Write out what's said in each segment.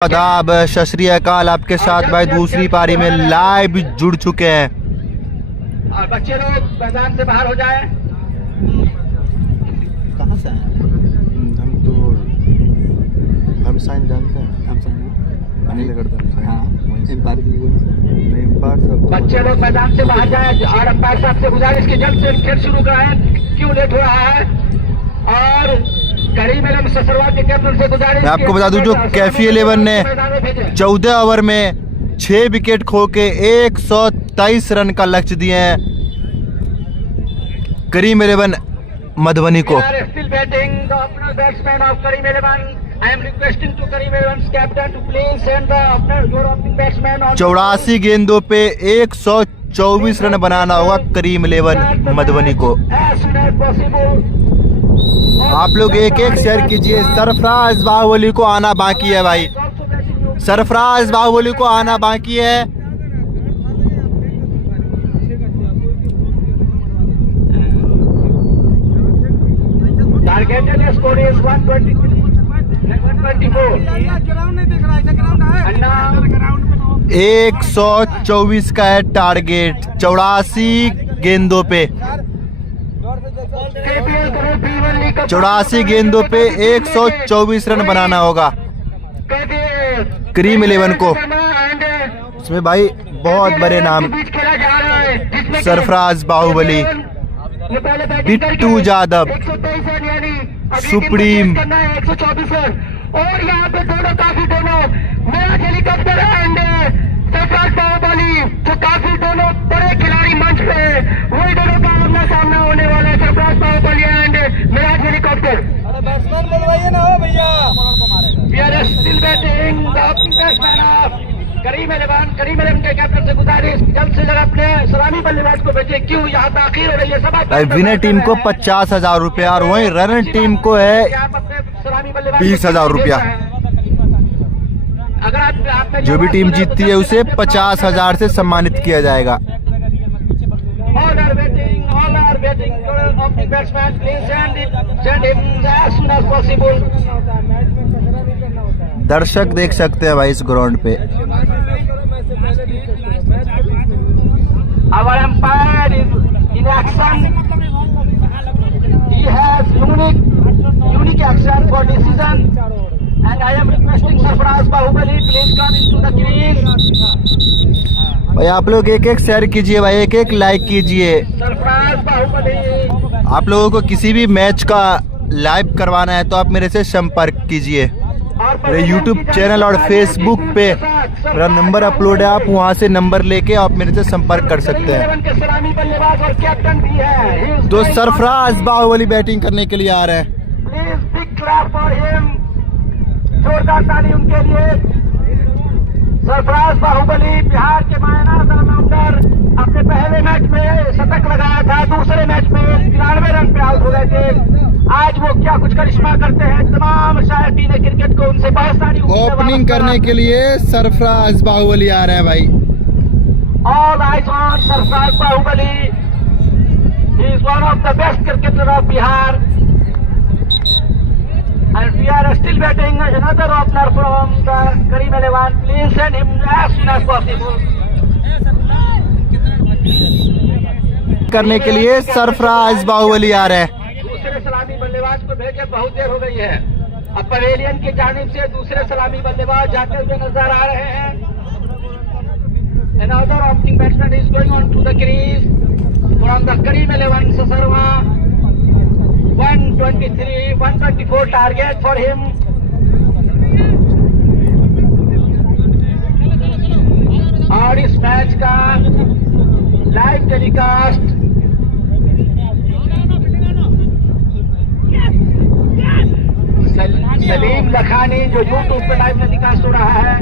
आदाब, सत श्री अकाल। आपके साथ भाई दूसरी पारी में लाइव जुड़ चुके हैं। और बच्चे लोग मैदान से बाहर हो जाएं। कहाँ से आए? हम साइन जानते हैं। हम साइन अनिल करते हैं। हाँ, एम्पायर की बच्चे लोग मैदान से बाहर जाएं और अंपायर साहब से गुजारिश की जल्द से खेल शुरू कराएं। क्यों लेट हो रहा है? और करीम एलम ससरवाल के कैप्टन से गुजारिश। मैं आपको बता दूं, जो कैफी 11 ने 14 ओवर में 6 विकेट खो के 123 रन का लक्ष्य दिए हैं करीम 11 मधुबनी को। Still batting the opener batsman of Karim 11. I am requesting to Karim 11's captain to please send the opener your opening batsman on 84 गेंदों पे 124 रन बनाना होगा करीम 11 मधुबनी को। as soon as possible. आप लोग एक एक शेयर कीजिए। सरफराज बाहुबली को आना बाकी है भाई, सरफराज बाहुबली को आना बाकी है। Targeted score is 124. And now 124 का है टारगेट 84 गेंदों पे। 84 गेंदों पे 124 रन बनाना होगा करीम 11 को। इसमें भाई बहुत बड़े नाम, सरफराज बाहुबली, बिट्टू यादव, सुप्रीम, 124 रन। और यहाँ पे दोनों मेरा हेलीकॉप्टर एंड सरफराज बाहुबली जो काफी दोनों बड़े खिलाड़ी मंच पे, वही दोनों का आमना सामना होने वाला है। सरफराज बाहुबली एंड मेरा हेलीकॉप्टर। बैट्समैन बोलवाइए ना हो भैया। We are still batting the opening batsman of Karim 11। Karim 11 के कैप्टन से गुजारिश जल्द से जल्द अपने सलामी बल्लेबाज को भेजे। क्यों यहाँ ताखीर हो रही है? सब विनर टीम को 50,000 रुपया और वहीं रनर टीम को है 20,000 रुपया। अगर आप जो भी टीम जीतती है उसे 50,000 से सम्मानित किया जाएगा। All are waiting for opening batsman. Please send him as soon as possible. दर्शक देख सकते हैं भाई इस ग्राउंड पे। Our umpire is in action. He has unique action for decision. And I am requesting Sarfaraz Bahubali please come into the crease. भाई आप लोग एक एक शेयर कीजिए भाई, एक एक लाइक कीजिए। Sarfaraz Bahubali. आप लोगों को किसी भी मैच का लाइव करवाना है तो आप मेरे से संपर्क कीजिए। मेरे YouTube चैनल और Facebook पे मेरा नंबर अपलोड है, आप वहां से नंबर लेके आप मेरे से संपर्क कर सकते हैं। सलामी बल्लेबाज और कैप्टन भी है। तो सरफराज बाहुबली बैटिंग करने के लिए आ रहे हैं। Please big clap for him. जोरदार ताली उनके लिए। सरफराज बाहुबली बिहार के मायनाज ऑलराउंडर अपने पहले मैच में शतक लगाया था, दूसरे मैच में 93 रन पे आउट हो गए थे। आज वो क्या कुछ करिश्मा करते हैं। तमाम शायकीन क्रिकेट को उनसे बहुत सारी ओपनिंग करने के लिए सरफराज बाहुबली आ रहे हैं भाई। All eyes on Sarfaraz Bahubali. He is one of the best cricketer of Bihar. And we are still waiting another opener from the Karim 11. Please send him as soon as possible. करने के लिए सरफराज बाहुबली आ रहे हैं। दूसरे सलामी बल्लेबाज को भेजे बहुत देर हो गई है। अब पवेलियन की जानिब से दूसरे सलामी बल्लेबाज जाते हुए नजर आ रहे हैं। Another opening batsman is going on to the crease from the Karim 11 Sasarwa. 124 target for him. और इस मैच का लाइव टेलीकास्ट सलीम लखानी जो यूट्यूब पर लाइव टेलीकास्ट हो रहा है।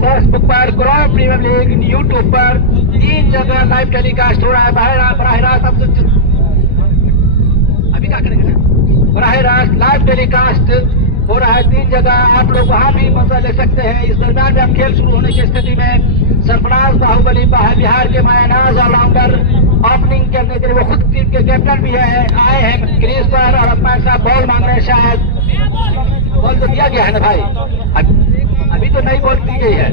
फेसबुक पर ग्राउंड प्रीमियर लीग यूट्यूब पर 3 जगह लाइव टेलीकास्ट हो रहा है। बराह रास्त अभी क्या करेंगे ना, बराह रास्त लाइव टेलीकास्ट हो रहा है 3 जगह। आप लोग वहां भी मजा ले सकते हैं। इस दरमियान में अब खेल शुरू होने की स्थिति में सरफराज बाहुबली बिहार के मायनाज ऑलराउंडर ओपनिंग करने के लिए वो खुद टीम के कैप्टन भी है, आए हैं क्रीज पर और अंपायर साहब बॉल मांग रहे हैं शायद। बॉल तो दिया गया है ना भाई, अभी तो नई बॉल दी गई है।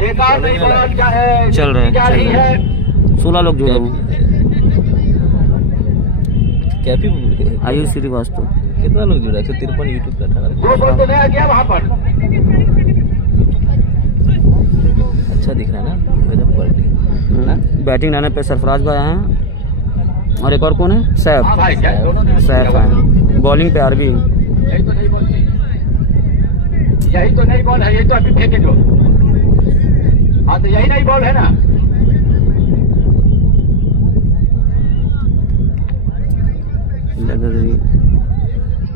एक और नई बॉल क्या है, चल रहा है, जा रही है। 16 लोग जुड़े हुए हैं। कैफी आयुष श्रीवास्तव। कितना लोग जुड़ा? 153 यूट्यूब पे 18। दो बॉल तो नया गया वहाँ पर। अच्छा दिख रहा है ना, गजब क्वालिटी। बैटिंग लाने पे सरफराज भाई आए हैं और एक और कौन है? सैफ। हाँ भाई, क्या दोनों ने सैफ आए। बॉलिंग पे आरबी। यही तो नई बॉल थी, यही तो नई बॉल है, ये तो अभी फेंके जो। हाँ तो यही नई बॉल है ना।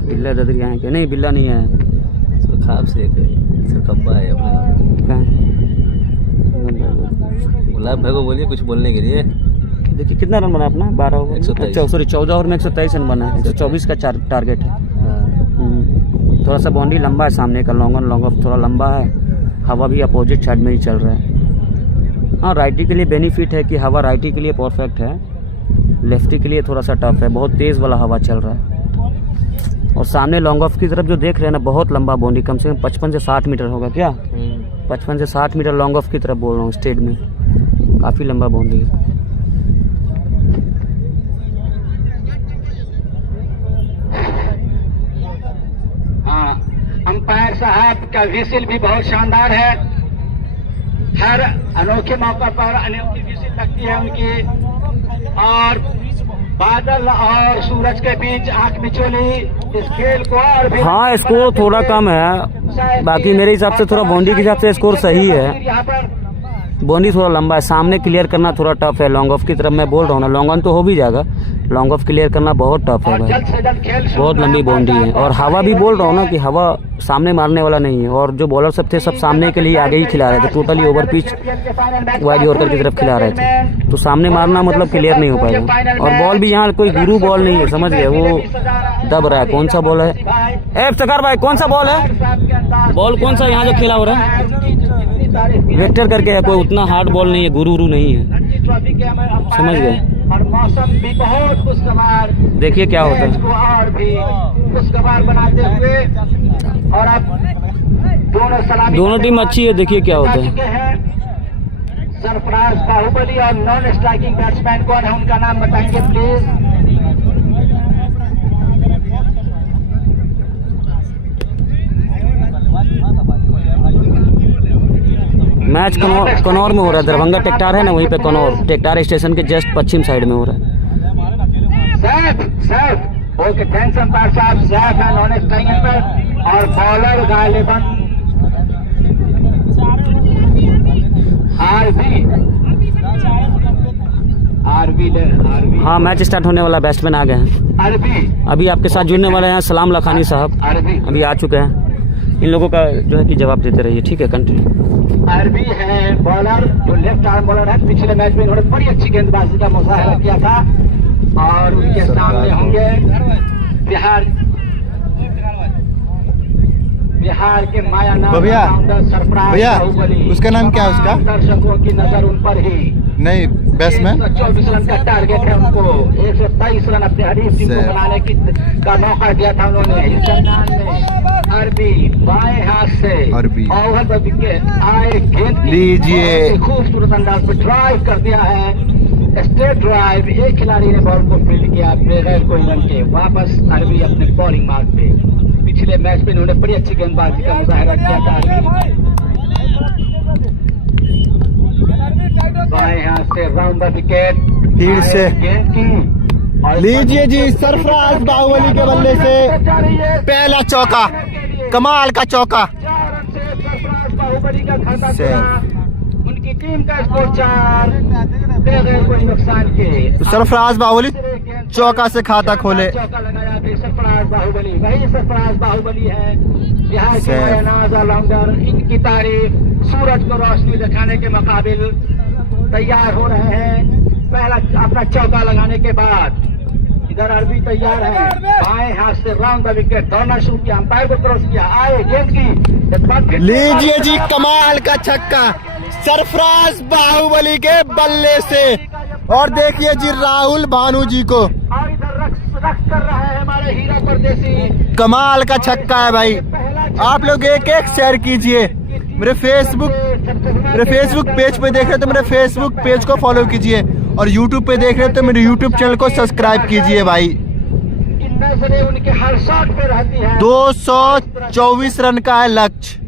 बिल्ला ददरी आए क्या? नहीं, बिल्ला नहीं आया। खाब से सरकब्बा है अपना। गुलाब भाई को बोलिए कुछ बोलने के लिए। देखिए कितना रन बना अपना? 12 ओवर। 123। सॉरी 14 ओवर में 123 रन बना है। 124 का टारगेट है। थोड़ा सा बाउंड्री लंबा है सामने का, लॉन्ग ऑन लॉन्ग ऑफ थोड़ा लंबा है। हवा भी अपोजिट साइड में ही चल रहा है। हाँ, राइटी के लिए बेनिफिट है कि हवा राइटी के लिए परफेक्ट है, लेफ्टी के लिए थोड़ा सा टफ है। बहुत तेज़ वाला हवा चल रहा है। और सामने लॉन्ग ऑफ की तरफ जो देख रहे हैं ना, बहुत लंबा बाउंड्री, कम से कम 55 से 60 मीटर होगा क्या? 55 से 60 मीटर लॉन्ग ऑफ की तरफ बोल रहा हूँ, स्टेट में काफ़ी लंबा बाउंड्री है। हाँ, अंपायर साहब का विसिल भी बहुत शानदार है। हर अनोखे मौका पर अनोखी विसिल लगती है उनकी। और बादल और सूरज के बीच आंख मिचोली इस खेल को और भी। हाँ, स्कोर थोड़ा कम है, बाकी मेरे हिसाब से थोड़ा बाउंड्री के हिसाब से स्कोर सही है। यहाँ पर बाउंड्री थोड़ा लंबा है, सामने क्लियर करना थोड़ा टफ है। लॉन्ग ऑफ की तरफ मैं बोल रहा हूँ ना, लॉन्ग ऑन तो हो भी जाएगा, लॉन्ग ऑफ क्लियर करना बहुत टफ है और भाई। जल्द से जल्द खेल शुरू बहुत लंबी बाउंड्री है। और हवा भी बोल रहा हूँ ना कि हवा सामने मारने वाला नहीं है। और जो बॉलर सब थे सब सामने के लिए आगे ही खिला रहे थे, totally over pitch wide yorker की तरफ खिला रहे थे। तो सामने मारना मतलब क्लियर नहीं हो पाएगा। और बॉल भी यहाँ कोई गुरु बॉल नहीं है, समझ गए? वो दब रहा है। कौन सा बॉल है? ए सकार भाई, कौन सा बॉल है? बॉल कौन सा यहाँ जो खेला हो रहा है? वेक्टर करके है, कोई उतना हार्ड बॉल नहीं है, गुरु नहीं है, समझ गए? और मौसम भी बहुत खुशगवार, देखिए क्या होता है। और भी खुशगवार बनाते हुए। और अब दोनों टीम अच्छी है, देखिए क्या होता है। सरफराज बाहुबली और नॉन स्ट्राइकिंग बैट्समैन कौन है, उनका नाम बताएंगे प्लीज। मैच कनौर में हो रहा है। दरभंगा टेक्टार है ना, वहीं पे कनौर टेक्टार स्टेशन के जस्ट पश्चिम साइड में हो रहा है। सैफ ओके, थैंक्स अंपायर साहब। सैफ है नॉन स्ट्राइकिंग पर और बॉलर गालिबन आरबी। हाँ, मैच स्टार्ट होने वाला, बैट्समैन आ गए हैं। अरबी अभी आपके साथ जुड़ने वाले हैं सलाम लखानी साहब, अभी आ चुके हैं। इन लोगों का जो है कि जवाब देते रहिए, ठीक है? कंटिन्यू। अरबी है बॉलर, जो लेफ्ट आर्म बॉलर है। पिछले मैच में इन्होंने बड़ी अच्छी गेंदबाजी का मुजाहरा किया था। और उनके सामने होंगे बिहार के माया नाम भैया, सरफराज भैया, बाहुबली। उसका नाम क्या है उसका? दर्शकों की नजर उन पर ही। नहीं, बैट्समैन 124 रन का टारगेट है उनको। 123 रन अपने हरीफ टीम को बनाने का मौका दिया था उन्होंने। इस दरमियान में अरबी बाएं हाथ से अरबी ओवर पर विकेट आए गेंद लीजिए, खूबसूरत अंदाज पर ड्राइव कर दिया है, स्ट्रेट ड्राइव। एक खिलाड़ी ने बॉल को फील्ड किया बगैर कोई रन के। वापस अरबी अपने बॉलिंग मार्ग पे। पिछले मैच में इन्होंने बड़ी अच्छी गेंदबाजी का मुजाहरा किया था। बाएं हाथ से राउंड द विकेट, फिर से गेंद की। लीजिए जी, सरफराज बाहुबली के बल्ले से पहला चौका, कमाल का चौका। 4 रन से सरफराज बाहुबली का खाता से खुला। उनकी टीम का स्कोर 4 बगैर कोई नुकसान के। तो सरफराज बाहुबली चौका से खाता खोले। चौका लगाया फिर सरफराज बाहुबली, वही सरफराज बाहुबली है बिहार के मायानाज ऑलराउंडर। इनकी तारीफ सूरज को रोशनी दिखाने के मुकाबिल तैयार हो रहे हैं। पहला अपना चौका लगाने के बाद इधर अरबी तैयार है, बाएं हाथ से राउंड द विकेट, दौड़ना शुरू किया, अंपायर को क्रॉस किया, आए गेंद की एक बार फिर लीजिए जी कमाल का छक्का सरफराज बाहुबली के बल्ले से। और देखिए जी राहुल भानु जी को, और इधर रक्स कर रहा है हमारे हीरा परदेसी। कमाल का छक्का है भाई। आप लोग एक एक शेयर कीजिए। मेरे फेसबुक पेज पे देख रहे तो मेरे फेसबुक पेज को फॉलो कीजिए, और यूट्यूब पे देख रहे तो मेरे यूट्यूब चैनल को सब्सक्राइब कीजिए भाई। नजरें उनके हर शॉट पे रहती है। 224 रन का है लक्ष्य,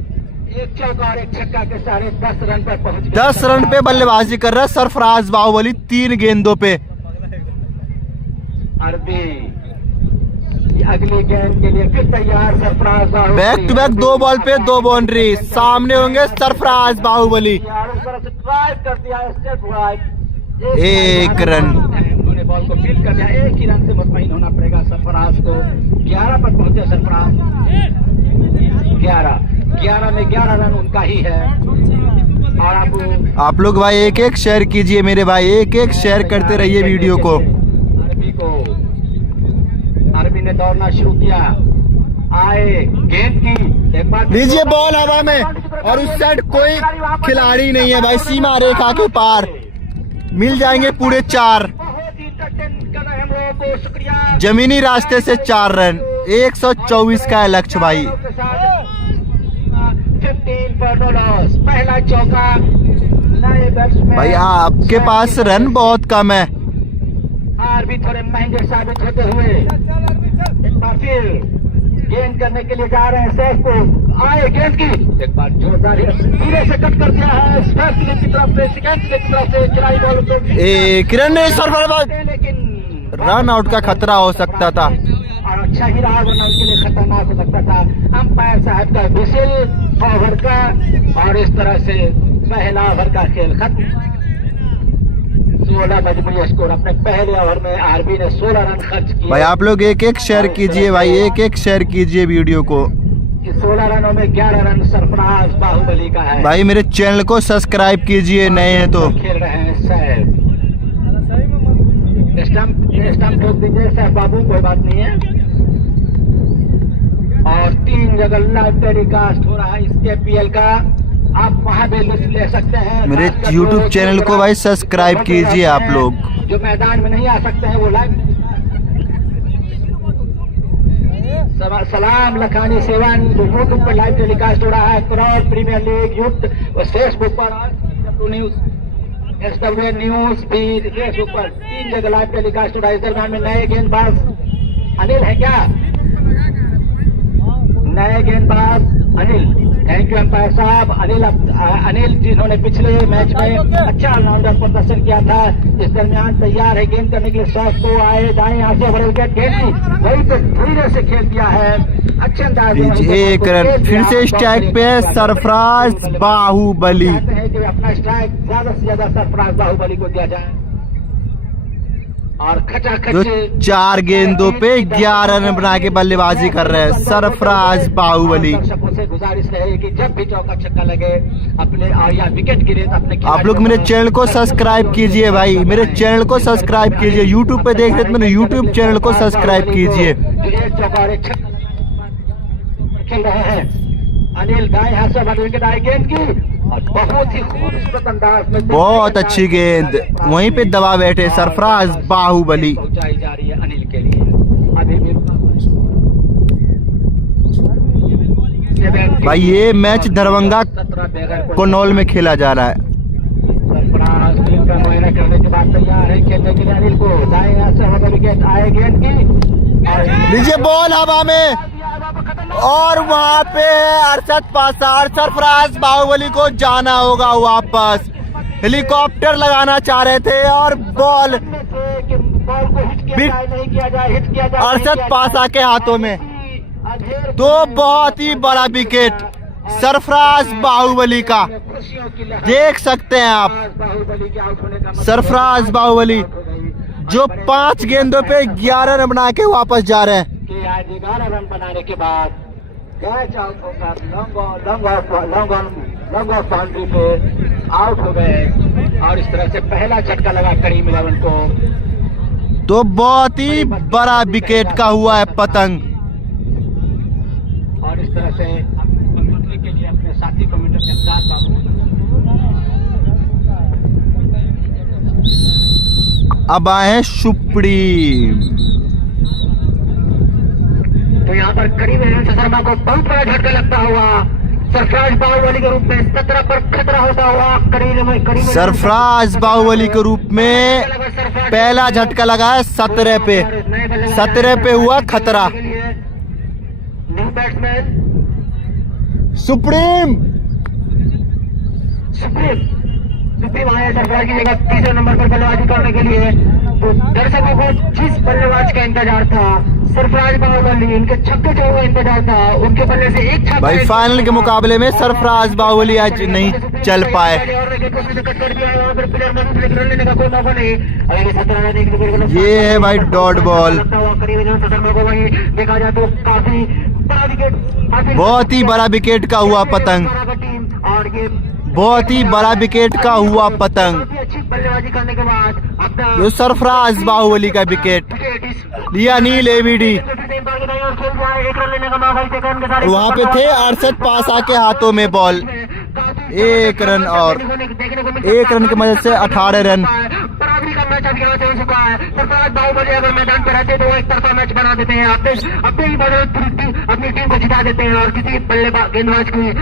एक चौका और एक छक्का के सारे 10 रन पर पहुंच गए। 10 रन पे बल्लेबाजी कर रहा है सरफराज बाहुबली 3 गेंदों पे। अरबी अगली गेंद के लिए फिर तैयार Sarfaraz Bahubali. Back to back 2 ball पे 2 बाउंड्री, सामने होंगे सरफराज बाहुबली। ड्राइव कर दिया, स्टेप ड्राइव, 1 रन। उन्होंने बॉल को फील्ड कर दिया, एक ही रन से मुतमईन होना पड़ेगा सरफराज को। 11 पर पहुंचे सरफराज, 11 में 11 रन उनका ही है। और आप लोग भाई एक एक शेयर कीजिए मेरे भाई, एक एक शेयर करते रहिए वीडियो को। अरबी ने दौड़ना शुरू किया, आए गेंद की एक बार लीजिए बॉल हवा में, और उस साइड कोई खिलाड़ी नहीं है भाई, सीमा रेखा के पार मिल जाएंगे पूरे 4। बहुत ही entertain कर रहे हैं हम लोगों को, शुक्रिया। जमीनी रास्ते से 4 रन, 124 का है लक्ष्य भाई। 15 पर डॉलर्स, पहला चौका नए बैट्समैन भाई आपके पास रन बहुत कम है। और भी थोड़े महंगे साबित होते हुए एक बार फिर गेंद करने के लिए जा रहे हैं सैफ को, आए गेंद की एक बार जोरदार धीरे से कट कर दिया है फर्स्ट स्लिप की तरफ से, सेकंड स्लिप की तरफ से खिलाड़ी बॉल को एक रन नहीं सरफराज, लेकिन रन आउट का खतरा हो सकता था। और अच्छा ही रहा, वरना उसके लिए खतरनाक हो सकता था। अंपायर साहब का विसिल ओवर का, और इस तरह से पहला ओवर का खेल खत्म। 16 मजमूई स्कोर अपने पहले ओवर में आरबी ने 16 रन खर्च किए। भाई आप लोग एक एक शेयर कीजिए भाई, एक एक शेयर कीजिए वीडियो को। इस 16 रनों में 11 रन सरफराज बाहुबली का है। भाई मेरे चैनल को सब्सक्राइब कीजिए नए हैं तो। खेल रहे हैं सैफ, स्टंप ठोक दीजिए सैफ बाबू, कोई बात नहीं है। और 3 जगह लाइव टेलीकास्ट हो रहा है इसके पीएल का, आप वहाँ भी लिस्ट ले सकते हैं। मेरे YouTube चैनल को भाई सब्सक्राइब कीजिए आप लोग। जो मैदान में नहीं आ सकते हैं वो लाइव। सलाम लखानी सेवन जो यूट्यूब पर लाइव टेलीकास्ट हो रहा है, cross premier league YouTube Facebook पर न्यूज, SW न्यूज भी फेसबुक पर 3 जगह लाइव टेलीकास्ट हो रहा है। इस दरमियान में नए गेंदबाज अनिल है क्या? नए गेंदबाज अनिल, थैंक यू अंपायर साहब। अनिल जिन्होंने पिछले मैच में अच्छा ऑलराउंडर प्रदर्शन किया था, इस दरमियान तैयार है गेंद करने के लिए। शॉट को आए दाएं हाथ से बड़े विकेट, गेंद की वही तो धीरे से खेल दिया है, अच्छे अंदाज में। 1 रन, फिर से स्ट्राइक पे सरफराज बाहुबली। चाहते हैं कि अपना स्ट्राइक ज्यादा से ज्यादा सरफराज बाहुबली को दिया जाए। और जो खचाखच 4 गेंदों पे 11 रन बना के बल्लेबाजी कर रहे हैं सरफराज बाहुबली। दर्शकों से गुजारिश रहे कि जब भी चौका छक्का लगे अपने और या विकेट गिरे तो अपने आप लोग मेरे चैनल को सब्सक्राइब कीजिए भाई, मेरे चैनल को सब्सक्राइब कीजिए। यूट्यूब पे देख रहे तो मेरे यूट्यूब चैनल को सब्सक्राइब कीजिए। जो एक चौका और एक छक्का खेल रहे हैं अनिल, दाएं हाथ से बड़ी विकेट आई गेंद की, और बहुत ही खूबसूरत अंदाज में बहुत अच्छी गेंद, वहीं पे दबा बैठे सरफराज बाहुबली। पहुंचाई जा रही है अनिल के लिए। अभी भी भाई ये मैच दरभंगा 17 बेगर कोनौल में खेला जा रहा है। सरफराज टीम का मुआयना करने के बाद तैयार है खेलने के लिए अनिल को, दाएं हाथ से होगा विकेट आए गेंद की, लीजिए बॉल हवा में, और वहाँ पे अरशद पासार सरफराज बाहुबली को जाना होगा वापस। हेलीकॉप्टर लगाना चाह रहे थे और बॉल अरशद पासा के हाथों में। तो बहुत ही बड़ा विकेट सरफराज बाहुबली का, देख सकते हैं आप। सरफराज बाहुबली जो 5 गेंदों पे 11 रन बना के वापस जा रहे हैं। कि आज 11 रन बनाने के बाद कैच आउट होकर लॉन्ग ऑफ बाउंड्री पे आउट हो गए, और इस तरह से पहला झटका लगा करीम 11 को। तो बहुत ही बड़ा विकेट का हुआ है पतंग। और इस तरह से कमेंट्री के लिए अपने साथी कमेंटर के साथ अब आए हैं सुप्रीम। तो यहाँ पर करीब शर्मा को बहुत बड़ा झटका लगता हुआ सरफराज बाहुबली के रूप में 17 पर खतरा होता हुआ करीब सरफराज बाहुबली के रूप में पहला झटका लगा है 17 पे। 17 पे हुआ खतरा। न्यू बैट्समैन सुप्रीम सुप्रीम आया सरफराज की जगह तीसरे नंबर पर बल्लेबाजी करने के लिए। तो दर्शकों को जिस बल्लेबाज का इंतजार था सरफराज बाहुबली, इनके छक्के चौके इंतजार था, उनके बल्ले से एक छक्का। भाई फाइनल के मुकाबले में सरफराज बाहुबली आज नहीं चल पाए। ये है भाई डॉट बॉल। देखा जाए तो काफी बड़ा विकेट, बहुत ही बड़ा विकेट का हुआ पतंग। और ये बहुत ही बड़ा विकेट का हुआ पतंग। काफी अच्छी बल्लेबाजी करने के बाद अपना जो सरफराज बाहुबली का विकेट लिया नील एबीडी। वहाँ पे थे 68 पासा के हाथों में बॉल। 1 रन और 1 रन की मदद से 18 रन। बराबरी का मैच अब यहाँ से हो चुका है। सरफराज बाहुबली अगर मैदान पर रहते तो वो एक तरफा मैच बना देते हैं, अपने ही अपनी टीम को जिता देते हैं और किसी बल्लेबाज गेंदबाज की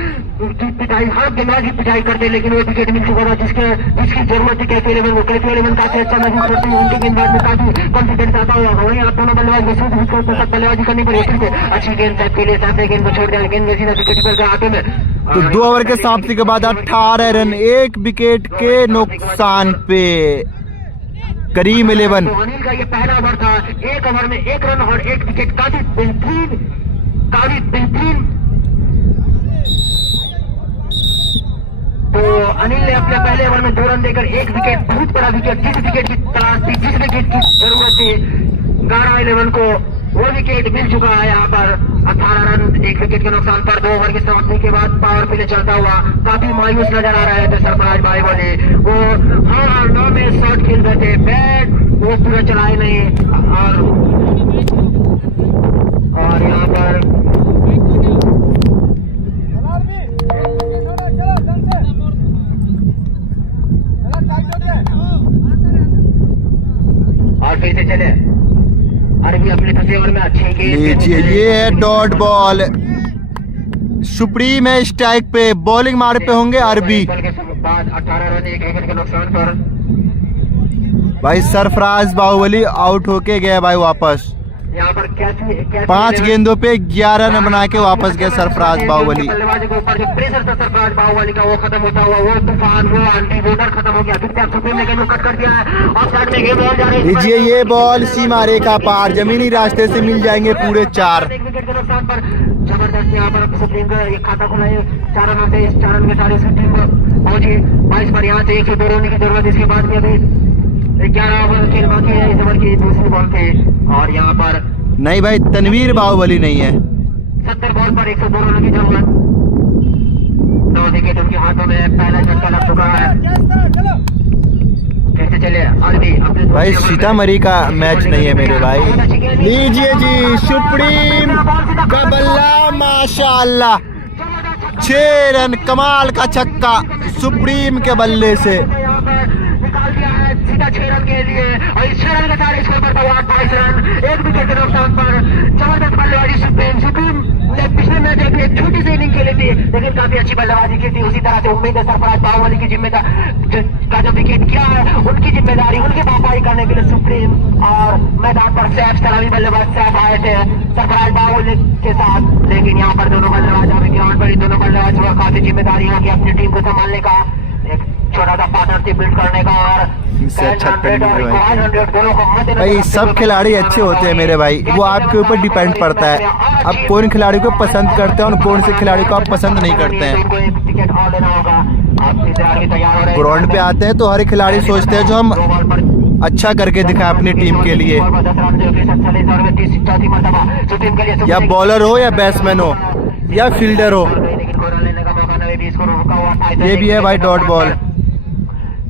पिटाई, हर गेंदबाज की पिटाई करते, लेकिन वो विकेट मिल चुका था जिसकी जरूरत थी कैफी इलेवन को। कैफी इलेवन काफी अच्छा महसूस करती है, उनके गेंदबाज में काफी कॉन्फिडेंस आता हुआ। वहीं आप दोनों बल्लेबाज महसूस बल्लेबाजी करनी पड़ी फिर से। अच्छी गेंद साहब के लिए सामने गेंद को छोड़ दिया, गेंद में सीधा विकेट पर हाथों में। तो 2 ओवर के समाप्ति के बाद 18 रन 1 विकेट के नुकसान पे करीम 11। तो अनिल का ये पहला ओवर था, 1 ओवर में 1 रन और 1 विकेट। काफी बेहतरीन। तो अनिल ने अपने पहले ओवर में 2 रन देकर 1 विकेट, बहुत बड़ा विकेट, जिस विकेट की तलाश थी, जिस विकेट की जरूरत थी गारा 11 को, वो विकेट मिल चुका है। यहाँ पर 18 रन 1 विकेट के नुकसान पर 2 ओवर की समाप्ति के बाद पावर प्ले चलता हुआ काफी मायूस नजर आ रहे थे सरफराज बाहुबली। वो हाँ 9 में शॉट खेल रहे थे, बैट वो पूरा चलाए नहीं। और यहाँ पर और फिर से चले अरबी अपने दूसरे ओवर में अच्छे लीजिए ये है डॉट बॉल। सुप्रीम है स्ट्राइक पे, बॉलिंग मार पे होंगे अरबी। बाद 18 रन 1 विकेट के नुकसान पर भाई सरफराज बाहुबली आउट होके गए भाई वापस। यहाँ पर 5 गेंदों पे 11 रन बना के वापस गए सरफराज बाहुबली। बल्लेबाजी के ऊपर जो प्रेशर था सरफराज बाहुबली का वो खत्म होता हुआ, वो तूफान, वो आंटी वोटर खत्म हो गया। फिर सुप्रीम ने गेंद कट कर दिया है और साइड में गेंद बॉल जा रही है। लीजिए ये बॉल सीमा रेखा पार, जमीनी रास्ते से मिल जाएंगे पूरे 4। 1 विकेट के नुकसान पर जबरदस्त यहाँ पर सुप्रीम का ये खाता खुला है। 4 रनों से इस 4 रन के सारे टीम पहुंची 22 पर। यहाँ से 102 रन की जरूरत, इसके बाद में अभी 11 ओवर खेल बाकी है इस ओवर की दूसरी बॉल पे। और यहाँ पर नहीं भाई तनवीर बाहुबली नहीं है। 70 बॉल पर 102 रन की जरूरत। 2 विकेट उनके हाथों में, पहला झटका लग चुका है। फिर से चले अरबी अपने भाई सीतामढ़ी का मैच नहीं है मेरे भाई। लीजिए जी सुप्रीम का बल्ला, माशाअल्लाह 6 रन, कमाल का छक्का सुप्रीम के बल्ले से। निकाल दिया है सीधा 6 रन के लिए और इस 6 रन के सारे स्कोर पर 22 रन 1 विकेट के नुकसान पर। जबरदस्त बल्लेबाजी सुप्रीम ने पिछले मैच एक छोटी सी इनिंग खेली थी, लेकिन काफी अच्छी बल्लेबाजी की थी। उसी तरह से उम्मीद है सरफराज बाहुबली की जिम्मेदारी का जो विकेट किया है उनकी जिम्मेदारी, उनकी भरपाई करने के लिए सुप्रीम और मैदान पर सैफ सलामी बल्लेबाज सैफ आए थे सरफराज बाहुबली के साथ। लेकिन यहाँ पर दोनों बल्लेबाज अभी ग्राउंड पर, दोनों बल्लेबाज को काफी जिम्मेदारी है कि अपनी टीम को संभालने का, एक छोटा सा पार्टनरशिप बिल्ड करने का। और भाई सब खिलाड़ी अच्छे होते हैं मेरे भाई, वो आपके ऊपर डिपेंड पड़ता है आप कौन खिलाड़ी को पसंद करते हैं और कौन से खिलाड़ी को आप पसंद नहीं करते हैं। ग्राउंड पे आते हैं तो हर खिलाड़ी सोचते हैं जो हम अच्छा करके दिखाए अपनी टीम के लिए, या बॉलर हो या बैट्समैन हो या फील्डर हो। ये भी है भाई डॉट बॉल।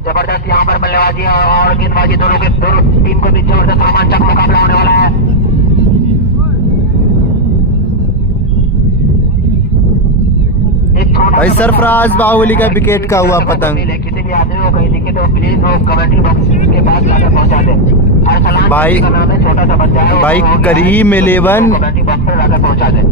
जबरदस्त यहाँ पर बल्लेबाजी और गेंदबाजी दोनों टीम को भी जबरदस्त रोमांचक मुकाबला होने वाला है। भाई सरफराज बाहुबली का विकेट का हुआ पतंग। किसी भी आदमी को कहीं दिखे तो प्लीज वो कमेंट्री बॉक्स के पास जाकर पहुंचा दे। अरसलान भाई का नाम है, छोटा सा बच्चा है, भाई करीम 11 कमेंट्री बॉक्स पर जाकर पहुंचा दे।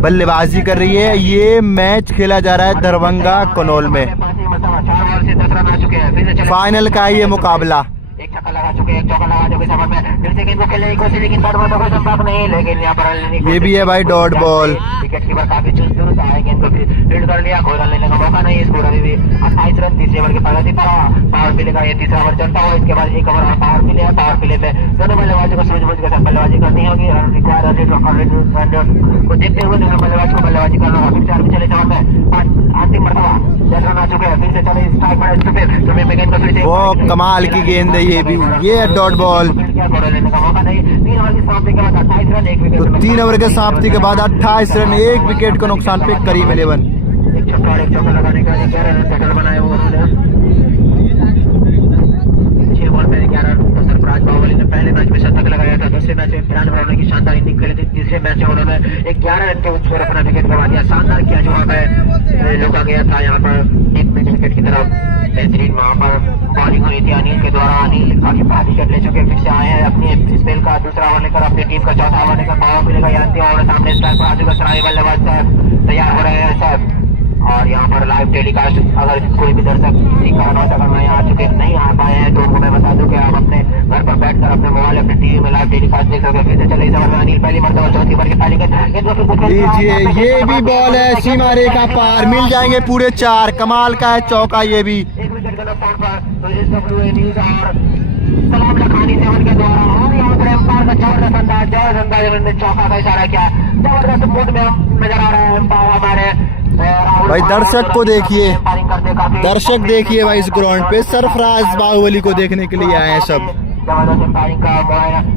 बल्लेबाजी कर रही है। ये मैच खेला जा रहा है दरभंगा कनौल में। 4 बॉल से 10 रन आ चुके हैं। फिर से चले फाइनल का है ये मुकाबला। एक छक्का लगा चुके हैं, एक चौका लगा चुके सफर में। फिर से गेंद को खेलने की कोशिश, लेकिन डॉट बॉल कोई संपर्क नहीं, लेकिन यहाँ पर ये भी है भाई डॉट बॉल। विकेट कीपर काफी चुस्त दुरुस्त आए, गेंद को फील्ड कर लिया, कोई रन लेने का मौका नहीं। स्कोर अभी भी 28 रन, तीसरे ओवर की प्रगति पर। पावर प्ले का ये तीसरा ओवर चलता हुआ, इसके बाद एक ओवर पावर प्ले है। पावर प्ले में दोनों बल्लेबाजों को सूझबूझ के साथ बल्लेबाजी करनी होगी। रन रिक्वायर को देखते हुए दोनों बल्लेबाज को बल्लेबाजी करना होगा। फिर 4 भी चले सवाल में अंतिम मरतबा 10 रन आ चुके हैं। फिर से चले स्ट्राइक पर स्टुपिन में गेंद को फिर से वो कमाल की गेंद है ये भी। ये है डॉट बॉल। लेने का मौका नहीं। 3 ओवर की समाप्ति के बाद 28 रन, 1 विकेट। तो 3 ओवर के समाप्ति के बाद 28 रन, 1 विकेट के नुकसान पे करीम 11। एक छक्का और एक चौका लगाने का 11 रन टोटल बनाए हुए उन्होंने। 6 बॉल पे 11 रन। तो सरफराज बाहुबली ने पहले मैच में शतक लगाया था, दूसरे मैच में 93 रनों की शानदार इनिंग खेली थी। तीसरे मैच में उन्होंने 11 रन के उच्च पर अपना विकेट गंवा दिया। शानदार किया जवाब है, रोका गया था यहाँ पर एक विकेट की तरफ। बेहतरीन वहाँ पर बॉलिंग हुई थी अनिल के द्वारा। अनिल काफी पहले विकेट ले चुके, फिर से आए हैं अपनी स्पेल का दूसरा ओवर लेकर, अपनी टीम का चौथा ओवर लेकर। पावर मिलेगा यहाँ और सामने स्ट्राइक पर आ चुका सराय बल्लेबाज साहब तैयार हो रहे हैं साहब। और यहाँ पर लाइव टेलीकास्ट अगर कोई भी दर्शक किसी कारणवश अगर मैं यहाँ आ चुके नहीं आ पाए हैं तो उनको मैं बता दूं कि आप अपने घर पर बैठकर अपने मोबाइल अपने टीवी में लाइव टेलीकास्ट देख सकते हैं। फिर से चले इस ओवर में अनिल पहली मरतबा चौथी ओवर की ताली लीजिए ये भी बॉल है सीमा रेखा पार, मिल जाएंगे पूरे 4। कमाल का है चौका ये भी। एक विकेट के नुकसान पर तो न्यूज और सलाम लखानी सेवन के द्वारा। और यहाँ पर एम्पायर का जबरदस्त अंदाज में चौका का इशारा किया। जबरदस्त मूड में नजर आ रहा है एम्पायर हमारे। भाई दर्शक को देखिए, दर्शक देखिए भाई इस ग्राउंड पे सरफराज बाहुबली को देखने के लिए आए हैं सब। जबरदस्त एम्पायरिंग का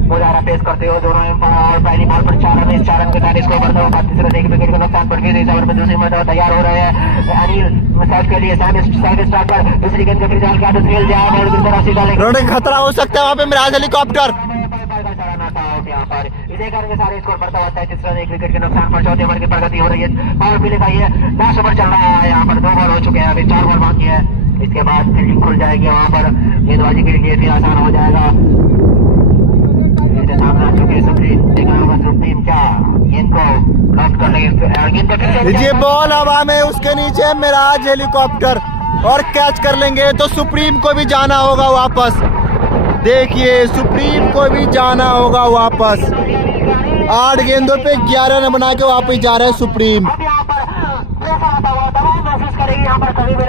मुजाहरा पेश करते हुए दोनों एम्पायर पहली बॉल पर 4 रन, इस 4 रन के साथ स्कोर बढ़ता हुआ 35 रन, 1 विकेट के नुकसान पर। फिर इस ओवर में दूसरी मरतबा तैयार हो रहे हैं अनिल साइड के लिए। साइड स्टार्ट पर दूसरी गेंद को फिर जाल के आगे खेल दिया और दूसरी तरफ सीधा रोड खतरा हो सकता है वहाँ पे मिराज हेलीकॉप्टर। यहाँ पर इसी कारण के सारे स्कोर बढ़ता हुआ 33 रन, 1 विकेट के नुकसान पर। चौथे ओवर की प्रगति हो रही है। पावर प्ले का ये 10 ओवर चल रहा है। यहाँ पर 2 बॉल हो चुके हैं, अभी 4 बॉल बाकी है। इसके बाद फील्डिंग खुल जाएगी वहाँ पर, गेंदबाजी के लिए भी आसान हो जाएगा। सामने आ चुके सुप्रीम, देखना होगा सुप्रीम क्या गेंद को लॉक कर लेंगे। ये बॉल हवा में, उसके नीचे मिराज हेलीकॉप्टर और कैच कर लेंगे तो सुप्रीम को भी जाना होगा वापस। देखिए सुप्रीम को भी जाना होगा वापस। 8 गेंदों पे 11 रन बना के वापस जा रहे हैं सुप्रीम। महसूस करेगी यहाँ पर कभी भी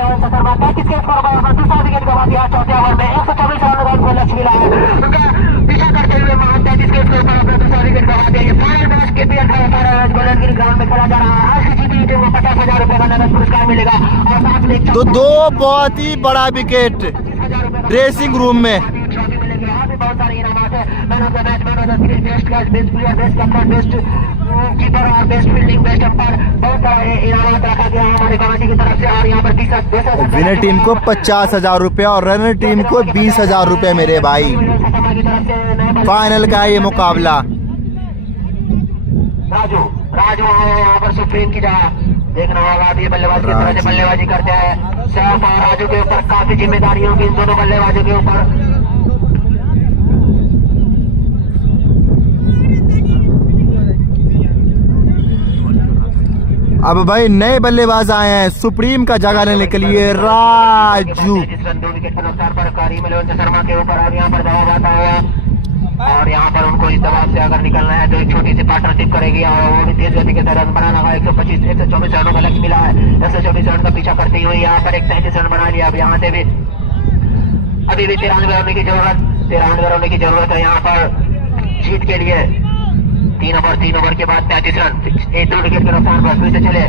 दूसरा विकेट गवा दिया चौथे ओवर में। 124 रन का लक्ष्य मिला है, पीछा करते हुए वहां 33 के स्कोर पर अपना दूसरा विकेट गवा दिया। ये फाइनल मैच के पी 18 गोल्डन गिरी ग्राउंड में खेला जा रहा है। आरसीबी टीम को 50,000 रुपए का नगद पुरस्कार मिलेगा और साथ में तो 2 बहुत ही बड़ा विकेट ड्रेसिंग रूम में। बहुत सारे इनामात है। Man of the match, man of the series, best catch, best player, best captain, best keeper और बेस्ट फील्डिंग, बेस्ट अंपायर, बहुत सारे इनामात रखा गया है हमारे कमेटी की तरफ से। और यहाँ पर 20 विनर टीम को 50,000 रुपए और रनर टीम को 20,000 रुपए मेरे भाई। फाइनल का ये मुकाबला। राजू है यहाँ पर सुप्रीम की जगह। देखना होगा अभी बल्लेबाज किस तरह से बल्लेबाजी करते हैं। सैफ और राजू के ऊपर काफी जिम्मेदारी होगी इन दोनों बल्लेबाजों के ऊपर। अब भाई नए बल्लेबाज आए हैं सुप्रीम का जगह लेने के लिए राजू। 2 विकेट के नुकसान पर करीम 11 शर्मा के ऊपर अब यहाँ पर दबाव आता हुआ। और यहाँ पर उनको इस दबाव से अगर निकलना है तो एक छोटी सी पार्टनरशिप करेगी और वो भी तेज गति के साथ रन बनाना होगा। 124 रनों का लक्ष्य मिला है। 124 रन का पीछा करते हुए यहाँ पर 33 रन बना लिया। अब यहाँ से भी अभी भी 93 रन की जरूरत है यहाँ पर जीत के लिए। 3 ओवर के बाद 35 रन, 2 विकेट के नुकसान पर। फिर से चले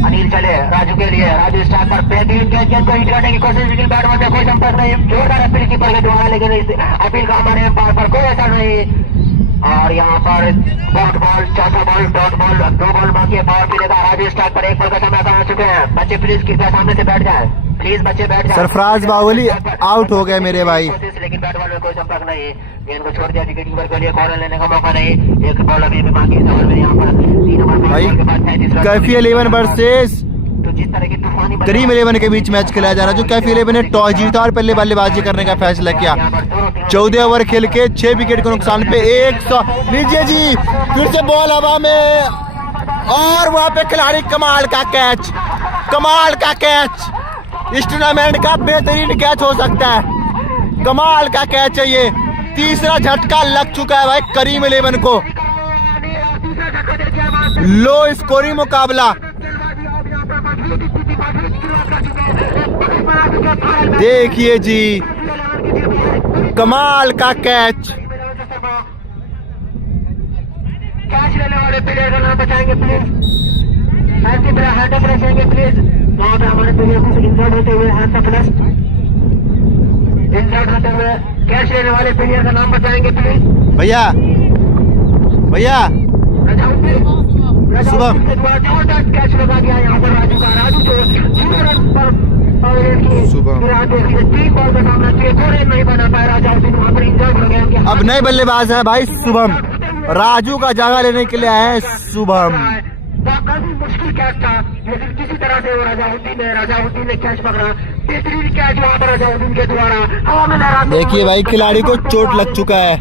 अनिल, चले राजू के लिए। राजू स्टार्ट पर बेहतरीन कैच को हिट करने की कोशिश, लेकिन बैटमैन में कोई संपर्क नहीं। जोरदार अपील की पर हुआ, लेकिन इस अपील का हमारे एम्पायर पर कोई असर नहीं। और यहाँ पर डॉट बॉल, चौथा बॉल, डॉट बॉल, 2 बॉल बाकी है। पावर प्ले का राजू स्टार्ट पर 1 बॉल का समय आ चुके हैं। बच्चे प्लीज कृपया सामने से बैठ जाए। प्लीज बच्चे बैठ जाओ। सरफराज बाहुबली आउट हो गए मेरे भाई। लेकिन बैट बॉल में कोई संपर्क नहीं, गेंद को छोड़ दिया विकेट कीपर के लिए, कॉर्नर लेने का मौका नहीं। एक बॉल अभी भी बाकी है में यहाँ पर 3 नंबर भाई के बाद 37 रन। कैफी 11 वर्सेस तो जिस तरह की तूफानी करीम 11 के बीच मैच खेला जा रहा है, जो कैफी 11 ने टॉस जीता और पहले बल्लेबाजी करने का फैसला किया। 14 ओवर खेल के 6 विकेट के नुकसान पे 100। लीजिए जी, फिर से बॉल हवा में और वहां पे खिलाड़ी कमाल का कैच, कमाल का कैच। इस टूर्नामेंट का बेहतरीन कैच हो सकता है, कमाल का कैच है ये। तीसरा झटका लग चुका है भाई करीम 11 को। लो स्कोरिंग मुकाबला, देखिए जी, कमाल का कैच। कैच लेने वाले प्लेयर का नाम बताएंगे प्लीज। ऐसी तरह हैंड अप रखेंगे प्लीज। वहाँ पे हमारे प्लेयर कुछ इंसर्ट होते हुए हैंड अप प्लस इंसर्ट होते हुए कैच लेने वाले प्लेयर का नाम बताएंगे प्लीज। भैया भैया शुभम। जबरदस्त कैच लगा गया यहाँ पर राजू का। राजू जो 0 रन पर शुभम 3 बॉल का सामना किए, 2 रन नहीं बना पाया राजाउद्दीन, वहाँ पर इंजर्ड हो गया। अब नए बल्लेबाज है भाई शुभम, राजू का जगह लेने के लिए आए हैं शुभम। काफी मुश्किल कैच था, लेकिन किसी तरह से वो राजाउद्दीन ने कैच पकड़ा। बेहतरीन कैच वहाँ पर राजाउद्दीन के द्वारा हवा में लहराते। देखिए भाई खिलाड़ी को चोट लग चुका है,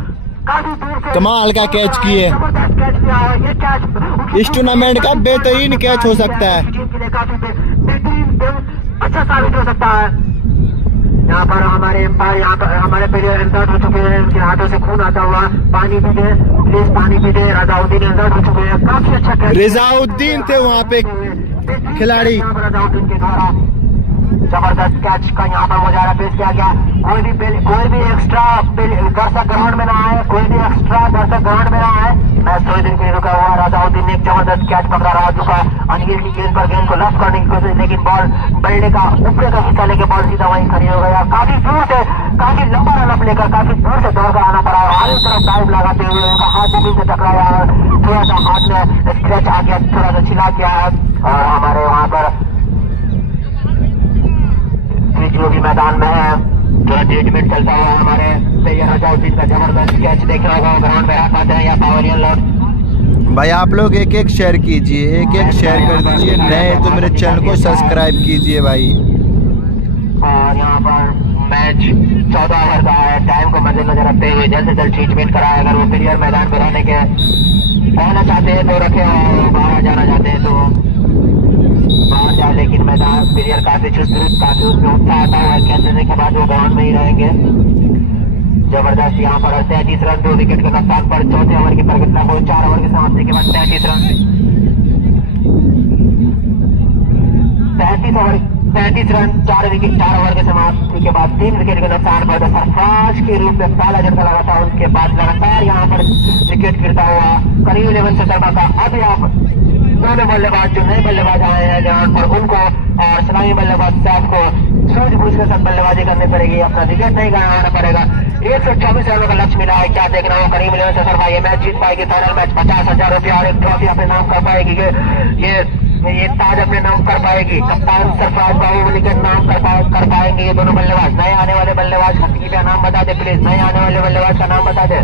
काफी दूर से कमाल का कैच किए। जबरदस्त कैच किया है ये कैच। इस टूर्नामेंट का बेहतरीन कैच हो सकता है। टीम के लिए काफी बेहतरीन अच्छा साबित हो सकता है। यहाँ पर हमारे एम्पायर, यहाँ पर हमारे प्लेयर इंसर्ट हो चुके हैं, उनके हाथों से खून आता हुआ। पानी भी दे प्लीज, पानी भी दे। राजाउद्दीन इंसर्ट हो चुके हैं, काफी अच्छा कैच। रिजाउद्दीन थे वहाँ पे खिलाड़ी। यहाँ पर राजाउद्दीन के द्वारा जबरदस्त कैच का यहाँ पर मुजाहरा पेश किया गया। कोई भी एक्स्ट्रा दर्शक ग्राउंड में ना आए, कोई भी एक्स्ट्रा दर्शक ग्राउंड में ना आए। मैच थोड़ी देर के लिए रुका हुआ। राजाउद्दीन ने एक जबरदस्त कैच पकड़ा राजू का। अनिल की गेंद पर गेंद को लॉस करने की कोशिश, लेकिन बॉल बल्ले का ऊपर का हिस्सा लेके बॉल सीधा वहीं खड़ी हो गया। काफी दूर से, काफी लंबा रन लेकर काफी दूर से दौड़ कर आना पड़ा। हर एक तरफ डाइव लगाते हुए उनका हाथ जमीन से टकराया, थोड़ा सा हाथ में स्क्रैच आ गया, थोड़ा सा छिला गया है। और हमारे वहाँ पर जो भी मैदान में है, थोड़ा ट्रीटमेंट चलता हुआ हमारे प्लेयर राजाउद्दीन का जबरदस्त कैच देख रहा होगा। ग्राउंड में आ पाते हैं या पावरियन लॉर्ड। भाई आप लोग एक एक शेयर कीजिए, एक एक शेयर कर दीजिए, नए तो मेरे चैनल को सब्सक्राइब कीजिए भाई। और यहाँ पर मैच 14 ओवर का है। टाइम को मद्देनजर रखते हुए जल्द से जल्द ट्रीटमेंट कराए। अगर वो प्लेयर मैदान में रहने के रहना चाहते हैं तो रखे, और बाहर जाना चाहते हैं तो बाहर जाए। लेकिन मैदान प्लेयर काफी चुस्त काफी उसमें उत्साह आता है। कैच देने के बाद वो ग्राउंड में ही रहेंगे। जबरदस्त यहाँ पर 33 रन 2 विकेट के नुकसान पर। चौथे ओवर की प्रगति को 4 ओवर की समाप्ति के बाद 33 रन 4 ओवर के समाप्ति के बाद 3 विकेट के नुकसान पर सरफराज के रूप में पहला झटका लगा था। उसके बाद लगातार यहाँ पर विकेट गिरता हुआ करीम 11 से शर्मा का। अब यहाँ दोनों बल्लेबाज जो नए बल्लेबाज आए हैं ग्राउंड पर, उनको और सलामी बल्लेबाज साहब को सूझबूझ के साथ बल्लेबाजी करनी पड़ेगी। अपना विकेट नहीं गंवाना पड़ेगा। 124 रनों का लक्ष्य मिला है। क्या देखना हो करीम 11 से शर्मा ये मैच जीत पाएगी। फाइनल मैच 50,000 रुपया और एक ट्रॉफी अपने नाम कर पाएगी। ये ताज अपने नाम कर पाएगी। कप्तान सरफराज बाहुबली के नाम कर पाएंगे ये दोनों बल्लेबाज। नए आने वाले बल्लेबाज का नाम बता दे प्लीज, नए आने वाले बल्लेबाज का नाम बता दे।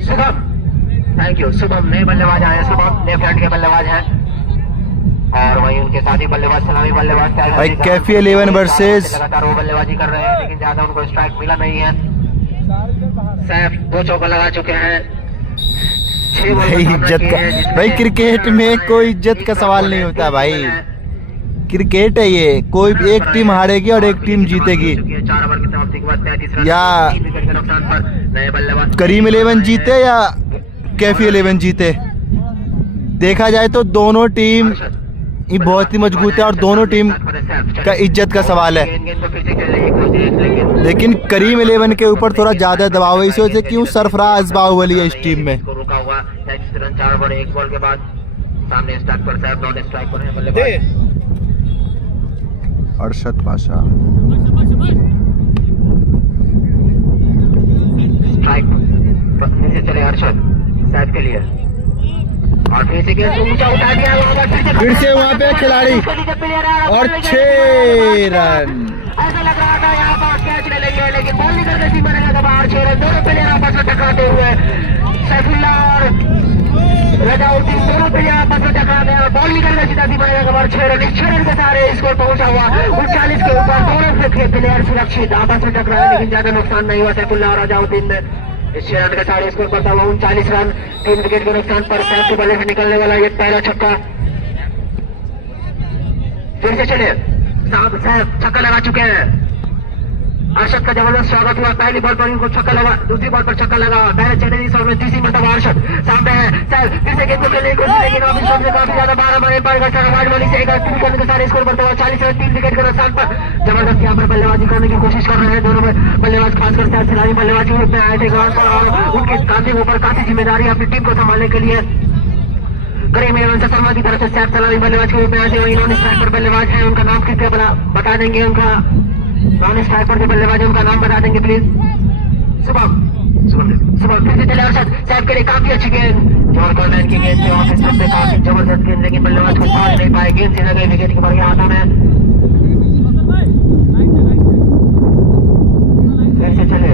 Shubham, thank you. शुभम नए बल्लेबाज आए हैं। शुभम लेफ्ट हैंड के बल्लेबाज हैं और वहीं उनके साथी बल्लेबाज सलामी बल्लेबाज भाई कैफी 11 वर्सेस लगातार वो बल्लेबाजी कर रहे हैं, लेकिन ज्यादा उनको स्ट्राइक मिला नहीं है। सैफ 2 चौका लगा चुके हैं। भाई इज्जत का, भाई क्रिकेट में कोई इज्जत का सवाल नहीं होता भाई। क्रिकेट है ये, कोई एक टीम हारेगी और एक टीम जीतेगी। 4 ओवर की समाप्ति के बाद 33 रन या 3 विकेट के नुकसान पर नए बल्लेबाज करीम 11 जीते या कैफी 11 जीते, देखा जाए तो दोनों टीम ये बहुत ही मजबूत है और दोनों टीम का इज्जत का सवाल है। लेकिन करीम 11 के ऊपर थोड़ा ज्यादा दबाव है, इसी वजह से क्यों सरफराज बाहुबली है इस टीम में। रुका हुआ 33 रन 4 ओवर 1 बॉल के बाद सामने स्टार्ट पर साहब नॉन स्ट्राइक पर है बल्लेबाज अरशद पाशा। स्ट्राइक नीचे चले अरशद साहब के लिए। और फिर से गेंद को ऊंचा उठा दिया, फिर से वहाँ पे खिलाड़ी और 6 रन। ऐसा लग रहा था यहाँ पर कैच ले लेंगे, लेकिन बॉल निकल गई थी, मैंने कहा बाहर 6 रन। दोनों प्लेयर आपस में टकराते हुए, सैफुल्ला और रजाउद्दीन दोनों प्लेयर आपस में टकराते हैं और बॉल निकल गई सीधा सी, मैंने कहा 6 रन। इस 6 रन के सारे स्कोर पहुंचा हुआ 39 के ऊपर। दोनों प्लेयर सुरक्षित आपस में टकराए, लेकिन ज्यादा नुकसान नहीं हुआ सैफुल्ला और रजाउद्दीन ने। इस 6 रन के सारे स्कोर पड़ता हुआ 39 रन, 3 विकेट के नुकसान पर सैफ के बल्ले से निकलने वाला ये पहला छक्का। फिर से चले, सैफ छक्का लगा चुके हैं। अर्शद का जबरदस्त स्वागत हुआ, पहली बॉल पर इनको छक्का लगा, दूसरी बॉल पर छक्का लगा। पहले चेन्नई इस ओवर में तीसरी मरतबा अर्शद सामने है, सैफ फिर से गेंद को खेलने की कोशिश, लेकिन अब इस ओवर में काफी ज्यादा 12 मारे पर वाली से 3 रन के सारे स्कोर बढ़ता हुआ 40 रन, 3 विकेट के नुकसान पर। जबरदस्त यहाँ पर बल्लेबाजी करने की कोशिश कर रहे हैं दोनों में बल्लेबाज, खासकर सैफ खिलाड़ी बल्लेबाजी में आए थे ग्राउंड पर और उनके कांधे ऊपर काफी जिम्मेदारी अपनी टीम को संभालने के लिए करीम एवं शर्मा की तरफ से सैफ सलामी बल्लेबाज के रूप में आए थे। वही नॉन स्ट्राइक पर बल्लेबाज है, उनका नाम किसके बता देंगे? उनका नॉन स्ट्राइक पर जो बल्लेबाज है उनका नाम बता देंगे प्लीज। सुबह फिर से चले अर्शद, सैफ के लिए काफी अच्छी गेंद, जॉन कॉर्नर की गेंद से ऑफ स्टंप पे काफी जबरदस्त गेंद, लेकिन बल्लेबाज को छोड़ नहीं पाए, गेंद से लगे विकेट के बढ़िया हाथों में। फिर से चले,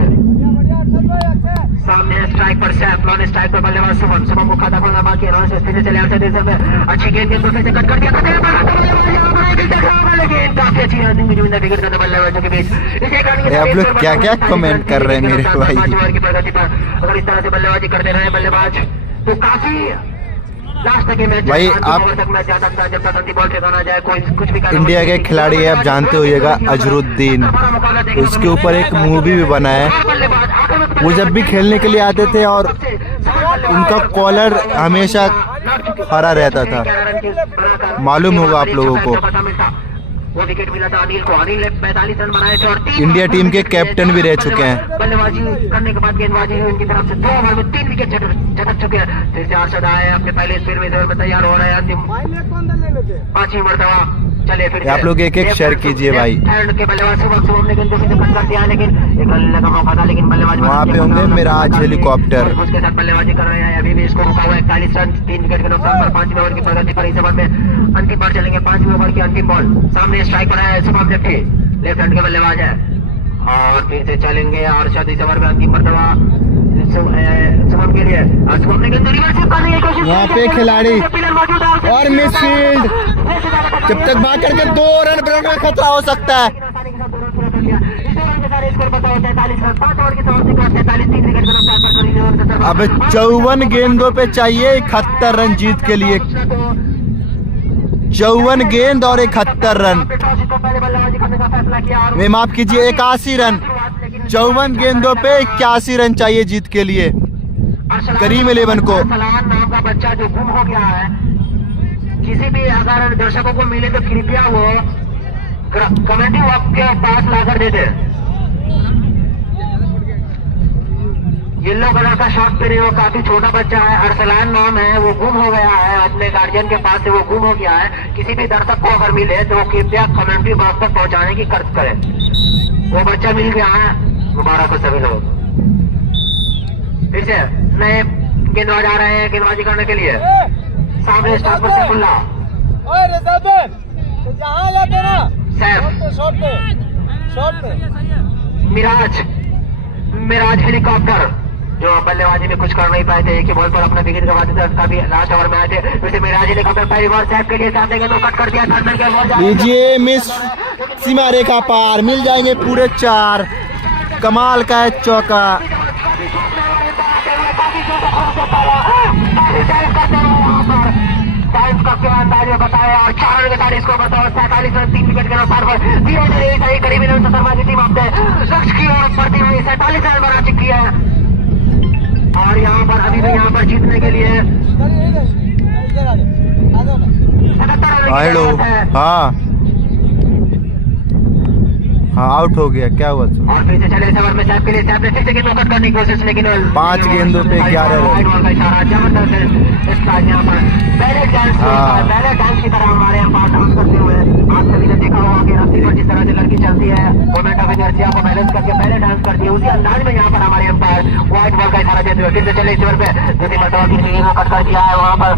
सामने स्ट्राइक पर सैफ, नॉन स्ट्राइक पर बल्लेबाज शुभम को खाता खोलना बाकी है। फिर से चले अर्शद में अच्छी गेंद को फिर से कट कर दिया, लेकिन काफी अच्छी रनिंग में विकेट करने बल्लेबाजों के बीच। आप लोग क्या क्या कमेंट कर रहे हैं मेरे भाई? 5 ओवर की प्रगति पर अगर इस तरह से बल्लेबाजी करते रहे बल्लेबाज तो काफी लास्ट तक मैच भाई आप मैच जा सकता है, जब तक अंतिम बॉल ठेकाना जाए कोई कुछ भी। इंडिया के खिलाड़ी है, आप जानते होइएगा अजरुद्दीन, उसके ऊपर एक मूवी भी बना है। वो जब भी खेलने के लिए आते थे और उनका कॉलर हमेशा हरा रहता था, मालूम होगा आप लोगों को। वो विकेट मिला था अनिल को, अनिल ने 45 रन बनाए थे और इंडिया टीम के कैप्टन भी रह चुके हैं। बल्लेबाजी करने के बाद गेंदबाजी उनकी तरफ से 2 ओवर में 3 विकेट झटक चुके हैं। फिर से अर्शद आए अपने पहले स्पिन में तैयार हो रहे हैं, अंतिम 5वीं मरतबा। चले फिर आप लोग एक शेयर कीजिए भाई। के बल्लेबाज शुभम ने गेंद को कट कर दिया, लेकिन एक रन का मौका था, लेकिन बल्लेबाज वहाँ पे होंगे मिराज हेलीकॉप्टर, उसके साथ बल्लेबाजी कर रहे हैं। अभी भी इसको रुका हुआ 41 रन, 3 विकेट के नुकसान पर 5वें ओवर की प्रगति पर। इस ओवर में अंतिम बार चलेंगे, 5वें ओवर की अंतिम बॉल। सामने स्ट्राइक पर है शुभम, लेफ्ट हैंड के बल्लेबाज है और फिर से चलेंगे अर्शद इस ओवर में अंतिम मरतबा शुभम के लिए। शुभम ने गेंद रिवर्स करने की कोशिश, वहाँ पे खिलाड़ी और मिसफील्ड, जब तक भाग करके 2 रन बनाने का खतरा हो सकता है। अब 54 गेंदों पे चाहिए 71 रन जीत के लिए, 54 गेंद और 71 रन, मैं माफ कीजिए 81 रन। 54 गेंदों पे 81 रन चाहिए जीत के लिए करीम 11 को। नाम का बच्चा जो गुम हो गया है, किसी भी अगर दर्शकों को मिले तो कृपया वो कमेटी वक्त के पास लाकर देते। येलो कलर का शॉर्ट पहने वो काफी छोटा बच्चा है, अरसलान नाम है, वो गुम हो गया है, अपने गार्जियन के पास से वो गुम हो गया है। किसी भी दर्शक को अगर मिले तो कृपया कमेंट्री बॉक्स तक पहुंचाने की कर्ज करें। वो बच्चा मिल गया है, मुबारक हो सभी लोग। फिर से नए गेंदबाज आ रहे हैं गेंदबाजी करने के लिए। सामने स्टार पर सैफुल्ला, मिराज हेलीकॉप्टर जो बल्लेबाजी में कुछ कर नहीं पाए थे, एक ही बॉल पर अपना विकेट गंवा दिया था, काफी लास्ट ओवर में आए थे। फिर से मिराज हेलीकॉप्टर पहली बार सैफ के लिए सामने गेंद कट कर दिया। लीजिए मिस सीमा रेखा पार, मिल जाएंगे पूरे 4। कमाल का है चौका। बताया और 4 रन के साथ इसको बताओ 47 रन 3 विकेट के नुकसान पर धीरे धीरे करीबी शर्मा की टीम अपने लक्ष्य की ओर बढ़ती हुई 47 रन बना चुकी है और यहाँ पर अभी भी यहाँ पर जीतने के लिए 77 रन। हाँ आउट हो गया, क्या हुआ? और फिर से चले ओवर में सैफ के लिए, सैफ ने फिर से गेंद कट करने की कोशिश, लेकिन 5 गेंदों पे 11 रन का इशारा जबरदस्त है इसका। यहाँ पर पहले डांस की तरह हमारे यहाँ पास करते हुए आप सभी ने देखा होगा कि ऊपर जिस तरह से लड़की चलती है मोमेंट ऑफ इनर्शिया को बैलेंस करके पहले डांस करती है, उसी अंदाज में यहाँ पर हमारे एम्पायर व्हाइट बॉल का इशारा देते हुए फिर से चले इस ओवर पे दूसरी मरतबा की को कट कर दिया है वहाँ पर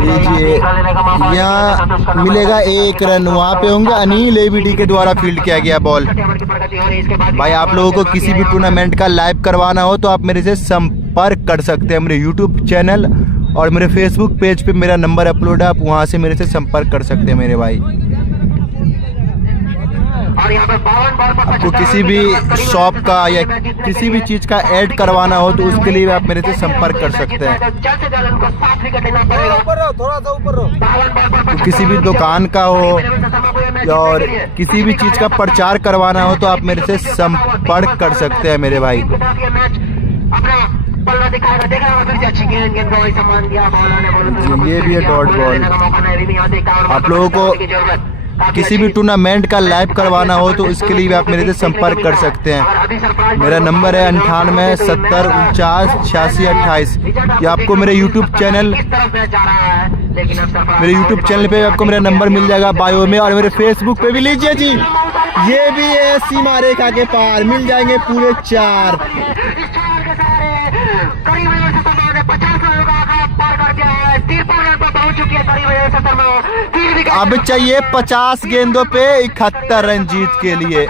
लीजिए, यहाँ मिलेगा 1 रन। वहाँ पे होंगे अनिल एबीडी के द्वारा फील्ड किया गया बॉल। भाई आप लोगों को किसी भी टूर्नामेंट का लाइव करवाना हो तो आप मेरे से संपर्क कर सकते हैं। मेरे यूट्यूब चैनल और मेरे फेसबुक पेज पे मेरा नंबर अपलोड है, आप वहाँ से मेरे से संपर्क कर सकते हैं मेरे भाई। आपको किसी भी शॉप का या किसी भी चीज़ का ऐड करवाना हो तो उसके लिए आप मेरे से संपर्क कर सकते हैं। तो किसी भी दुकान का हो और किसी भी चीज़ का प्रचार करवाना हो तो आप मेरे से संपर्क कर सकते हैं मेरे भाई। ये भी है डॉट बॉल। आप लोगों को किसी भी टूर्नामेंट का लाइव करवाना हो तो इसके लिए भी आप मेरे से संपर्क कर सकते हैं। मेरा नंबर है 98 70 49 86 28। ये आपको मेरे यूट्यूब चैनल पे आपको मेरा नंबर मिल जाएगा बायो में, और मेरे फेसबुक पे भी। लीजिए जी, ये भी है सीमा रेखा के पार, मिल जाएंगे पूरे 4। अब चाहिए 50 गेंदों पे 71 रन जीत के लिए।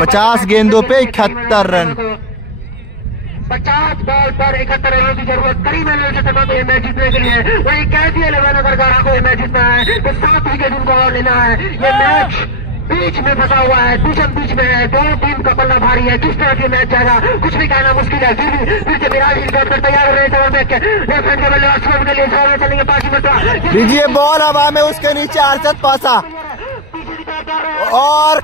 50 गेंदों पे 71 रन। 50 बॉल पर 71 रनों की जरूरत करीब है ये मैच जीतने के लिए। वही कैसी 11 अगर गाड़ा को ये मैच जीतना है तो 7 विकेट उनको और लेना है। ये मैच बीच में फंसा हुआ है, बीच में है, दोनों टीम का पल्ला भारी है। किस तरह से मैच जाएगा कुछ भी कहना मुश्किल है। फिर से विराट कर तैयार हो रहे हैं। लीजिए बॉल हवा में, उसके नीचे अरशद पासा और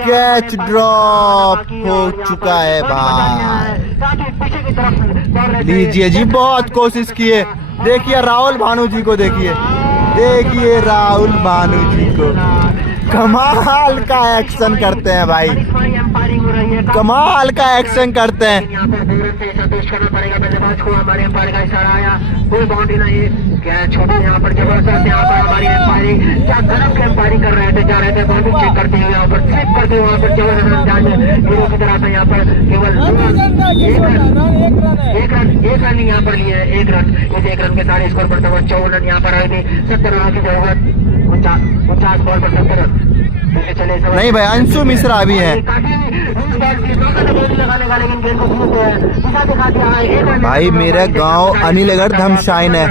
कैच ड्रॉप हो चुका है भाई। लीजिए जी, बहुत कोशिश किए। देखिए राहुल भानु जी को, देखिए राहुल भानु जी को, कमाल का एक्शन करते हैं भाई, कमाल का एक्शन करते हैं। हमारे एम्पायर का इशारा आया, कोई बाउंड्री नहीं। छोटे यहाँ पर जबरदस्त यहाँ पर हमारी एम्पायरिंग क्या गलत एम्पायरिंग कर रहे थे, जा रहे थे बाउंड्री चेक करते हुए यहाँ पर स्लिप करते हुए वहाँ पर जबरदस्त अंदाज में हीरो की तरह से यहाँ पर केवल एक रन यहाँ पर लिए, 1 रन। इस 1 रन के सारे स्कोर पर 54 रन यहाँ पर आए थे। 70 रनों की जरूरत, 50 बॉल पर 70 रन। नहीं भाई, अंशु मिश्रा भी है भाई। मेरा गांव अनिलगढ़ धमशाइन है।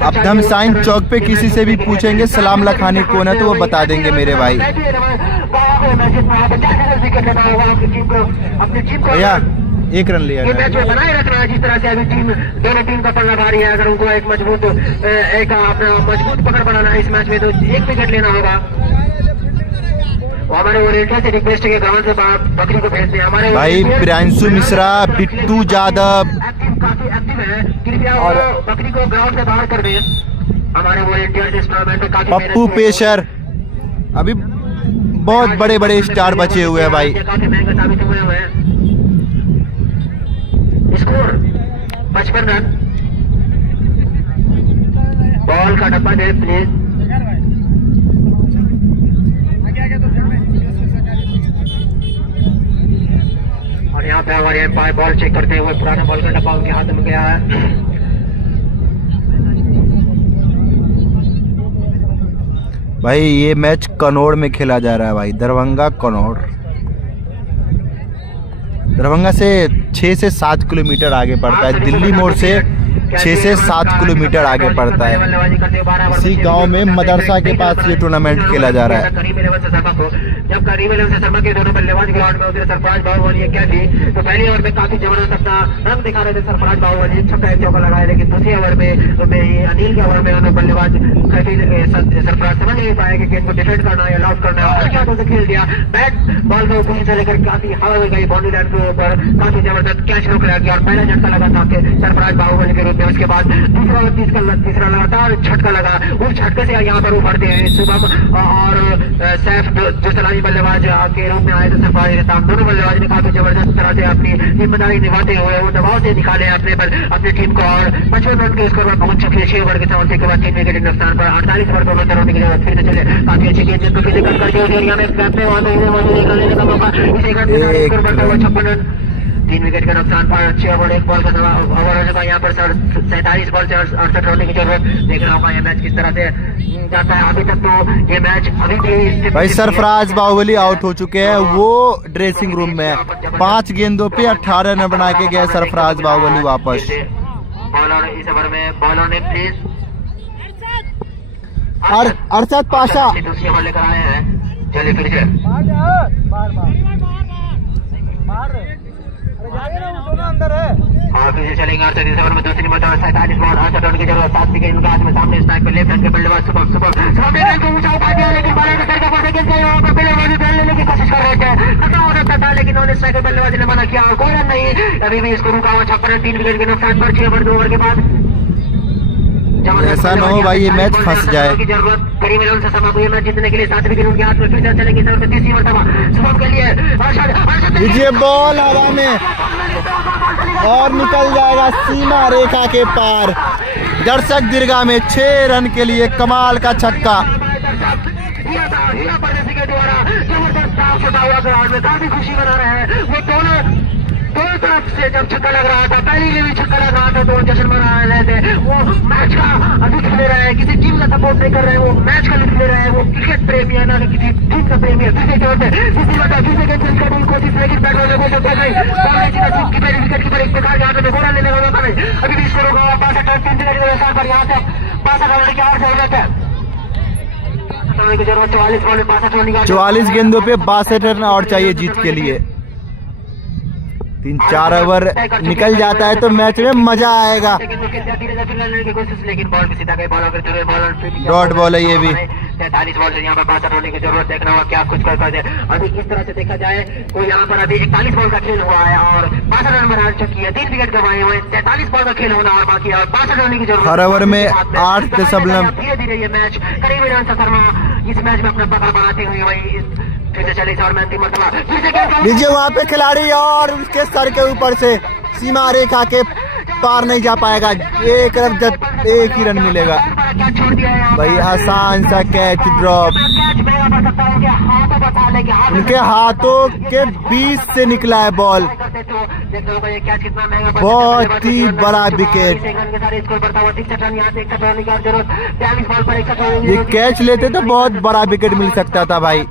अब धमशाइन चौक पे किसी से भी पूछेंगे सलाम लखानी कौन है तो वो बता देंगे मेरे भाई। भैया 1 रन लिया। मैच में बनाए रखना है जिस तरह से अभी दोनों टीम का पल्ला भारी है। अगर उनको एक मजबूत पकड़ बनाना है इस मैच में तो 1 विकेट लेना होगा। हमारे वॉलंटियर से रिक्वेस्ट है कि ग्राउंड से बकरी को भेज दें। हमारे भाई प्रियांशु मिश्रा, बिट्टू यादव काफी एक्टिव है, कृपया और बकरी को ग्राउंड से बाहर कर दें। हमारे वॉलंटियर इस टूर्नामेंट में काफी पप्पू पेशर, अभी बहुत बड़े बड़े स्टार बचे हुए हैं भाई। काफी महंगे साबित हुए हैं। Score 55 run. बॉल का डब्बा दे प्लीज। और यहाँ पे हमारे एम्पायर बॉल चेक करते हुए पुराना बॉल का डब्बा उनके हाथ में गया है। भाई ये मैच कनौर में खेला जा रहा है भाई, दरभंगा कनौर। दरभंगा से 6 से 7 किलोमीटर आगे पड़ता है। दिल्ली मोड़ से 6 से 7 किलोमीटर आगे पड़ता है। इसी गांव में मदरसा के पास ये टूर्नामेंट खेला जा रहा है। जब करीब 11 से शर्मा के दोनों बल्लेबाज ग्राउंड में उतरे सरफराज बाहुबली क्या थी तो पहले ओवर में काफी जबरदस्त अपना रंग दिखा रहे थे सरफराज बाहुबली, छक्का एक चौका लगाया। लेकिन दूसरे ओवर में अनिल के ओवर में उन्होंने बल्लेबाज सरफराज समझ नहीं पाया कि गेंद को डिफेंड करना है या लॉस करना है, हल्के हाथों से खेल दिया। बैट बॉल को ऊपर से लेकर काफी हवा में गई, बाउंड्री लाइन के ऊपर काफी जबरदस्त कैच रोक लिया गया और पहला झटका लगा था कि सरफराज बाहुबली के में। उसके बाद तीसरा लगातार झटका लगा, उस झटके से यहाँ पर उभरते हैं शुभम और सैफ जो सलामी बल्लेबाज के रूप में आए थे। सरफराज इल्ताम दोनों बल्लेबाज ने काफी जबरदस्त तरह से अपनी जिम्मेदारी निभाते हुए वो दबाव से निकाले अपनी टीम को और 55 रन के स्कोर पर पहुंच चुकी है। 6 ओवर के समझौते के बाद 3 विकेट नुकसान पर 48 ओवर पर 69 रन की जरूरत। फिर से चले काफी अच्छी गेंद को फिर कट करके उस एरिया में स्क्रैप में वहां निकालने का मौका। इस एक रन के साथ स्कोर बढ़ता हुआ 56 रन। 3 विकेट का नुकसान पर 6 ओवर 1 बॉल का ओवर हो चुका है। यहाँ पर 47 बॉल से 68 रन की जरूरत। देखना होगा ये मैच किस तरह से जाता है। अभी तक तो ये मैच अभी भी भाई सरफराज बाहुबली आउट हो चुके हैं, वो ड्रेसिंग रूम में 5 गेंदों पे 18 रन बना के गए सरफराज बाहुबली वापस। बॉलर इस ओवर में बॉलर ने प्लीज अरशद पाशा दूसरी ओवर लेकर आए हैं। चलिए फिर से और फिर से चलेंगे। अरशद इस ओवर में दूसरी मरतबा 47 बॉल 68 रन की जरूरत। 7 विकेट इनका हाथ में सामने स्ट्राइक पे लेफ्ट हैंड के बल्लेबाज सुबह ने गेंद को ऊंचा उठा दिया, लेकिन बॉलर ने सर का पास खेलते हुए पर बल्लेबाजी ध्यान लेने की कोशिश कर रहे थे। खत्म हो सकता था लेकिन उन्होंने स्ट्राइक बल्लेबाजी ने मना किया और कोई रन नहीं। अभी भी इसको रुका हुआ 56 रन 3 विकेट के नुकसान पर 6 ओवर 2 ओवर के बाद। ऐसा ना हो भाई ये मैच फंस जाए। करीब से समय को ये मैच जीतने के लिए 7 विकेट उनके हाथ में। फिर चलेंगे सर तीसरी मरतबा शुभम के लिए लीजिए बॉल हवा में और निकल जाएगा सीमा रेखा के पार। दर्शक दीर्घा में 6 रन के लिए कमाल का छक्का। काफी खुशी मना रहे हैं वो दोनों तरफ से। जब छक्का लग रहा था पहली में भी छक्का लग रहा था तो जश्न मना रहे थे। वो मैच का लुत्फ ले रहे हैं, किसी टीम का सपोर्ट नहीं कर रहे हैं, वो मैच का लुत्फ ले रहे हैं। वो क्रिकेट प्रेमी है ना किसी टीम का प्रेमी है। फिर से जोर से कोशिश लेकिन बैट वाले को विकेट कीपर एक प्रकार यहाँ पे गोला लेने का मौका नहीं। अभी भी शुरू होगा 62 रन 3 विकेट के स्थान पर यहाँ से 62 रन की और जरूरत है। 44 बॉल में 62 रन। 44 गेंदों पे 62 रन और चाहिए जीत के लिए। 3-4 ओवर निकल जाता है तो मैच में मजा आएगा। डॉट बॉल है ये भी। 43 बॉल से यहाँ पर 62 होने की जरूरत। देखना होगा क्या कुछ कर दे। अभी इस तरह से देखा जाए तो यहाँ पर अभी 41 बॉल का खेल हुआ है और 62 रन बना चुकी है। 3 विकेट गंवाए हुए। 43 बॉल का खेल होना और बाकी और 62 होने की जरूरत। हर ओवर में 8 दशमलव। धीरे धीरे ये मैच करीब शर्मा इस मैच में अपना पकड़ बनाते हुए वही लीजिए वहाँ पे खिलाड़ी और उसके सर के ऊपर से सीमा रेखा के पार नहीं जा पाएगा। एक ही रन मिलेगा भाई। आसान सा कैच ड्रॉप उनके हाथों के बीच से निकला है बॉल। बहुत ही बड़ा विकेट। ये कैच लेते तो बहुत बड़ा विकेट मिल सकता था भाई।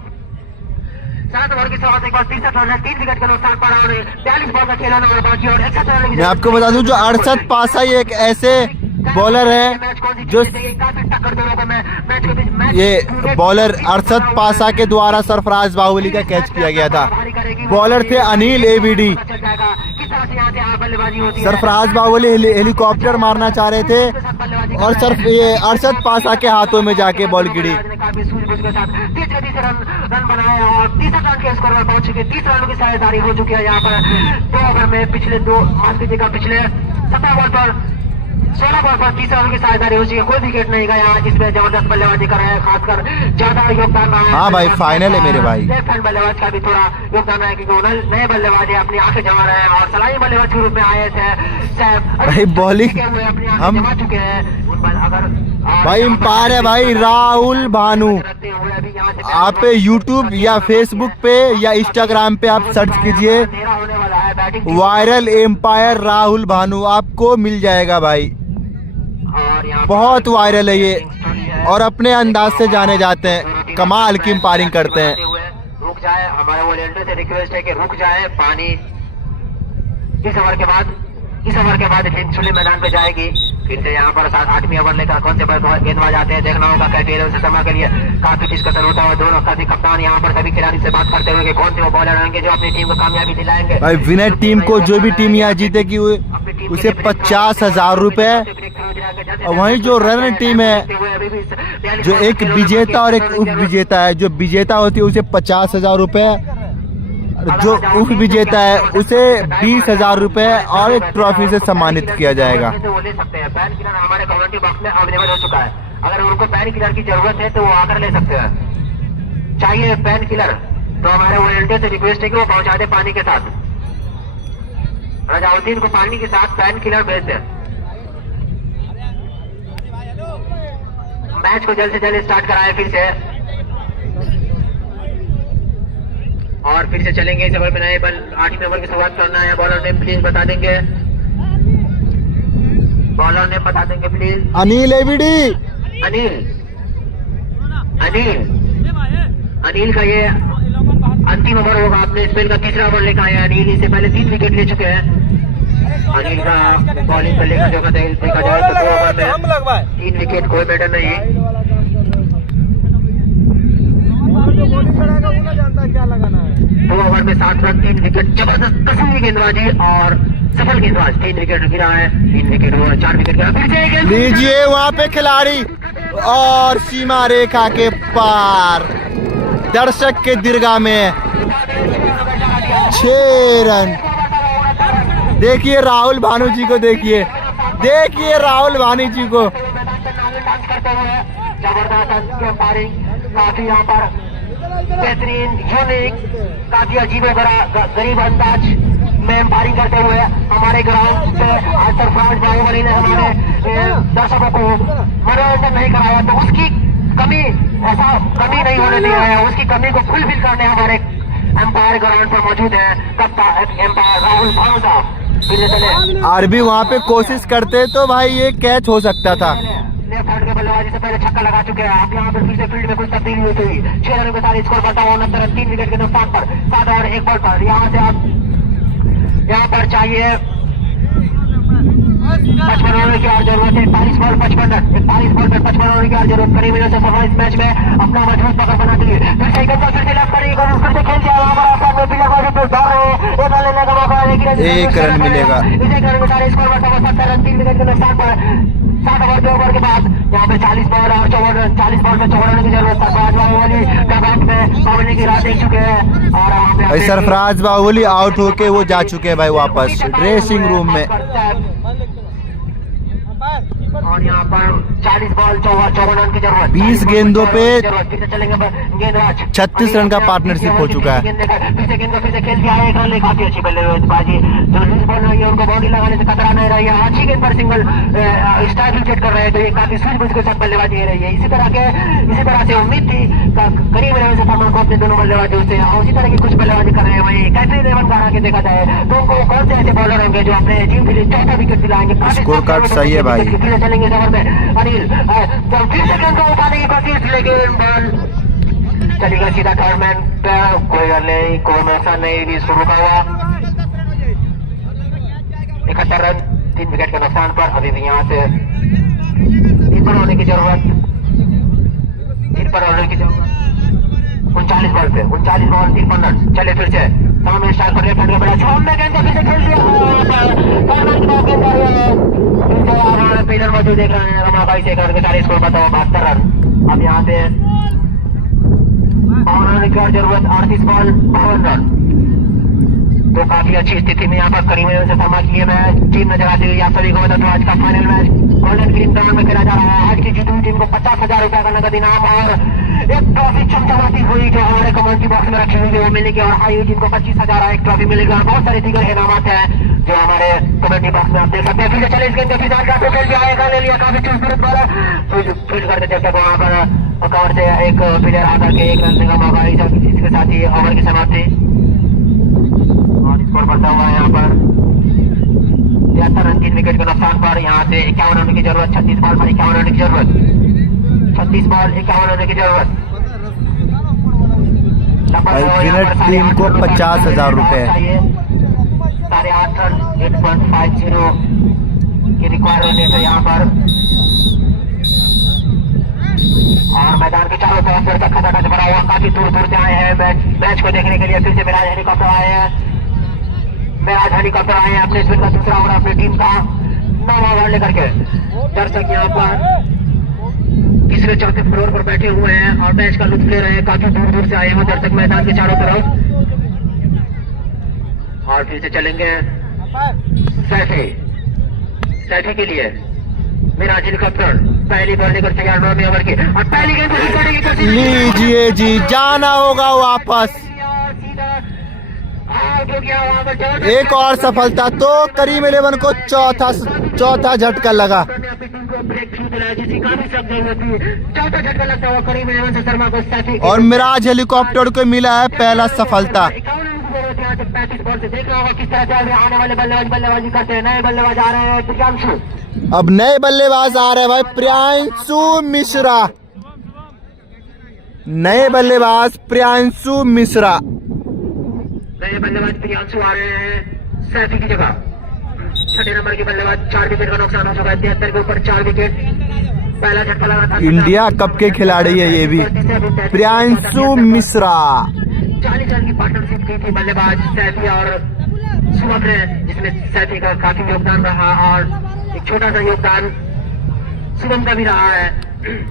7 ओवर की शुरुआत एक बार 63 रन 3 विकेट का नुकसान पड़ा और 42 बॉल का खेल होना और बाकी और 61 रन। मैं आपको बता दूं जो अरशद पाशा एक ऐसे बॉलर है जो ये बॉलर अरशद पाशा के द्वारा सरफराज बाहुबली का कैच किया गया था। बॉलर थे अनिल एबीडी। सरफराज बाहुबली हेलीकॉप्टर मारना चाह रहे थे और ये अरशद पाशा के हाथों में जाके बॉल गिरी। रन बनाया और 30 रन के स्कोर पर पहुंच चुके। 30 रनों की साझेदारी हो चुकी है यहाँ पर 2 ओवर में। पिछले 17 बॉल पर 16 बॉल पर 30 रनों की साझेदारी हो चुकी है। कोई विकेट नहीं गया। इसमें जबरदस्त बल्लेबाजी कर रहे हैं, खासकर ज्यादा योगदान रहा है। हाँ भाई फाइनल है मेरे भाई। लेफ्ट हैंड बल्लेबाज का भी थोड़ा योगदान रहा है क्योंकि नए बल्लेबाज अपनी आंखें जमा रहे हैं और सलामी बल्लेबाज के रूप में आए थे। भाई बॉलिंग हम जमा चुके हैं। अगर भाई एम्पायर है भाई राहुल भानु। आप यूट्यूब या फेसबुक पे या इंस्टाग्राम पे आप सर्च कीजिए वायरल एम्पायर राहुल भानु, आपको मिल जाएगा भाई। बहुत वायरल है ये और अपने अंदाज से जाने जाते हैं, कमाल की एम्पायरिंग करते हैं। रुक जाए, हमारे वॉलंटियर से रिक्वेस्ट है कि रुक जाए। पानी इस ओवर के बाद टीम खुले मैदान पे जाएगी। फिर से यहाँ पर 8वीं ओवर लेकर कौन से गेंदबाज आते हैं देखना होगा। कैटेरिया से समय के लिए काफी डिस्कशन होता है। दोनों सभी कप्तान यहाँ पर सभी खिलाड़ी से बात करते हुए कि कौन से वो बॉलर होंगे जो अपनी टीम को कामयाबी दिलाएंगे। भाई विनर टीम को जो भी टीम यहाँ जीतेगी उसे 50,000 रुपए, और वहीं जो रनर टीम है जो एक विजेता और एक उप विजेता है, जो विजेता होती है उसे 50,000 रुपए, जो ऊँट विजेता है उसे 20,000 रुपए और एक ट्रॉफी से सम्मानित किया जाएगा। तो वो ले सकते हैं। पैन किलर हमारे कम्युनिटी बॉक्स में अवेलेबल हो चुका है। अगर उनको पैन किलर की जरूरत है तो वो आकर ले सकते हैं। चाहिए पैन किलर तो हमारे वॉलंटियर से रिक्वेस्ट है कि वो पहुंचा दे पानी के साथ। रजाउद्दीन को पानी के साथ पैन किलर भेज दे। मैच को जल्द से जल्द स्टार्ट कराए फिर से, और फिर से चलेंगे इस ओवर में। नए बल 8 ओवर की शुरुआत करना है। बॉलर ने प्लीज बता देंगे, बॉलर ने बता देंगे प्लीज। अनिल एबीडी, अनिल का ये अंतिम ओवर होगा। अपने स्पेल का तीसरा ओवर लेकर आए अनिल। इससे पहले 3 विकेट ले चुके हैं। अनिल का बॉलिंग कर लेकर जो देखा जाए तो 2 ओवर में 3 विकेट, कोई मैटर नहीं। 2 ओवर में 7 रन, 3 विकेट। जबरदस्त कसूरी गेंदबाजी और सफल गेंदबाज। 3 विकेट गिरा है, 3 विकेट हुआ, 4 विकेट गिरा। फिर से एक गेंद लीजिए वहां पे खिलाड़ी और सीमा रेखा के पार, दर्शक के दीर्घा में 6 रन। देखिए राहुल भानु जी को, देखिए राहुल भानु जी को। जबरदस्त अंपायरिंग, काफी यहाँ पर बेहतरीन, यूनिक, काफी अजीब गरीब अंदाज में अंपायरिंग करते हुए हमारे ग्राउंड पे आज सरफराज बाहुबली ने हमारे दर्शकों को मनोरंजन नहीं कराया, तो उसकी कमी, ऐसा कमी नहीं होने दिया है। उसकी कमी को फुलफिल करने हमारे एम्पायर ग्राउंड पर मौजूद है कप्तान एम्पायर राहुल भानु साहब। आरबी वहाँ पे कोशिश करते तो भाई ये कैच हो सकता था। लेफ्ट हैंड के बल्लेबाजी से पहले छक्का लगा चुके हैं। अब यहाँ पर फिर से फील्ड में कुछ तब्दीली हुई। 6 रनों के साथ स्कोर बढ़ता हुआ 69 रन, 3 विकेट के नुकसान पर 7 ओवर 1 बॉल पर। यहाँ से आप यहाँ पर चाहिए 55 रनों की और जरूरत है। 41 बॉल 55 रन, 41 बॉल पर 55 रनों की और जरूरत। करीब मिनट से सफल इस मैच में अपना मजबूत पकड़ बनाती है। फिर से लेफ्ट करेगा, फिर से खेल दिया। एक रन मिलेगा। इसे रन में सारे स्कोर बढ़ता हुआ 70 रन, 3 विकेट के नुकसान पर 7 ओवर 2 ओवर के बाद यहाँ पे 40 बॉल और 54 रन, 40 बॉल में 54 रन की जरूरत है। बाहुबली में बाहुबली की राह देख चुके हैं और सरफराज बाहुबली आउट होके वो जा चुके हैं भाई वापस ड्रेसिंग रूम में। और यहाँ पर 40 बॉल 54 रन की जरूरत। 20 गेंदों पे चलेंगे गेंदबाज 36 रन का पार्टनरशिप हो चुका है। फिर से खेल दिया है। एक रन ले, काफी अच्छी बल्लेबाजी। जो लूज बॉल रही है उनको बाउंड्री लगाने से खतरा नहीं रही है। अच्छी गेंद पर सिंगल स्ट्राइक विकेट कर रहे हैं, तो ये काफी सूझबूझ के साथ बल्लेबाजी रही है। इसी तरह से उम्मीद थी करीब रहे से फरमान को अपने दोनों बल्लेबाजों से, और उसी तरह की कुछ बल्लेबाजी कर रहे हैं। वही कैसे रेवन का आके देखा जाए तो उनको कौन से ऐसे बॉलर होंगे जो अपने टीम के लिए 4था विकेट दिलाएंगे। स्कोर कार्ड सही है भाई। चलेंगे ओवर में अनिल फिर से गेंद को उठाने की कोशिश, लेकिन बॉल चलेगा सीधा टर्नमैन पे। कोई गल नहीं, कोई ऐसा नहीं भी शुरू हुआ। 71 रन, 3 विकेट के नुकसान पर। अभी भी यहाँ से 3 पर होने की जरूरत, 3 पर होने की जरूरत। 39 बॉल पे 39 बॉल 53 रन। चले फिर से सामने स्टार पर लेफ्ट हैंड का बड़ा छक्का में गेंद को फिर से खेल दिया। पेलर मौजूद देख रहे हैं रमाबाई से करके 40 स्कोर बताओ 72 रन। अब यहाँ पे 52 रन की और जरूरत। 38 बॉल 52 रन, तो काफी अच्छी स्थिति में यहाँ पर करीब से समा किए मैच टीम नजर आती हुई। आप सभी को बता दो आज का final match golden green ground में खेला जा रहा है। आज की जीती हुई टीम को 50,000 रुपए का नगद इनाम और एक ट्रॉफी चमचमाती हुई जो हमारे कम्युनिटी बॉक्स में रखी हुई वो मिलेगी, और आई टीम को 25,000 एक ट्रॉफी मिलेगी और बहुत सारे दीगर इनामत है जो हमारे कम्युनिटी बॉक्स में आप देख सकते हैं। फिर से चले इस गेंद के फिलहाल का खेल दिया है, ले लिया काफी चुस्त वाला फील्ड करते जब तक वहां पर कवर से एक प्लेयर आकर के 1 रन का मौका, इसके साथ ही ओवर की समाप्ति और स्कोर बढ़ता हुआ है यहाँ पर 73 रन, 3 विकेट के नुकसान पर। यहाँ से 51 रन की जरूरत। 36 बॉल पर 51 रन की जरूरत। 36 बॉल 51 रन की जरूरत। विनर टीम को 50,000 रुपए। 8.5 रन 8.50 की रिक्वायर होने से यहाँ पर, और मैदान के चारों तरफ फिर तक खचाखच भरा हुआ। काफी दूर दूर से आए हैं मैच को देखने के लिए। फिर से मिराज हेलीकॉप्टर आए हैं, मिराज हेलीकॉप्टर आए हैं अपने स्पिन का दूसरा ओवर अपनी टीम का 9वां ओवर लेकर के। दर्शक यहाँ पर तीसरे चौथे फ्लोर पर बैठे हुए हैं और मैच का लुत्फ ले रहे हैं। काफी दूर दूर से आए हैं दर्शक मैदान के चारों तरफ। और फिर से चलेंगे सैफी के लिए। मिराज हेलीकॉप्टर पहली बॉल लेकर तैयार 9वें ओवर की और पहली गेंद को करने की कोशिश। लीजिए जी, जाना होगा वापस। एक और सफलता तो करीम 11 को चौथा झटका लगा। चौथा झटका लगता हुआ करीम 11 से शर्मा को सैफी और मिराज हेलीकॉप्टर को मिला है पहला सफलता। 35 बॉल से देख रहा होगा किस तरह से आने वाले बल्लेबाजी करते हैं। नए बल्लेबाज आ रहे हैं प्रियांशु। अब नए बल्लेबाज आ रहे हैं भाई, प्रियांशु मिश्रा। नए बल्लेबाज प्रियांशु मिश्रा। नए बल्लेबाज प्रियांशु आ रहे हैं सैफी की जगह। छठे नंबर के बल्लेबाज 4 विकेट का नुकसान हो चुका है। 73 के ऊपर 4 विकेट। पहला झटका लगा था। इंडिया कप के खिलाड़ी है ये भी, प्रियांशु मिश्रा। 40 रन की पार्टनरशिप की थी बल्लेबाज सैफी और सुबह ने, जिसमें सैफी का काफी योगदान रहा और एक छोटा सा योगदान शुभम का भी रहा है।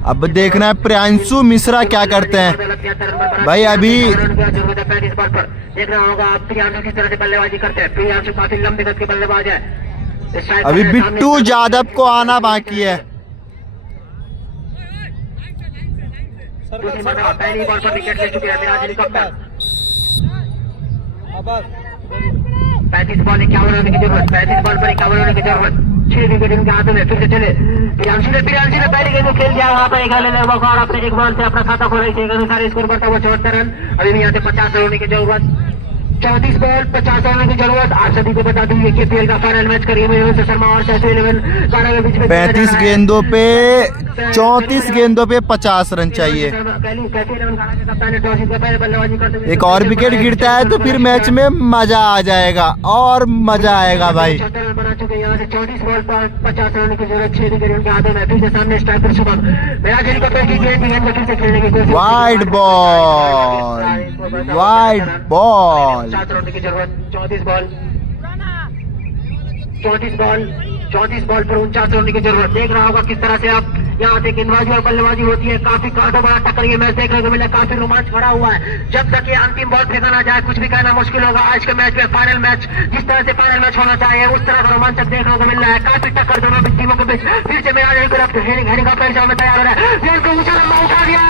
अब देखना है प्रियांशु मिश्रा क्या करते हैं भाई। अभी 35 बॉल पर देखना होगा प्रियांशु किस तरह से बल्लेबाजी करते हैं। प्रियांशु काफी लंबे गति के बल्लेबाज है। अभी बिट्टू यादव को आना बाकी है। पहली बॉल पर विकेट ले चुके हैं मिराज हेलीकॉप्टर। 35 बॉल 51 रन की जरूरत। 35 बॉल पर 51 रन की जरूरत। 6 विकेट इनके हाथों में। फिर से चले प्रियांशु ने पहली गेंद को खेल दिया। वहां पर एक और अपने एक बॉल से अपना खाता खोला। इसी अनुसार स्कोर बढ़ता हुआ 74 रन। अभी भी यहाँ से 50 रन होने की जरूरत। 34 बॉल 50 रन की जरूरत। आप सभी को बता दूं ये KPL का फाइनल मैच करीब शर्मा और सैफी 11 के बीच में 35 गेंदों पे 34 गेंदों पे 50 रन चाहिए। एक और विकेट गिरता है तो फिर मैच में मजा आ जाएगा और मजा आएगा भाई। 70 रन बना चुके यहाँ से। 34 बॉल पर 50 रन की जरूरत। 6 विकेट उनके हाथों में। फिर से सामने स्ट्राइकर शुभम। मिराज हेलीकॉप्टर की गेंद को फिर से खेलने की कोशिश। Wide ball, wide ball. 50 run की जरूरत। 34 बॉल पर 49 रन की जरूरत। देख रहा होगा किस तरह से आप यहाँ से गेंदबाजी और बल्लेबाजी होती है। काफी कांटों बड़ा टक्कर ये मैच देखने को मिला। काफी रोमांच भरा हुआ है। जब तक ये अंतिम बॉल फेंका ना जाए कुछ भी कहना मुश्किल होगा। आज के मैच में फाइनल मैच जिस तरह से फाइनल मैच होना चाहिए उस तरह का रोमांचक देखने को मिल रहा है। काफी टक्कर दोनों टीमों के बीच। फिर से मेरा हेलीकॉप्टर में तैयार हो रहा है। ऊंचा लंबा उठा दिया।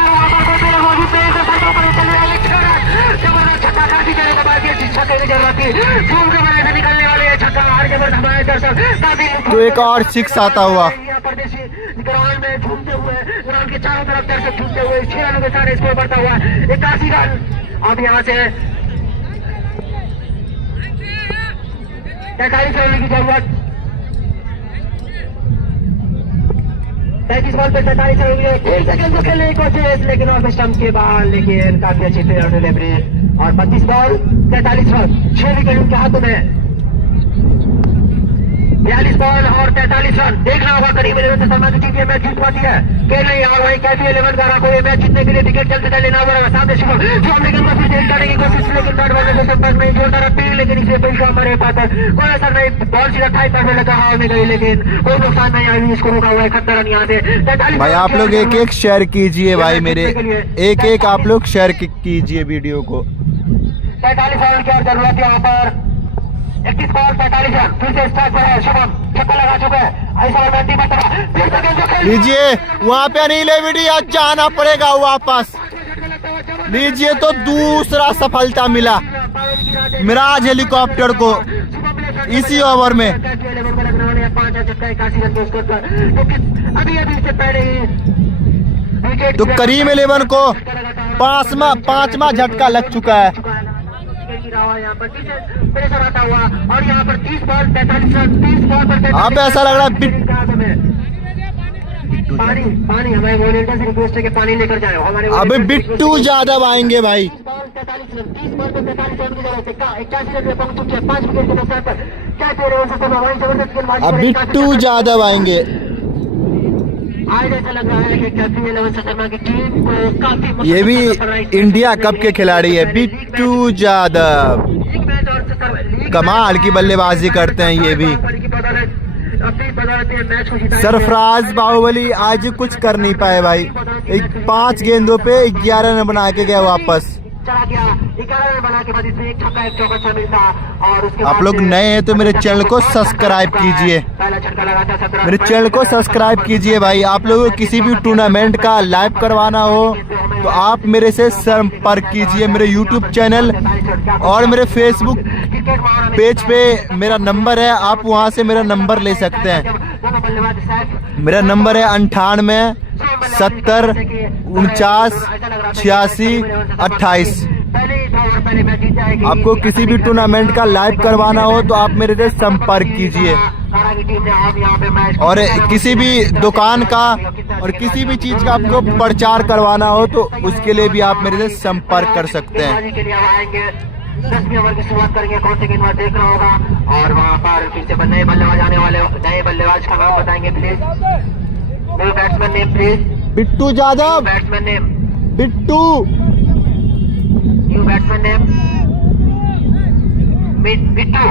छक्का काफी जगह को बाकी छक्के की जरूरत थी। झूम के बनाए से निकलने वाले छक्का हर जबरदस्त हमारे दर्शक काफी तो एक और 6 आता हुआ। परदेशी ग्राउंड में झूमते हुए ग्राउंड के चारों तरफ दर्शक झूमते हुए 6 रनों के साथ स्कोर बढ़ता हुआ 81 रन। अब यहाँ से 43 रन की जरूरत। 35 बॉल पे 43 रन हुए। 1 सेकंड को खेलने की कोशिश लेकिन ऑफ स्टंप के बाद लेकिन काफी अच्छी फील्ड डिलीवरी और 32 बॉल 43 रन। 6 विकेट उनके हाथों में। 42 बॉल और 43 रन। देखना होगा करीब 11 से शर्मा की टीम ये मैच जीत पाती है कि नहीं। और वही KPL 11 द्वारा को ये मैच जीतने के लिए विकेट जल्द से लेना होगा। सामने शुभम जो हमने गेंद फिर से करने की कोशिश लेकिन बैट बॉल में संपर्क नहीं जोड़ता रहा पीर लेकिन इसे कोई शॉट मारे पाता कोई असर नहीं। बॉल सीधा टाइप करने लगा हवा में गई लेकिन कोई नुकसान नहीं आई। इसको रुका हुआ है 71 रन यहाँ से। भाई आप लोग एक शेयर कीजिए भाई मेरे एक आप लोग शेयर कीजिए वीडियो को। 45 रन की और जरूरत है यहाँ पर। 31 बॉल 45 रन। फिर से स्ट्राइक पर है शुभम। छक्का लगा चुका है। ऐसा लीजिए वहाँ पे अनिल विडिया जाना पड़ेगा वापस। लीजिए तो दूसरा सफलता मिला मिराज हेलीकॉप्टर को इसी ओवर में। 81 रन के स्कोर पर अभी से पहले तो करीम 11 को पांचवा झटका लग चुका है। यहाँ पर प्रेशर आता हुआ और यहाँ पर 30 बॉल 45 रन। 30 बॉल पर अब ऐसा लग रहा है पानी हमारे वॉलंटियर से रिक्वेस्ट है कि पानी लेकर जाए। हमारे अबे बिट्टू यादव आएंगे भाई। 30 बॉल 43 रन। 30 बॉल पर 43 रन की जरूरत है। 81 रन में पहुंच चुके हैं। 5 विकेट के नुकसान पर क्या कह रहे हो जबरदस्त गेंदबाजी। अब बिट्टू यादव आएंगे। आज ऐसा लग रहा है कि KPL 11 शर्मा की टीम को काफी ये भी इंडिया कप के खिलाड़ी है बिट्टू यादव। कमाल की बल्लेबाजी करते हैं ये भी। सरफराज बाहुबली आज कुछ कर नहीं पाए भाई। 5 गेंदों पे 11 रन बना के गया वापस। चला गया 11 रन बना के बाद इसमें एक छक्का एक चौका शामिल था और उसके आप लोग नए हैं तो मेरे चैनल को सब्सक्राइब कीजिए, पहला छक्का लगा था 17 मेरे चैनल को सब्सक्राइब कीजिए भाई। आप लोगों को किसी भी टूर्नामेंट का लाइव करवाना हो तो आप मेरे से संपर्क कीजिए। मेरे यूट्यूब चैनल और मेरे फेसबुक पेज पे मेरा नंबर है, आप वहां से मेरा नंबर ले सकते हैं। मेरा नंबर है 98 70 49 86 28। आपको किसी भी टूर्नामेंट का लाइव करवाना हो तो आप मेरे से संपर्क कीजिए। और किसी भी दुकान का और किसी भी चीज का आपको प्रचार करवाना हो तो उसके लिए भी आप मेरे से संपर्क कर सकते हैं। 10वीं ओवर की शुरुआत करेंगे, कौन से गेंदबाज देख रहा होगा और वहाँ पर फिर से नए बल्लेबाज आने वाले, नए बल्लेबाज का नाम बताएंगे please. New batsman name please. Bittu Yadav. Batsman name Bittu. New batsman name Bittu.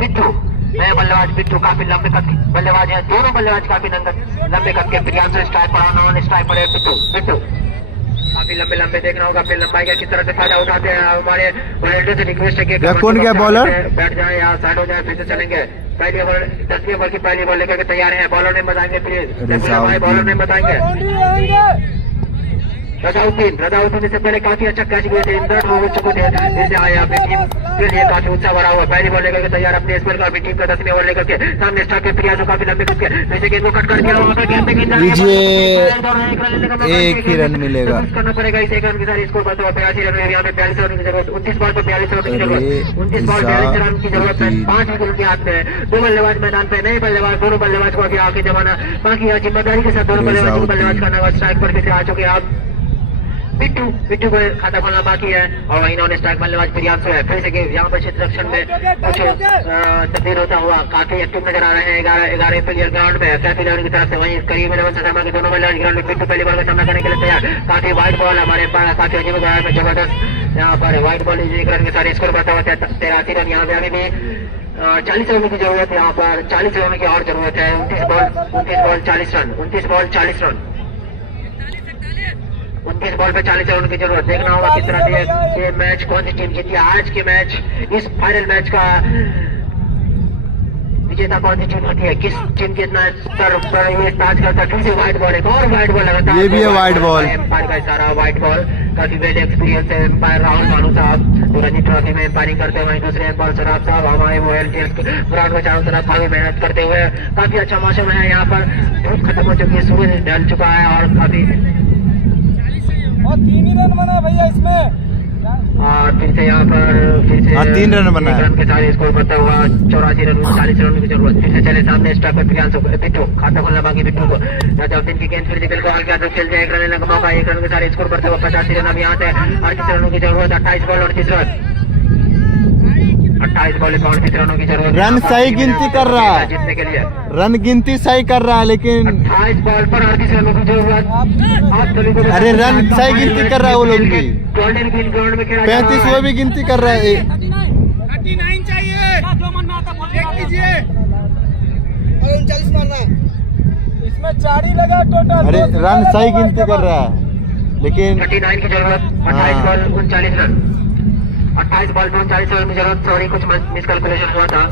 Bittu नए बल्लेबाज बिट्टू काफी लंबे कद के बल्लेबाज है, दोनों बल्लेबाज काफी लंबे कद के। प्रियांशु स्ट्राइक पर, नॉन स्ट्राइक पर बिट्टू काफी लंबे देखना होगा। फिर लंबाई का किस तरह से फायदा उठाते हैं। हमारे वॉलंटियर से रिक्वेस्ट है कि कौन क्या बॉलर बैठ जाए या साइड हो जाए, फिर से चलेंगे। पहली ओवर 10वीं ओवर की पहली बॉल लेकर के तैयार है। बॉलर ने बताएंगे प्लीज, बॉलर ने बताएंगे। रजाउद्दीन इससे पहले काफी अच्छा कैच किए थे, इंदर हो चुके थे, जैसे आए अपनी टीम के लिए काफी उत्साह भरा हुआ। पहली बॉल लेकर के तैयार अपने स्पेल का अपनी टीम का 10वीं ओवर लेकर के सामने स्टार्ट के प्रियांशु काफी लंबे कट के वैसे गेंद को कट कर दिया। एक ही रन मिलेगा, करना पड़ेगा। इस एक रन के साथ स्कोर बनता हुआ 82 रन में। यहाँ पे 42 रन की जरूरत, 29 बॉल पर 42 रन की जरूरत, 29 बॉल 42 रन की जरूरत है। 5 विकेट उनके हाथ में है। 2 बल्लेबाज मैदान पे, नए बल्लेबाज, दोनों बल्लेबाज को अभी आगे जमाना बाकी जिम्मेदारी के साथ दोनों बल्लेबाज का नवा स्ट्राइक पर फिर आ चुके हैं आप। बिट्टू को खाता खोलना बाकी है और वहीं नॉन स्ट्राइक बल्लेबाज प्रियांशु है। फिर से यहाँ पर क्षेत्र रक्षण में कुछ तब्दील होता हुआ काफी एक्टिव नजर आ रहे हैं 11 प्लेयर ग्राउंड में कैफी लेवन की तरफ से। वहीं करीब 11 शर्मा के दोनों बल्लेबाज ग्राउंड में। बिट्टू पहली बॉल का सामना करने के लिए तैयार। काफी वाइड बॉल हमारे पास, काफी अजीब में जबरदस्त यहाँ पर वाइड बॉल एक रन के साथ स्कोर बढ़ता हुआ 83 रन। यहाँ पे अभी भी 40 रन की जरूरत है। यहाँ पर 40 रन की और जरूरत है। 29 ball 40 run, 29 ball 40 run, 29 ball पे 40 रन की जरूरत। देखना होगा किस तरह से ये मैच कौन सी टीम जीती है। आज के मैच, इस फाइनल मैच का विजेता कौन सी टीम होती है, किस टीम के इतना स्तर पर ये ताज करता है। फिर से वाइड बॉल, एक और वाइड बॉल लगातार, ये भी है वाइड बॉल। एम्पायर का इशारा, वाइड बॉल। काफी वेल एक्सपीरियंस है एम्पायर राहुल भानु साहब, तो रणजी ट्रॉफी में एम्पायरिंग करते हुए। वहीं दूसरे एम्पायर शराब साहब हमारे वॉलंटियर्स ग्राउंड में चारों तरफ काफी मेहनत करते हुए। काफी अच्छा मौसम है यहाँ पर, धूप खत्म हो चुकी है, सूरज ढल चुका है और काफी 3 ही रन बना भैया इसमें। और फिर से यहाँ पर 3 रन बना है। रन के साथ स्कोर करता हुआ 84 रन, 40 रन की जरूरत। फिर से चले सामने स्टार पर प्रियांशु, बिट्टू खाता खोलना बाकी बिट्टू को। रजाउद्दीन की गेंद फिर से बिल्कुल हल्के हाथों खेलते हैं। 1 रन लगा मौका, 1 रन के साथ स्कोर करता हुआ 85 रन अभी यहाँ से। 38 रनों की जरूरत, 28 बॉल 38 रन, 28 बॉल 38 रनों की जरूरत। रन सही गिनती कर रहा है, जीतने के लिए रन गिनती सही कर रहा है, लेकिन 28 बॉल पर 38 रनों की जरूरत। अरे रन सही गिनती कर रहा है वो लोग भी। गोल्डन ग्रीन ग्राउंड में खेला 35 वो भी गिनती कर रहा है। 39 चाहिए, जो मन में आता देख लीजिए। और 39 मारना है इसमें, 4 ही लगा टोटल। अरे रन सही गिनती कर रहा है, लेकिन 39 की जरूरत। 28 बॉल 39 रन, 28 बॉल 39 रन की जरूरत। सॉरी, कुछ मिसकैलकुलेशन हुआ था।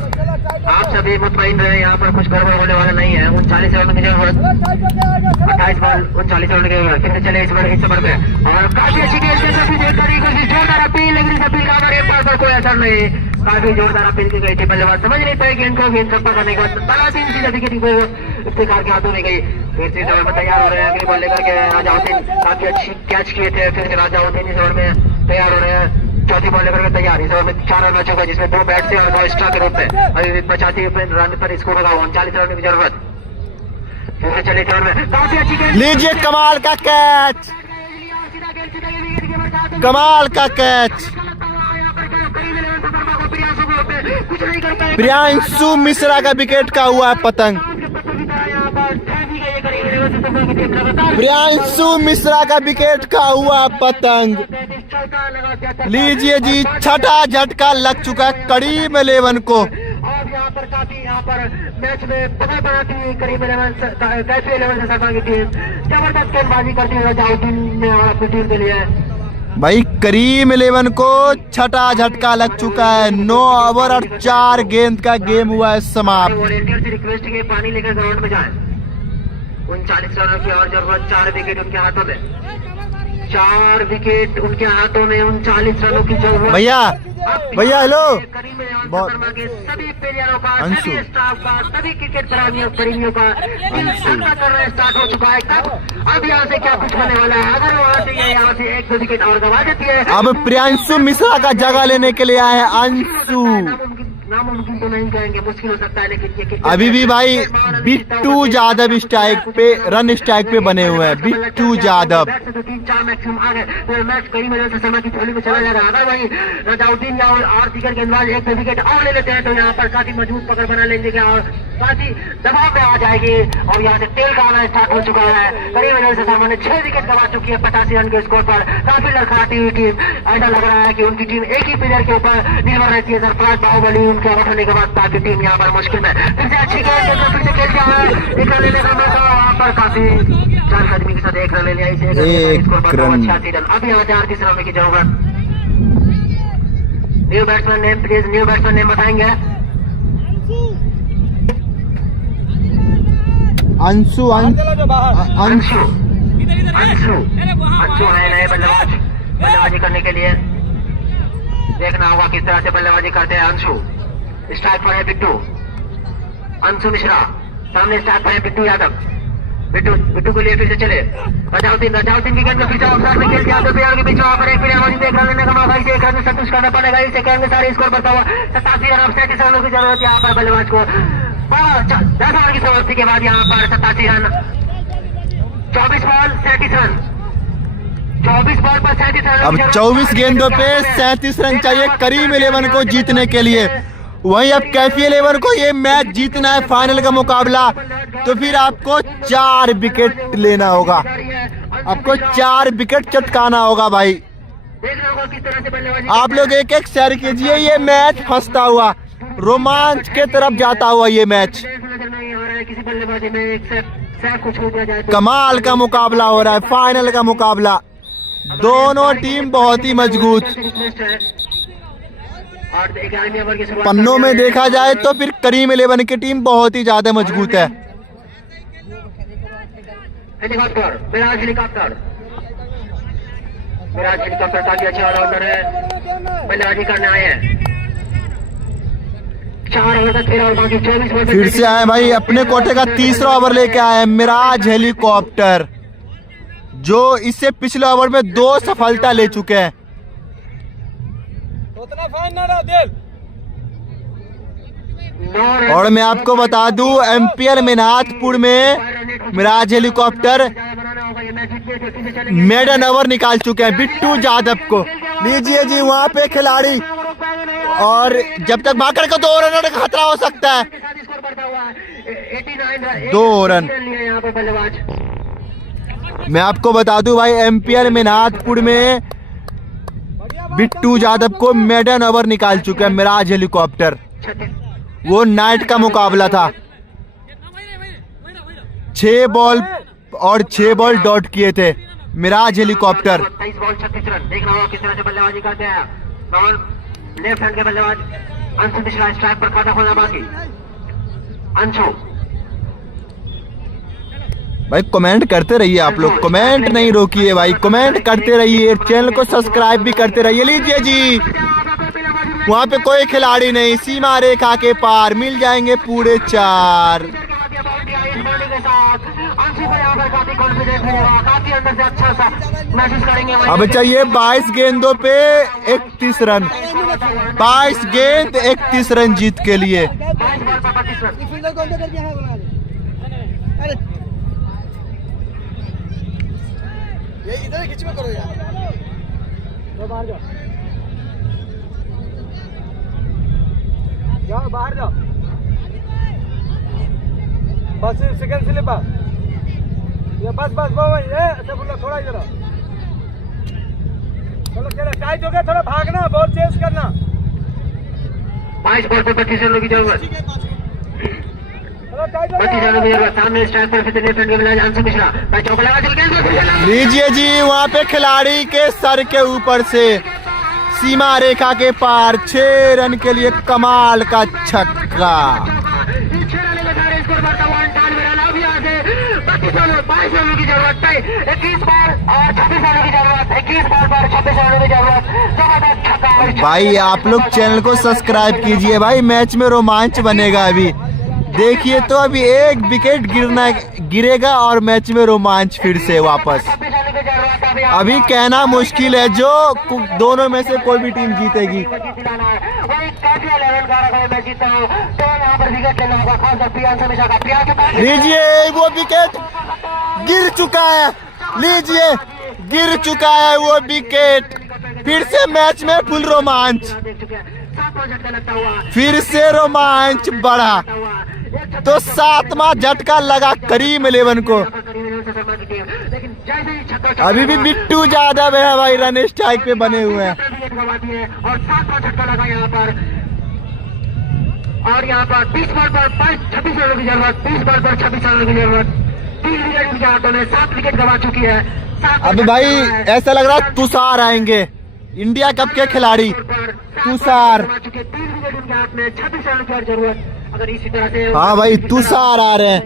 आप सभी मुतमईन रहे, यहाँ पर कुछ गड़बड़ होने वाला नहीं है। 39 रन की जरूरत, 28 बॉल 39 रन की जरूरत। फिर चले इस ओवर पे और काफी अच्छी गेंद से सभी देखने की कोशिश, जोरदार अपील, लेकिन इस अपील का हमारे एम्पायर पर कोई असर नहीं। काफी जोरदार अपील की गई थी, बल्लेबाज समझ नहीं पाए गेंद को। गेंद छप्पा करने के बाद बड़ा 3 सीधा विकेट को इफ्तिखार के हाथों में गई। फिर से इस ओवर में तैयार हो रहे हैं अगली बॉल लेकर के रजाउद्दीन। काफी अच्छी कैच किए थे, फिर से रजाउद्दीन इस ओवर में तैयार हो रहे हैं। चौथी बॉल लेकर के तैयार। इस ओवर में 4 रन हो चुका, जिसमें 2 बैट से और 2 एक्स्ट्रा के रूप में। अभी 85 रन पर स्कोर होगा, 39 रन की जरूरत। फिर से चले ओवर में काफी अच्छी गेंद, लीजिए कमाल का कैच, कमाल का कैच। प्रियांशु मिश्रा का विकेट का हुआ पतंग, प्रियांशु मिश्रा का विकेट का हुआ पतंग। लीजिए जी, छठा झटका लग चुका है करीम 11 को। और यहाँ पर काफी मैच में बड़ा टीम करीब 11 कैफे 11 से शर्मा की टीम जबरदस्त गेंदबाजी करती है रजाउद्दीन ने और अपनी टीम के लिए। भाई करीम 11 को छठा झटका लग चुका है। 9 ओवर और 4 गेंद का गेम हुआ है समाप्त। वॉलेंटियर से रिक्वेस्ट है कि पानी लेकर ग्राउंड में जाएं। 39 रनों की और जरूरत, 4 विकेट उनके हाथों में, 4 विकेट उनके हाथों में, 39 रनों की जरूरत। भैया भैया हेलो करीम बहुत- शर्मा के सभी प्लेयरों का, अंशु। सभी स्टाफ का, सभी क्रिकेट प्रेमियों का करना स्टार्ट हो चुका है। अब यहाँ से क्या कुछ होने वाला है? अगर वहाँ से ये यहाँ से 1-2 विकेट और गवा देती है, अब प्रियांशु मिश्रा का जगह लेने के लिए आए हैं अंशु। नामुमकिन तो नहीं कहेंगे, मुश्किल हो सकता है, लेकिन ये क्रिकेट अभी भी भाई बिट्टू यादव स्ट्राइक पे, रन स्ट्राइक पे बने हुए हैं। बिट्टू यादव 3-4 मैक्सिमम आ गए तो मैच कई वजह से शर्मा की थैली में चला जाएगा। अगर वही रजाउद्दीन या और दीगर गेंदबाज 1-2 विकेट और ले लेते हैं तो यहाँ पर काफी मजबूत पकड़ बना लेंगे और काफी दबाव में आ जाएगी। और यहाँ से तेल का आना स्टार्ट हो चुका है। कई वजह से शर्मा ने 6 विकेट गवा चुकी है 85 रन के स्कोर पर। काफी लड़खड़ाती हुई टीम, ऐसा लग रहा है कि उनकी टीम एक ही प्लेयर के ऊपर निर्भर रहती है। सरफराज बाहुबली उनके आउट होने के बाद ताकि टीम यहाँ पर मुश्किल में फिर से अच्छी गेंद फिर से खेल जाए। एक रन लेने का मौका वहाँ पर काफी 4 आदमी के साथ 1 रन ले लिया। इसे 1 रन। 86 रन। अब यहाँ से 38 रन की जरूरत। New batsman name please, new batsman name बताएंगे। अंशु अंशु अंशु है नए बल्लेबाज बल्लेबाजी करने के लिए। देखना होगा किस तरह से बल्लेबाजी करते हैं अंशु। स्ट्राइक पर है बिट्टू, अंशु मिश्रा सामने स्ट्राइक पर है बिट्टू यादव। बिट्टू के लिए फिर से चले रजाउद्दीन की गेंद पीछे ऑफसाइड में खेल दिया। 2 प्लेयर के बीच वहां पर एक प्लेयर मौजूद है। 1 रन लेने का मौका, इसे 1 रन में संतुष्ट करना पड़ेगा। इसे कहेंगे सारे स्कोर बढ़ता हुआ 87 रन। 37 रनों की जरूरत यहाँ पर बल्लेबाज को। 10 ओवर की समाप्ति के बाद यहाँ पर 87 रन। 24 ball 37 run. 24 बॉल पर 37 रन। अब 24 गेंदों पे 37 रन चाहिए करीम 11 को जीतने के लिए। वहीं अब कैफी 11 को ये मैच जीतना है, फाइनल का मुकाबला, तो फिर आपको 4 विकेट लेना होगा। आपको 4 विकेट चटकाना होगा भाई। आप लोग एक एक शेयर कीजिए। ये मैच फंसता हुआ, रोमांच के तरफ जाता हुआ ये मैच। कमाल का मुकाबला हो रहा है, फाइनल का मुकाबला। दोनों टीम बहुत ही मजबूत। पन्नों में देखा जाए तो फिर करीम 11 की टीम बहुत ही ज्यादा मजबूत है। हेलीकॉप्टर काफी अच्छा ऑलराउंडर है, बल्लेबाजी करने आए हैं। 4 ओवर तक खेला और बाकी 24 ओवर फिर से आए भाई, अपने कोटे का 3रा ओवर लेके आए हैं मिराज हेलीकॉप्टर, जो इससे पिछले ओवर में 2 सफलता ले चुके हैं। उतना फाइन ना रहा दिल। और मैं आपको बता दूं एमपीएल मेनाथपुर में मिराज हेलीकॉप्टर मेडन ओवर निकाल चुके हैं बिट्टू यादव को। लीजिए जी वहां पे खिलाड़ी, और जब तक भाकर को 2 रन का खतरा हो सकता है। 2 रन। मैं आपको बता दूं भाई एमपीएल मेनाथपुर में बिट्टू यादव को मेडन ओवर निकाल चुके हैं मिराज हेलीकॉप्टर। वो नाइट का मुकाबला था। 6 बॉल और 6 बॉल डॉट किए थे मिराज हेलीकॉप्टर। 23 ball 36 run. देखना होगा किस तरह से बल्लेबाजी करते हैं। लेफ्ट हैंड के बल्लेबाज अंशु मिश्रा स्ट्राइक पर खाता खोलना बाकी। अंशु भाई कमेंट करते रहिए आप लोग, कमेंट नहीं रोकिए भाई, कमेंट करते रहिए, चैनल को सब्सक्राइब भी करते रहिए। लीजिए जी वहाँ पे कोई खिलाड़ी नहीं, सीमा रेखा के पार मिल जाएंगे पूरे 4। अब चाहिए 22 गेंदों पे 31 रन। 22 गेंद 31 रन जीत के लिए। इधर खींच में करो यार। बाहर जाओ, जाओ बाहर जाओ। बस सेकंड स्लिप ये बस ये अच्छा बोलो थोड़ा इधर आओ। चलो चलो टाइट हो गया, थोड़ा भागना, बॉल चेंज करना। 22 बॉल पर 25 रनों की जरूरत। 32 रनों की जरूरत। सामने स्ट्राइक पर फिर फ्रंट में अंशु मिश्रा चौका लगा चल गया। लीजिए जी, वहाँ पे खिलाड़ी के सर के ऊपर से सीमा रेखा के पार 6 रन के लिए कमाल का छक्का। 6 रन में सारे स्कोर बढ़ता हुआ 98 रन। अभी यहाँ से 22 रनों की जरूरत है। 21 बॉल और 26 रनों की जरूरत। 21 बॉल पर 26 रनों की जरूरत। जबरदस्त छक्का। भाई आप लोग चैनल को सब्सक्राइब कीजिए भाई, मैच में रोमांच बनेगा। अभी देखिए तो अभी एक विकेट गिरेगा और मैच में रोमांच फिर से वापस। अभी कहना मुश्किल है, जो दोनों में से कोई भी टीम जीतेगी। लीजिए वो विकेट गिर चुका है। लीजिए गिर चुका है वो विकेट। फिर से मैच में फुल रोमांच, फिर से रोमांच बढ़ा। तो 7वां झटका लगा करीम 11 को। अभी भी बिट्टू यादव है भाई, रन स्ट्राइक पे बने हुए हैं। और 7वां झटका लगा यहाँ पर। और यहाँ पर 20 बॉल पर 26 रनों की जरूरत। 20 बॉल पर 26 रनों की जरूरत। 3 विकेट उनके हाथों में, 7 विकेट गवा चुकी है। अभी भाई ऐसा लग रहा है तुषार आएंगे, इंडिया कप के खिलाड़ी तुषार। 3 विकेट उनके हाथ में, 26 रनों की जरूरत। अगर इसी तरह से हाँ भाई तुषार आ रहे हैं,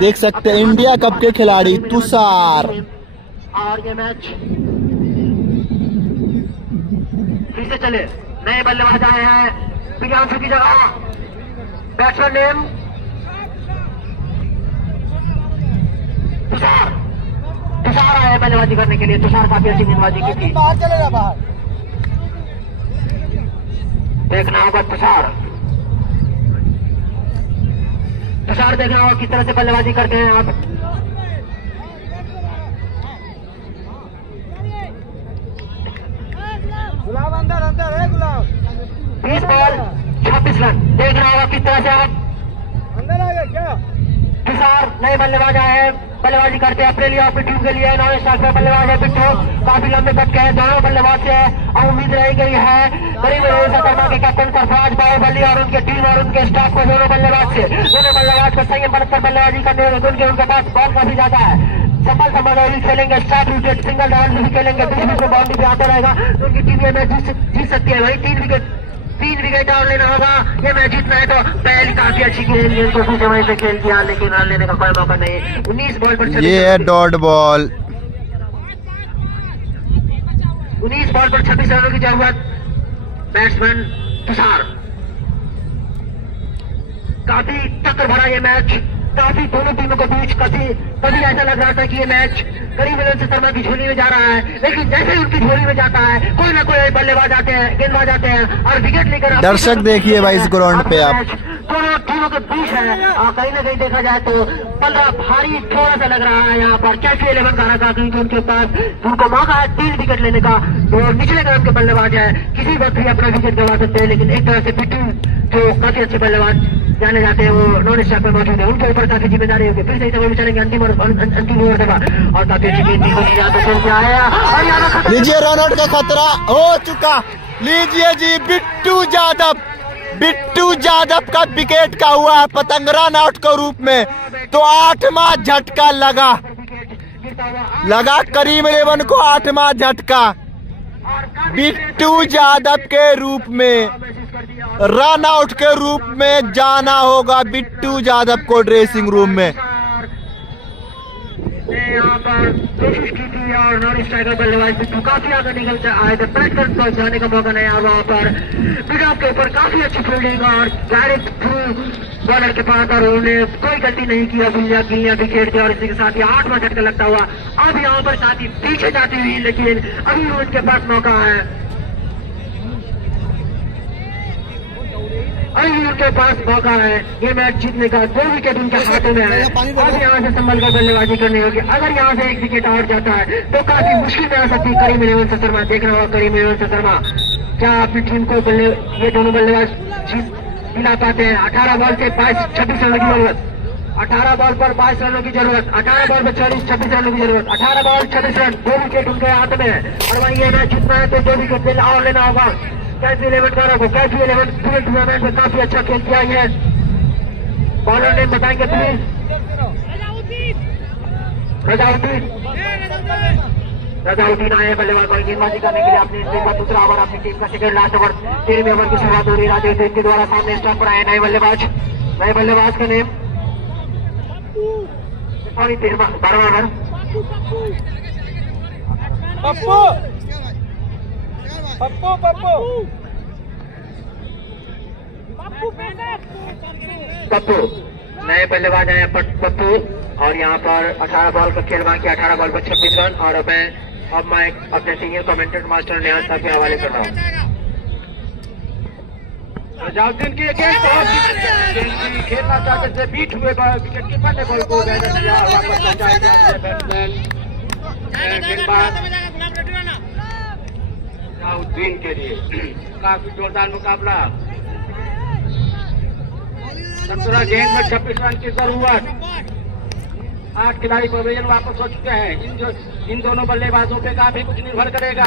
देख सकते हैं इंडिया कप के खिलाड़ी तुषार। और ये मैच फिर से चले। नए बल्लेबाज आए हैं प्रियांशु की जगह। Batsman name Tushar. तुषार आए बल्लेबाजी करने के लिए। तुषार काफी अच्छी गेंदबाजी की थी। बाहर चलेगा बाहर। देखना होगा तुषार देखना होगा किस तरह से बल्लेबाजी करते हैं आप। गुलाब अंदर अंदर है गुलाब। 20 बॉल 26 रन। देखना होगा किस तरह से आप। अंदर आ गया क्या? तुषार नए बल्लेबाज आए हैं, बल्लेबाजी करते हैं अपने लिए, अपनी टीम के लिए। नॉन स्ट्राइक पर बल्लेबाज है पिट्ठू, काफी लंबे कट के हैं दोनों बल्लेबाज से। और उम्मीद रही गई है करीब शर्मा के कैप्टन सरफराज बाहुबली और उनके टीम और उनके स्टाफ को, दोनों बल्लेबाज से। दोनों बल्लेबाज को संयम बरत कर बल्लेबाजी करने होगी। उनके पास बॉल काफी ज्यादा है। संभल खेलेंगे, स्ट्राइक विकेट, सिंगल डाउन भी खेलेंगे, बीच में बाउंड्री पे आता रहेगा तो उनकी टीम ये मैच जीत सकती है भाई। 3 विकेट और लेना होगा। ये मैच जीतना है तो पहली काफी अच्छी गेंद को दूसरे वहीं से खेल दिया, लेकिन रन लेने का कोई मौका नहीं। 19 बॉल पर ये है डॉट बॉल। 19 बॉल पर 26 रनों की जरूरत। बैट्समैन तुषार। काफी टक्कर भरा ये मैच, काफी दोनों टीमों के बीच। कभी ऐसा लग रहा था कि ये मैच करीब शर्मा की झोली में जा रहा है, लेकिन जैसे उनकी झोली में जाता है कोई ना कोई बल्लेबाज आते हैं, गेंदबाज आते हैं और विकेट लेकर। दर्शक देखिए भाई इस ग्राउंड पे आप, दोनों टीमों के बीच है। और कहीं ना कहीं देखा जाए तो पल्ला भारी थोड़ा सा लग रहा है यहाँ पर। कैसे 11 का रखा, क्योंकि उनके पास उनको मौका है 3 विकेट लेने का। और निचले क्रम के बल्लेबाज है, किसी वक्त भी अपना विकेट गवा सकते हैं। लेकिन एक तरह से पिट्टू जो काफी अच्छे बल्लेबाज जाने जाते हैं, वो नॉन स्ट्राइक पर मौजूद है, उनके ऊपर काफी जिम्मेदारी होगी। फिर से इस ओवर चलेंगे अंतिम ओवर देगा और काफी अच्छी गेंद लीजिए रन आउट का खतरा हो चुका। लीजिए जी बिट्टू यादव का विकेट का हुआ है पतंग रन आउट के रूप में। तो 8वां झटका लगा करीम 11 को 8वां झटका बिट्टू यादव के रूप में। रन आउट के रूप में जाना होगा बिट्टू यादव को ड्रेसिंग रूम में। यहाँ पर कोशिश की थी और नॉन स्ट्राइकर बल्लेबाज बिट्टू काफी आगे निकल आए थे, बैटर को जाने का मौका नहीं। और वहाँ पर पिटअप के ऊपर काफी अच्छी फील्डिंग और डायरेक्ट थ्रू बॉलर के पास, और उन्होंने कोई गलती नहीं की। गिलिया विकेट दिया और इसी के साथ ही 8वां झटका लगता हुआ अब यहाँ पर साथी पीछे जाती हुई, लेकिन अभी उनके पास मौका है। अभी उनके पास मौका है ये मैच जीतने का। 2 विकेट उनके हाथों में है। अब यहाँ से संभल कर बल्लेबाजी करनी होगी। अगर यहाँ से 1 विकेट और जाता है तो काफी मुश्किल में आ सकती है करीम 11 शर्मा। देख रहा होगा करीम 11 शर्मा क्या अपनी टीम को ये दोनों बल्लेबाज दिला पाते हैं। 18 बॉल से 26 रनों की जरूरत। 18 बॉल पर 22 रनों की जरूरत। 18 बॉल पर 26 रनों की जरूरत। 18 बॉल 26 रन, 2 विकेट उनके हाथ में है। और वही ये मैच जीतना है तो 2 विकेट और लेना होगा। कैफी 11 को कैफी 11 पूरे टूर्नामेंट में काफी अच्छा खेल किया है। बॉलर नेम बताएंगे प्लीज। रजाउद्दीन आए बल्लेबाज को गेंदबाजी करने के लिए अपनी टीम का दूसरा ओवर, अपनी टीम का सेकंड लास्ट ओवर। 13वें ओवर की शुरुआत हो रही है। राजेश के द्वारा सामने स्टंप पर आए नए बल्लेबाज का नेम सॉरी 12वां ओवर। पप्पू पप्पू पप्पू पप्पू नए बल्लेबाज आए पप्पू और यहाँ पर 18 बॉल का खेल बाकी 18 बॉल पर 26 रन। और अब मैं अपने सीनियर कमेंटेटर मास्टर निहाल साहब के हवाले करता हूँ। रजाउद्दीन की खेलना चाहते थे, बीट हुए विकेट कीपर ने बॉल को वापस पहुंचाया बैट्समैन रजाउद्दीन के लिए। काफी जोरदार मुकाबला। 17 गेंद में 26 रन की जरूरत। 8 खिलाड़ी पवेलियन वापस हो चुके हैं। इन दोनों बल्लेबाजों पे काफी कुछ निर्भर करेगा।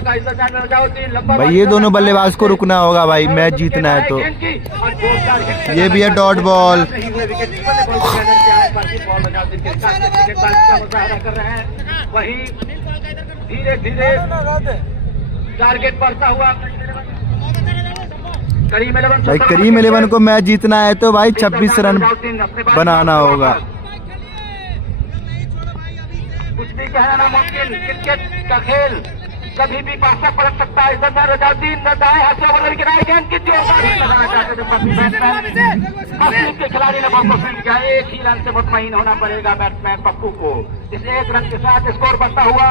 का इंतजार में रजाउद्दीन लंबा भाई ये दोनों बल्लेबाज को रुकना होगा भाई, मैच जीतना है तो। ये भी है डॉट बॉल। कर रहे हैं वही धीरे धीरे टारगेट बढ़ता हुआ। भाई करीम 11 को मैच जीतना है तो भाई 26 रन बनाना होगा। कुछ भी कहना नामुमकिन, क्रिकेट का खेल कभी भी पासा पलट सकता है। इधर रजाउद्दीन दाएं हाथ से ओवर गिराई गेंद की जोरदार हिट लगाना चाहते थे बैट्समैन के खिलाड़ी ने बॉल को फील्ड किया। एक ही रन से मुतमईन होना पड़ेगा बैट्समैन पप्पू को। इस एक रन के साथ स्कोर बढ़ता हुआ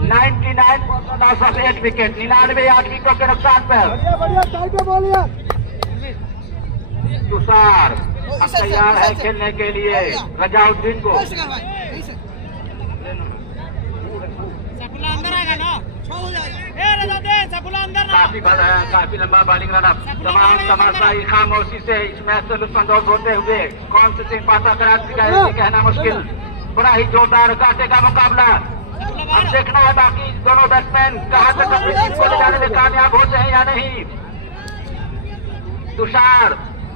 99 ऑफ 8 विकेट, 99 8 विकेटों के नुकसान पर। तुषार अब तैयार है खेलने के लिए रजाउद्दीन को। काफी बल है, काफी लंबा बॉलिंग रन। तमाम तमाशाई खामोशी से इस मैच से लुत्फानंदोज होते हुए कौन से टीम पासा करा कहना मुश्किल। बड़ा ही जोरदार कांटे का मुकाबला। अब देखना है बाकी दोनों बैट्समैन कहां तक अपनी टीम को ले जाने में कामयाब होते हैं या नहीं। तुषार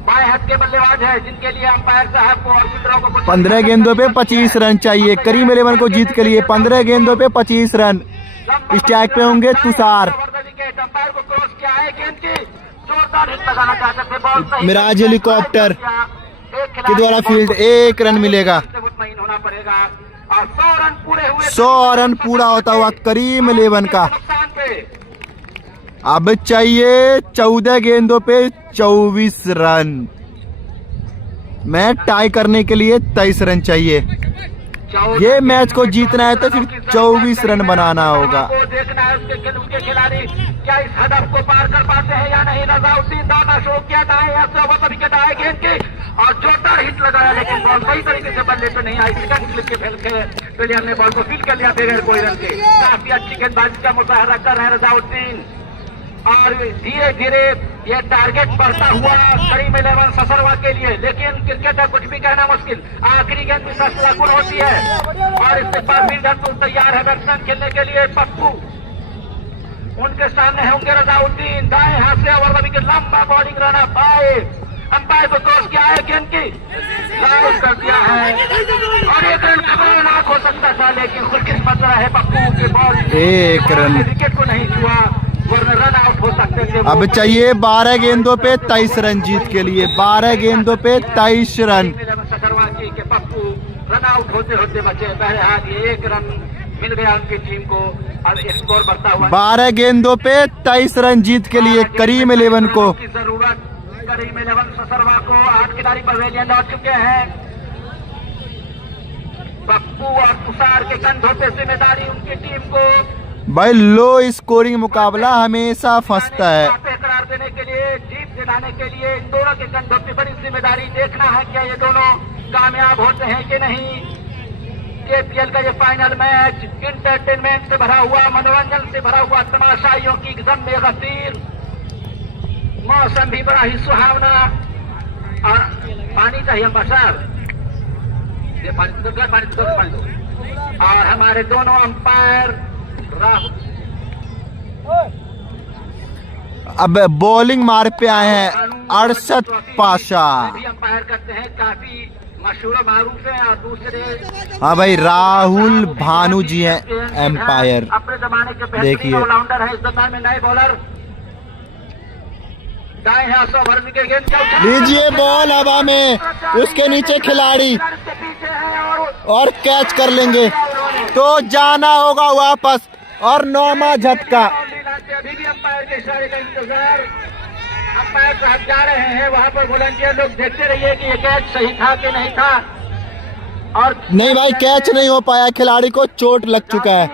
बाएं हाथ के बल्लेबाज है जिनके लिए अंपायर साहब को और मित्रों को 15 गेंदों पे 25 रन चाहिए करीम 11 को जीत के लिए। 15 गेंदों पे 25 रन। स्ट्राइक पे होंगे तुषार। अंपायर को क्रॉस किया है गेंद की जोरदार हिट लगाना चाहते थे। बॉल मिराज हेलीकॉप्टर के द्वारा फील्ड 1 रन मिलेगा। होना पड़ेगा और 100 रन पूरे हुए। 100 रन पूरा होता हुआ करीम 11 का। अब चाहिए 14 गेंदों पे 24 रन। मैच टाई करने के लिए 23 रन चाहिए। ये मैच को जीतना है तो फिर 24 रन बनाना होगा। देखना है उनके खिलाड़ी क्या इस हदफ को पार कर पाते हैं या नहीं। रजाउद्दीन दाना शो किया था विकेट आए गेंद की और जोरदार हिट लगाया लेकिन बॉल सही तरीके से बल्ले पे नहीं आई। सेकंड स्लिप के फेल के प्लेयर ने बॉल को फील्ड कर लिया बगैर कोई रन के। काफी अच्छी गेंदबाजी का मुजाहरा कर रहे हैं रजाउद्दीन और धीरे धीरे ये टारगेट बढ़ता हुआ करीम 11 ससरवा के लिए। लेकिन क्रिकेट का कुछ भी कहना मुश्किल। आखिरी गेंद भी फैसलाकुन होती है और इसके बाद भी तैयार है बैट्समैन खेलने के लिए पप्पू। उनके सामने होंगे रजाउद्दीन। दाएं हाथ से ओवर विकेट लंबा बॉलिंग रन अप आए। अंपायर को क्रॉस किया है गेंद की लाउट कर दिया है और 1 रन खतरनाक हो सकता था लेकिन खुशकिस्मत रहा है पप्पू के बॉल 1 रन विकेट को नहीं छुआ वरना रन आउट हो सकते थे। अब चाहिए 12 गेंदों पे 23 रन जीत के लिए। 12 गेंदों पे 23 रन। सकरवाची के पप्पू रन आउट होते होते बचे। पहले हाथ 1 रन मिल गया उनकी टीम को। अब स्कोर बढ़ता हुआ 12 गेंदों पे 23 रन जीत के लिए करीम 11 को जरूरत। करीम 11 ससरवा को 8 खिलाड़ी पवेलियन लौट चुके हैं। पप्पू और तुषार के कंधों पे जिम्मेदारी उनकी टीम को। भाई लो स्कोरिंग मुकाबला हमेशा फंसता है। करार देने के लिए जीत दिलाने के लिए इन दोनों के कंधों पे बड़ी जिम्मेदारी। देखना है क्या ये दोनों कामयाब होते हैं कि नहीं। केपीएल का ये फाइनल मैच इंटरटेनमेंट से भरा हुआ, मनोरंजन से भरा हुआ, तमाशाइयों की गम गफीर। मौसम भी बड़ा ही सुहावना और पानी चाहिए बसार ये पानी दो और हमारे दोनों अंपायर अब बॉलिंग मार पे आए हैं अरशद पाशा। भी अंपायर करते हैं, काफी मशहूर और मारूफ है। और दूसरे हाँ भाई, राहुल भानु जी हैं एम्पायर। अपने जमाने के बेहतरीन देखिए। ऑलराउंडर है। इस दौरान में नए बॉलर दाएं हाथ से ओवर के गेंद का उठा- लीजिए बॉल हवा में, उसके नीचे खिलाड़ी के पीछे है और कैच कर लेंगे तो जाना होगा वापस। और 9वां झटका। अभी भी अंपायर के इशारे का इंतजार। अंपायर साहब जा रहे हैं वहां पर। वॉलंटियर लोग देखते रहिए कि ये कैच सही था कि नहीं था। और नहीं भाई, कैच नहीं हो पाया, खिलाड़ी को चोट लग चुका है।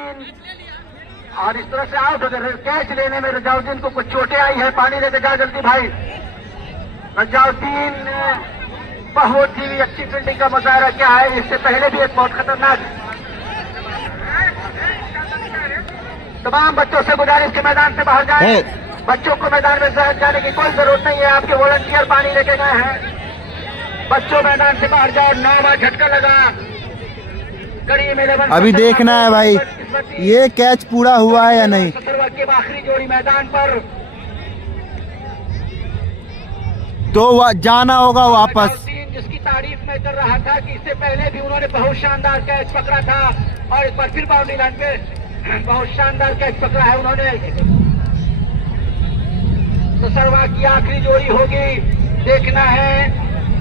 और इस तरह से आउट हो गए। कैच लेने में रजाउद्दीन को कुछ चोटें आई है। पानी लेके जा जल्दी भाई। रजाउद्दीन ने बहुत ही अच्छी फील्डिंग का मुजाहरा किया है। इससे पहले भी एक बहुत खतरनाक। तमाम बच्चों से गुजारिश के मैदान से बाहर जाएं। है। बच्चों को मैदान में जाने की कोई जरूरत नहीं है। आपके वॉलंटियर पानी लेके गए हैं। बच्चों मैदान से बाहर जाओ। 9वां झटका लगा। करीम 11 अभी देखना है भाई ये कैच पूरा हुआ है या नहीं। सतरवा के आखिरी जोड़ी मैदान पर। तो जाना होगा वापस। जिसकी तारीफ मैं कर रहा था कि इससे पहले भी उन्होंने बहुत शानदार कैच पकड़ा था और एक बार फिर बाउंड्री लाइन पे बहुत शानदार कैच पकड़ा है उन्होंने। सतरवा की आखिरी जोड़ी होगी। देखना है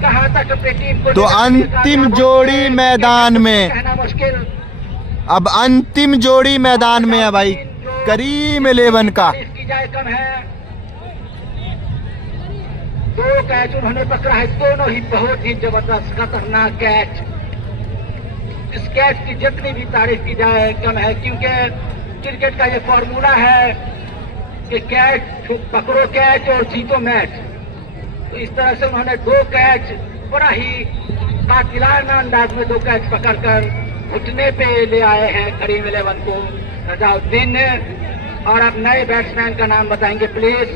कहां तक अपनी टीम को। तो अंतिम जोड़ी मैदान में। कहना मुश्किल। अब अंतिम जोड़ी मैदान में है भाई, करीम 11 का। इसकी जाए कम है। 2 कैच उन्होंने पकड़ा है। दोनों ही बहुत ही जबरदस्त खतरनाक कैच। इस कैच की जितनी भी तारीफ की जाए कम है, क्योंकि क्रिकेट का ये फॉर्मूला है कि कैच पकड़ो कैच और जीतो मैच। तो इस तरह से उन्होंने 2 कैच बड़ा ही कातिलाना अंदाज में 2 कैच पकड़कर घुटने पे ले आए हैं करीम 11 को रजाउद्दीन ने। और अब नए बैट्समैन का नाम बताएंगे प्लीज।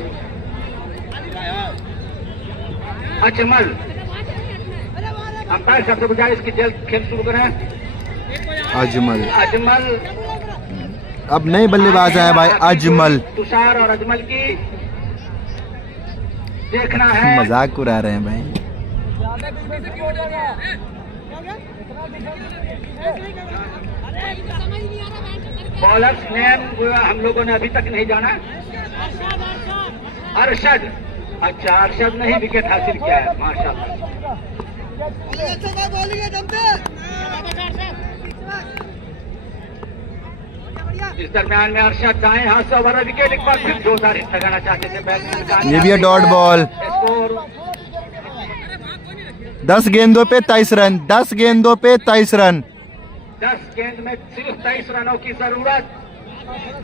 अजमल। अंपायर साहब से गुजारिश की जल्द खेल शुरू करें। अजमल अजमल अब नए बल्लेबाज है भाई, अजमल। तुषार और अजमल की देखना है। मजाक उड़ा रहे हैं भाई। बॉलर्स नेम हम लोगों ने अभी तक नहीं जाना। अरशद। अच्छा, अरशद ने ही विकेट हासिल किया है। माशाल्लाह। इस दरमियान में अरशद दाएं हाथ से ओवर विकेट। एक बार फिर जोरदार हिट लगाना चाहते थे बैट्समैन। ये भी है डॉट बॉल। स्कोर 10 गेंदों पे 23 रन। 10 गेंदों पे 23 रन। 10 गेंद में सिर्फ 23 रनों की जरूरत।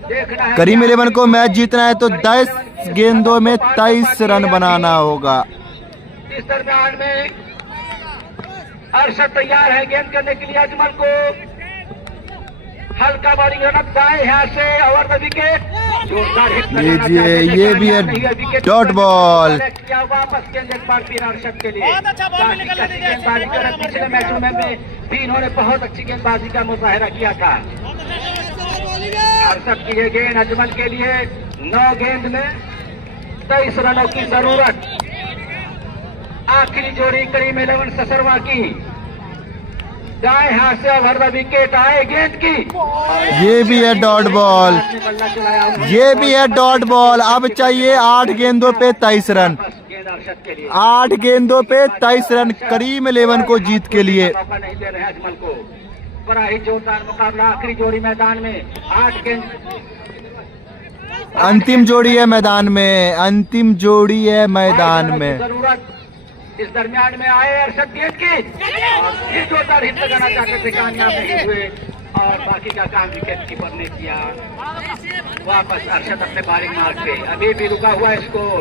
देखना है करीम 11 को मैच जीतना है तो 10 गेंदों में 23 रन बनाना होगा। इस दरमियान में अरशद तैयार है गेंद करने के लिए। अजमल को हल्का बॉलिंग रन दाएं हाथ से ओवर द विकेट। जोरदार हिट लगाना लीजिए, चाहते थे, ये भी है कामयाब नहीं विकेट डॉट बॉल। किया वापस गेंद एक बार फिर अरशद के लिए। काफी अच्छी गेंदबाजी कर पिछले मैचों में भी इन्होंने बहुत अच्छी गेंदबाजी का मुजाहरा किया था। अरशद की ये गेंद अजमल के लिए। 9 गेंद में 23 रनों की जरूरत। आखिरी जोड़ी करीम 11 ससरवा की। दाएं हाथ से ओवर द विकेट आए गेंद की। ये भी है डॉट बॉल। बल्ला चलाया। ये भी है डॉट बॉल। अब चाहिए 8 गेंदों पे 23 रन। गेंद अरशद के लिए। 8 गेंदों पे 23 रन करीम 11 को जीत के लिए। मौका नहीं दे रहे हैं अजमल को। बड़ा ही जोरदार मुकाबला आखिरी जोड़ी मैदान में। 8 गेंद। अंतिम जोड़ी है मैदान में। अंतिम जोड़ी है मैदान में। जरूरत। इस दरमियान में आए अरशद गेंद की और फिर जोरदार हिट लगाना चाहते थे, कामयाब नहीं हुए और बाकी का काम विकेट कीपर ने किया। वापस अरशद अपने बॉलिंग मार्ग पे। अभी भी रुका हुआ स्कोर।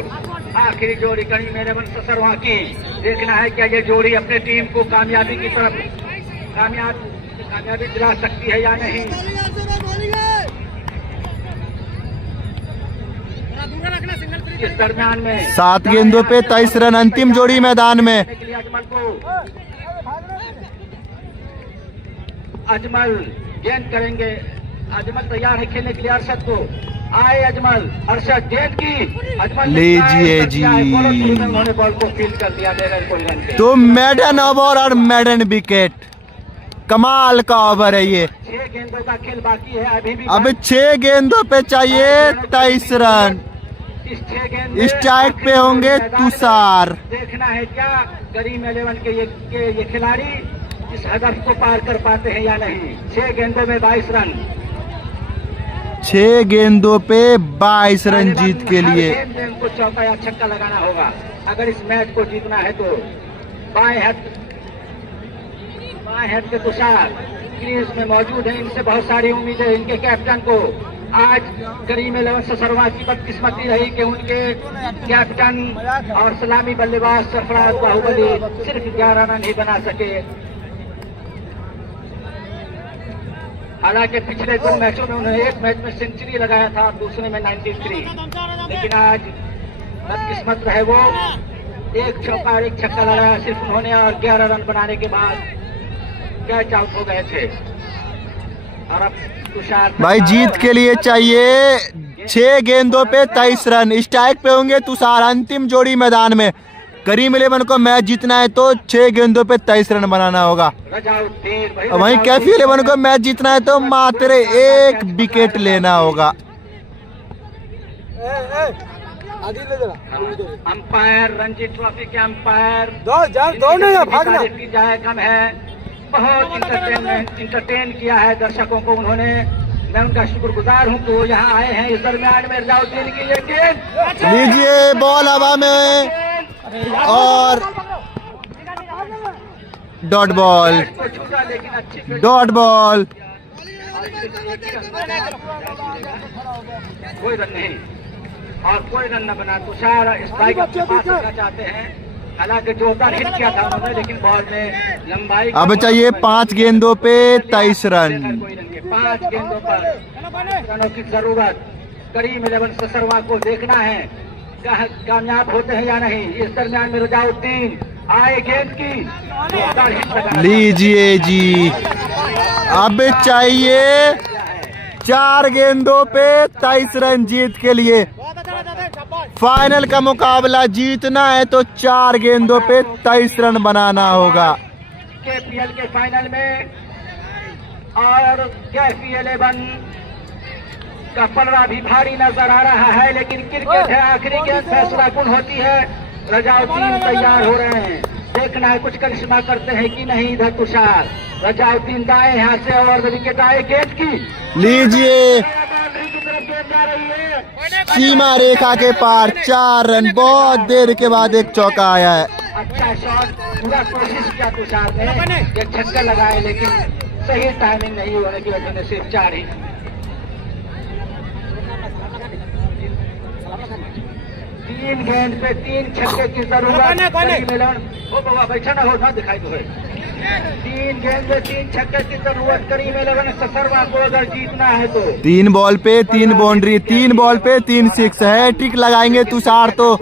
आखिरी जोड़ी करीम 11 ससरवा की। देखना है क्या ये जोड़ी अपने टीम को कामयाबी की तरफ कामयाबी दिला सकती है या नहीं। इस दरमियान में 7 गेंदों पे 23 रन। अंतिम जोड़ी मैदान में। अजमल गेंद करेंगे अजमल तैयार है खेलने के लिए अरशद को। आए अजमल, अरशद गेंद की, अजमल लीजिए जी। उन्होंने बॉल को फील्ड कर दिया बगैर कोई रन के। तो मेडन ओवर और मेडन विकेट, कमाल का ओवर है ये। 6 गेंदों का खेल बाकी है अभी भी। अब 6 गेंदों पे चाहिए 23 रन। इस 6 गेंद में स्ट्राइक पे होंगे तुषार। देखना है क्या करीम 11 के ये खिलाड़ी इस हदफ को पार कर पाते हैं या नहीं। 6 गेंदों में 22 रन। 6 गेंदों पे 22 रन जीत के लिए। हर गेंद में उनको चौका या छक्का लगाना होगा अगर इस मैच को जीतना है तो। बाएं हाथ के तुषार क्रीज में मौजूद है। इनसे बहुत सारी उम्मीदें इनके कैप्टन को। आज करीम 11 ससरवा की बदकिस्मती रही कि उनके कैप्टन और सलामी बल्लेबाज सरफराज बाहुबली सिर्फ 11 रन ही बना सके। हालांकि पिछले 2 मैचों में उन्होंने एक मैच में सेंचुरी लगाया था और दूसरे में 93, लेकिन आज बदकिस्मत रहे वो। एक चौका और एक छक्का लगाया सिर्फ उन्होंने और 11 रन बनाने के बाद कैच आउट हो गए थे। और अब तुषार भाई जीत के लिए चाहिए 6 गेंदों पे 23 रन। स्ट्राइक पे होंगे तुषार। अंतिम जोड़ी मैदान में करीम 11 को मैच जीतना है तो 6 गेंदों पे 23 रन बनाना होगा। और वहीं कैफी 11 को मैच जीतना है तो मात्र 1 विकेट लेना होगा। अंपायर रणजी ट्रॉफी के अंपायर भागना की जाए कम है। बहुत इंटरटेन किया है दर्शकों को उन्होंने। मैं उनका शुक्रगुजार हूं कि वो यहाँ आए हैं। इस दरमियान में रजाउद्दीन की ये गेंद, लीजिए बॉल हवा में और डॉट बॉल, को छूटा लेकिन अच्छी डॉट बॉल। कोई रन नहीं और कोई रन न बना। तुषार स्ट्राइक अपने पास रखना चाहते हैं। हालांकि जोरदार हिट किया था उन्होंने लेकिन बॉल में लंबाई अब चाहिए 5 गेंदों पे 23 रन। कोई रन नहीं। 5 गेंदों पर रनों की जरूरत। करीम 11 ससरवा को देखना है कामयाब होते हैं या नहीं। इस दरमियान में रजाउद्दीन आए गेंद की, जोरदार हिट लगा। लीजिए जी, अब चाहिए 4 गेंदों पे 23 रन जीत के लिए। फाइनल का मुकाबला जीतना है तो 4 गेंदों पे 23 रन बनाना होगा। केपीएल के फाइनल में और कैफी 11 का पलड़ा भी भारी नजर आ रहा है, लेकिन क्रिकेट है, आखिरी गेंद फैसला कुन होती है। रजाउद्दीन तैयार हो रहे हैं। देखना है कुछ करिश्मा करते हैं कि नहीं। इधर तुषार, रजाउद्दीन दाएं हाथ से और विकेट आए गेंद की। लीजिए सीमा रेखा के पार 4 रन। बहुत देर के बाद एक चौका आया है। अच्छा शॉट, पूरा कोशिश किया तुषार ने कि छक्का लगाए लेकिन सही टाइमिंग नहीं होने की वजह से सिर्फ 4 ही। 3 गेंद पे 3 छक्के की जरूरत। ओ बाबा बैठा ना हो ना दिखाई दो। 3 गेंद में 3 छक्के की जरूरत करीम 11 ससरवा को अगर जीतना है तो। 3 बॉल पे 3 बाउंड्री, 3 बॉल पे 3 सिक्स है। ट्रिक लगाएंगे तुषार तो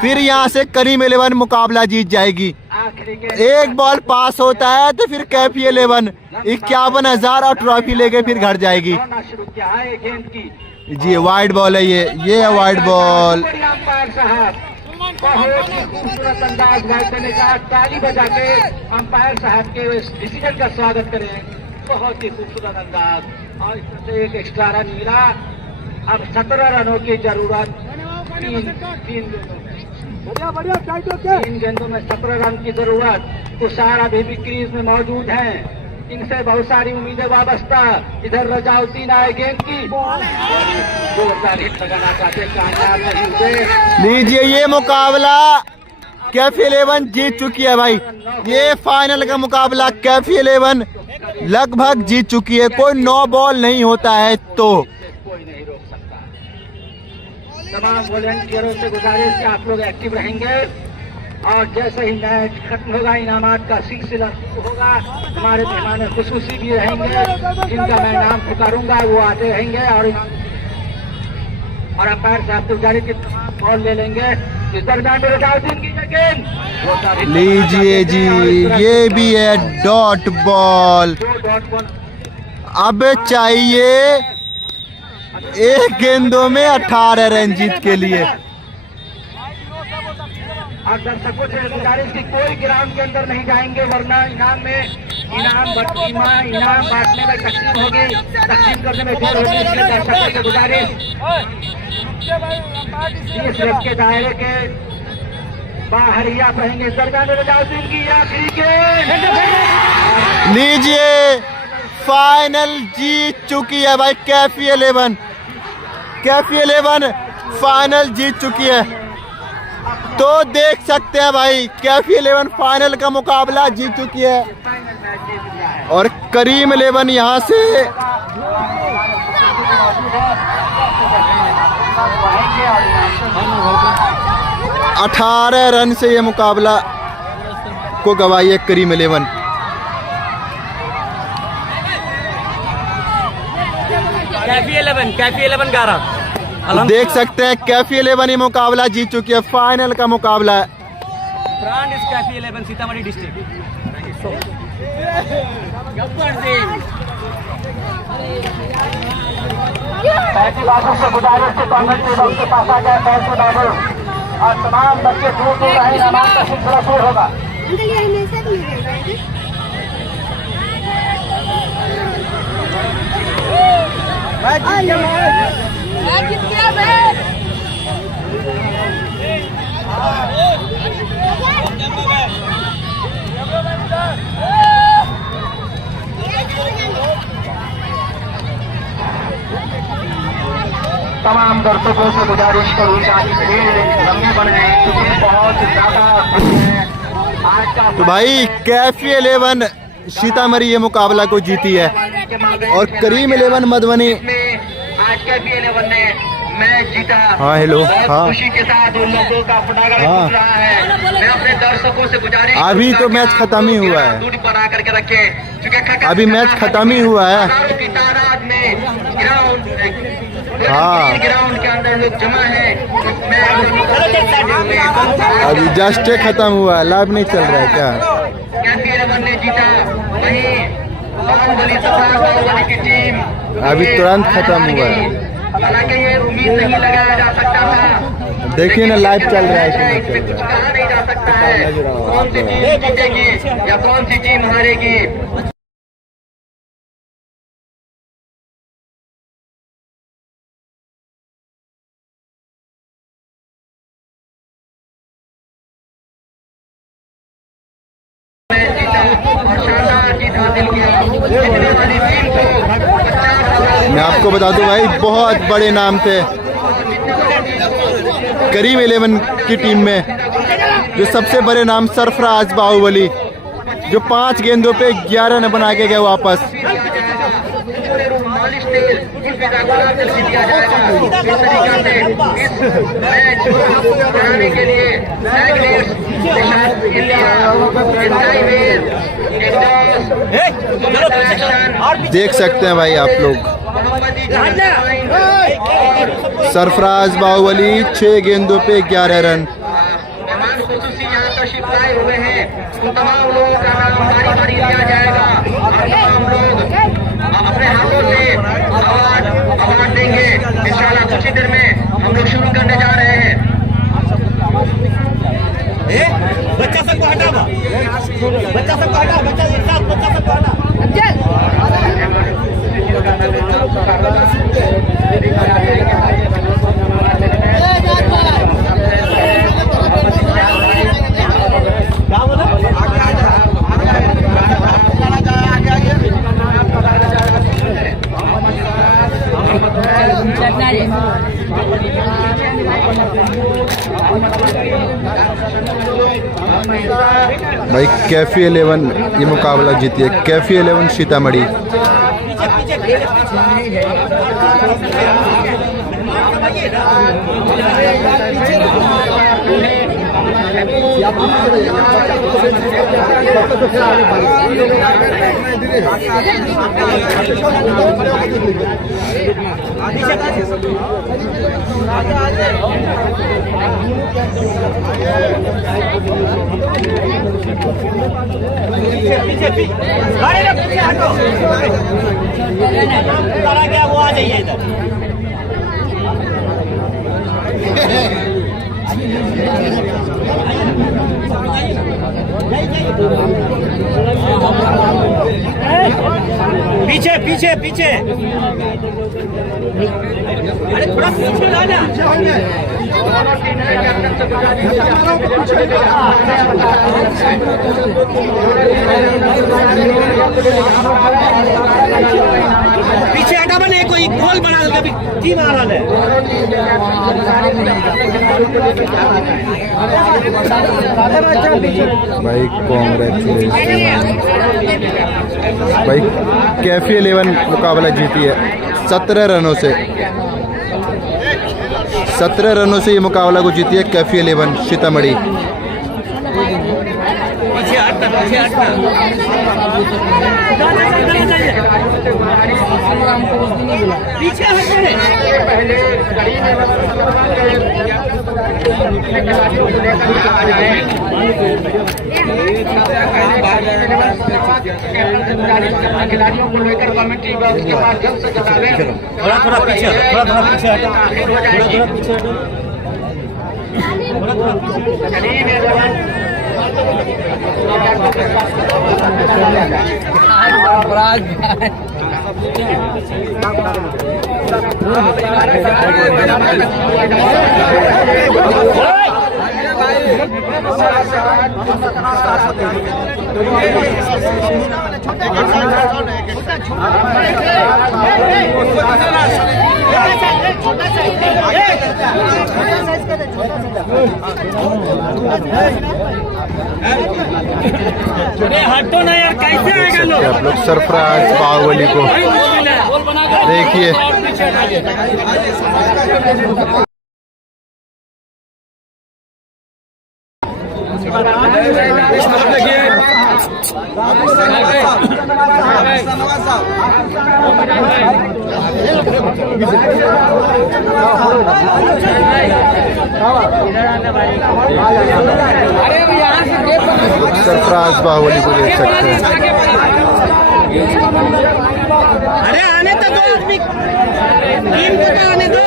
फिर यहाँ से करीम 11 मुकाबला जीत जाएगी। आखिरी गेंद एक बॉल पास होता है तो फिर कैफी 11 51,000 और ट्रॉफी लेके फिर घर जाएगी। शुरू किया है गेंद की। जी वाइड बॉल है ये है वाइड बॉल। अंपायर साहब बहुत ही खूबसूरत अंदाज करने का ताली बजा के अंपायर साहब के इस डिसीजन का स्वागत करें। बहुत ही खूबसूरत अंदाज और इससे एक एक्स्ट्रा रन मिला। अब 17 रनों की जरूरत। 3 गेंदों में 17 रन की जरूरत। तुषार अभी भी क्रीज में मौजूद हैं। इनसे बहुत सारी उम्मीदें वाबस्ता। इधर रजाउद्दीन आए गेंद की, जोरदार हिट लगाना चाहते, कामयाब नहीं हुए। लीजिए ये मुकाबला कैफी 11 जीत चुकी है भाई। ये फाइनल का मुकाबला कैफी 11 लगभग जीत चुकी है। कोई 9 बॉल नहीं होता है तो कोई नहीं रोक सकता। तमाम वॉलंटियरों से गुजारिश कि आप लोग एक्टिव रहेंगे और जैसे ही मैच खत्म होगा इनामात का सिलसिला शुरू होगा। हमारे मेहमान खुशूसी भी रहेंगे जिनका मैं नाम पुकारूंगा, वो आते रहेंगे और अंपायर साहब तो जारी की बॉल ले लेंगे। इस दरमियान में रजाउद्दीन की गेंद। लीजिए जी ये भी है डॉट बॉल। 2 dot ball. अब चाहिए 1 गेंदों में 18 रन जीत के लिए। और दर्शकों से गुजारिश की कोई ग्राउंड के अंदर नहीं जाएंगे, वरना इनाम बांटने में तकलीफ होगी, तकसीम करने में देर होगी। इसलिए दर्शकों से गुजारिश 30 रन के दायरे के बाहर ही आप रहेंगे। दरमियान में जाओ की आखिरी के लीजिए, फाइनल जीत चुकी है भाई कैफी 11। कैफी 11 फाइनल जीत चुकी है। तो देख सकते हैं भाई कैफी 11 फाइनल का मुकाबला जीत चुकी है और करीम 11 यहां से 18 रन से ये मुकाबला को गवाई है करीम 11। कैफी 11 11। देख सकते हैं कैफी 11 ये मुकाबला जीत चुकी है। फाइनल का मुकाबला है। Brand is Kaifi 11 Sitamarhi district. पैसे बाबू से गुजारिश से कांग्रेस टेबल के पास आ जाए। पैसे बाबू और तमाम बच्चे दूर दूर रहे, नाम का सिलसिला शुरू होगा। तमाम दर्शकों से गुजारिश करूंगा कि खेल लंबे बन गए क्योंकि बहुत ज्यादा आज का। तो भाई कैफी 11 सीतामढ़ी ये मुकाबला को जीती है और करीम 11 मधुबनी आज कैफी 11 ने मैच जीता। हाँ हेलो, हाँ खुशी के साथ उन लोगों का फटाखा फूट रहा है। मैं अपने दर्शकों से गुजारिश अभी तो मैच खत्म ही हुआ है। दूरी बना करके रखे क्योंकि अभी मैच खत्म ही हुआ है। की तादाद में ग्राउंड के अंदर लोग जमा है। अभी जस्ट खत्म हुआ है, लाइव नहीं चल रहा है क्या? कैफी 11 ने जीता। वहीं बाहुबली की टीम अभी तुरंत खत्म हुआ है। हालांकि ये उम्मीद नहीं लगाया जा सकता था। देखिए ना लाइव चल रहा है कि नहीं कुछ चल रहा कहा नहीं जा सकता है कौन सी टीम जीतेगी या कौन सी टीम हारेगी। मैं आपको बता दूं भाई बहुत बड़े नाम थे करीम 11 की टीम में। जो सबसे बड़े नाम सरफराज बाहुबली जो 5 गेंदों पे 11 रन बना के गए वापस। देख सकते हैं भाई आप लोग सरफराज बाहुबली 6 गेंदों पे 11 रन। यहाँ तशरीफ लाए हुए हैं तो तमाम लोगों का नाम बारी बारी लिया जाएगा और तमाम लोग अपने हाथों से अवार्ड देंगे। इंशाल्लाह कुछ ही देर में हम लोग शुरू करने जा रहे हैं। बच्चा सबको हटा, बच्चा सबको हटा, बच्चा एक साथ बच्चा सबको हटा। भाई कैफी 11 ये मुकाबला जीती है। कैफी 11 सीतामढ़ी। क्या वो आ जाइए इधर। पीछे पीछे पीछे, अरे थोड़ा पीछे आना। पीछे हटा बने, कोई गोल बना दो कभी टीम आ रहा है। भाई कांग्रेचुलेशन भाई, कैफी 11 मुकाबला जीती है 17 रनों से। 17 रनों से ये मुकाबला को जीती है कैफी 11 सीतामढ़ी। पीछे हटना, पीछे हटना। पीछे हटने। पहले कड़ी में खिलाड़ियों को लेकर आ जाए। खिलाड़ियों को लेकर कमेटी बॉक्स के माध्यम से बतावे। थोड़ा थोड़ा पीछे, थोड़ा थोड़ा पीछे हटो, थोड़ा थोड़ा पीछे हटो, थोड़ा थोड़ा हटो ना यार, कैसे आएगा लोग। आप लोग सरफराज बाहुबली को देखिए। सरफराज बाहुबली को देख सकते हैं। अरे आने तो दो आदमी, टीम को तो आने दो।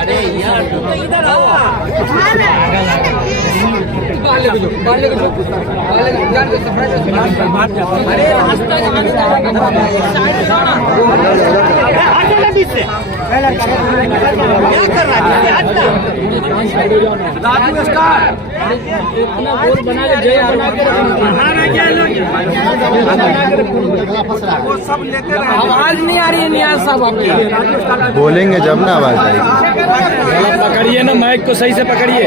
अरे यार तू तो इधर आओ। अरे रास्ता से क्या कर रहा है? इतना गोल बना के जय बना के वो सब लेकर आवाज नहीं आ रही है नियाज साहब आपकी। बोलेंगे जब ना आवाज आएगी। पकड़िए ना, माइक को सही से पकड़िए।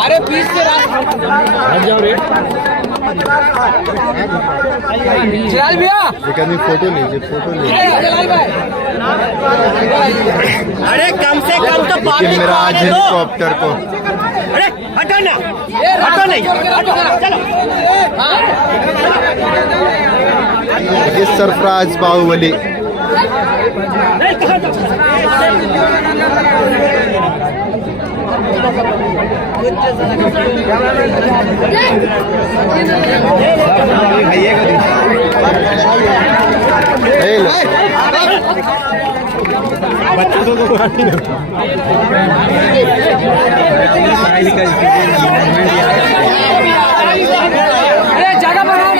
अरे बीच से हट जाओ रे। चल भैया, एक आदमी फोटो लीजिए, फोटो लीजिए। अरे कम से कम तो मिराज हेलीकॉप्टर को अरे हटो ना, हटो नहीं, चलो। ये सरफराज बाहुबली। जगह बनाओ,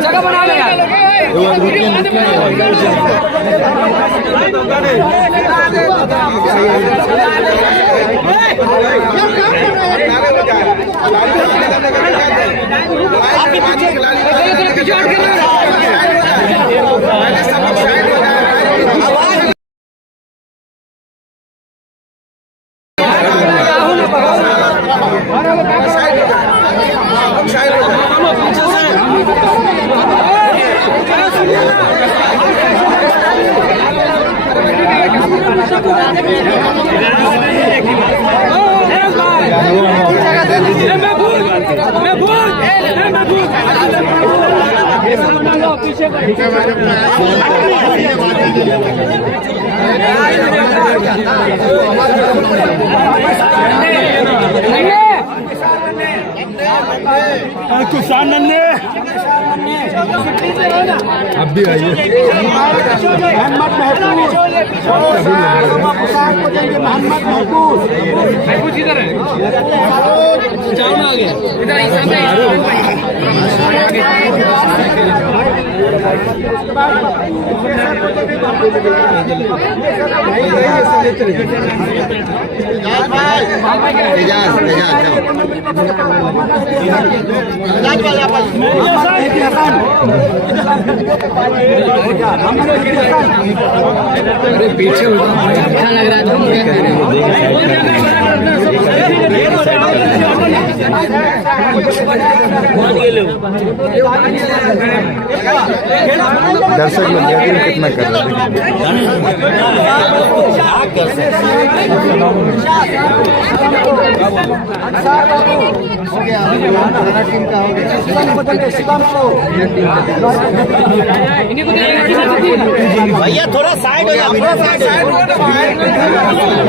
जगह बना ले यार। किसान नन्हे अब भी आइए मोहम्मद महफूज इधर है पीछे अच्छा लग रहा दर्शक लोग यकीन कितना कर रहे भैया थोड़ा साइड हो जाओ, थोड़ा साइड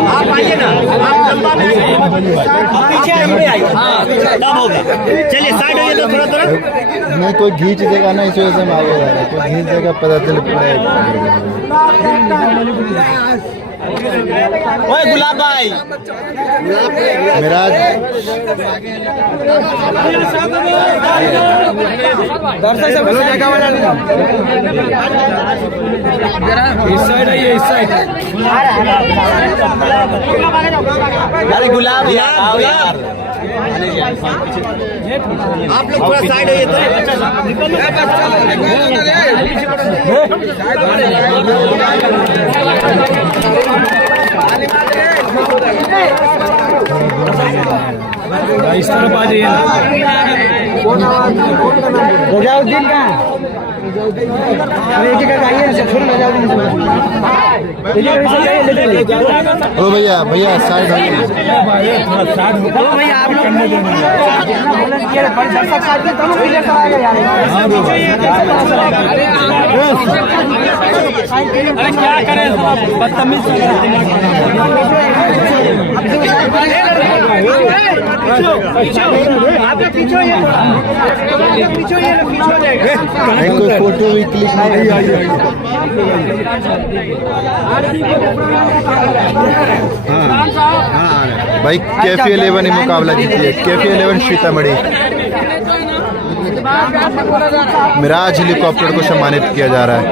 आप आइए ना, आप लंबा में पीछे आइए, हाँ तब होगा। चलिए साइड होइए तो थोड़ा थोड़ा नहीं कोई खींच देगा ना, इस वजह से हम आगे जा रहे हैं। कोई खींच देगा पता चल पड़ेगा। ओए गुलाब भाई, मिराज इस साइड आइए, इस साइड। अरे गुलाब यार, गुलाब आप लोग थोड़ा साइड होइए तो। इस तरफ आ जाइए। रजाउद्दीन का ओ भैया भैया साइड हो भैया आप लोग दर्शक साथ में दोनों प्लेयर कराएगा यार। अरे क्या करें, बदतमीज आपके पीछे कोई फोटो भी क्लिक नहीं। भाई कैफे 11 ही मुकाबला जीती है। कैफे 11 सीतामढ़ी। मिराज हेलीकॉप्टर को सम्मानित किया जा रहा है।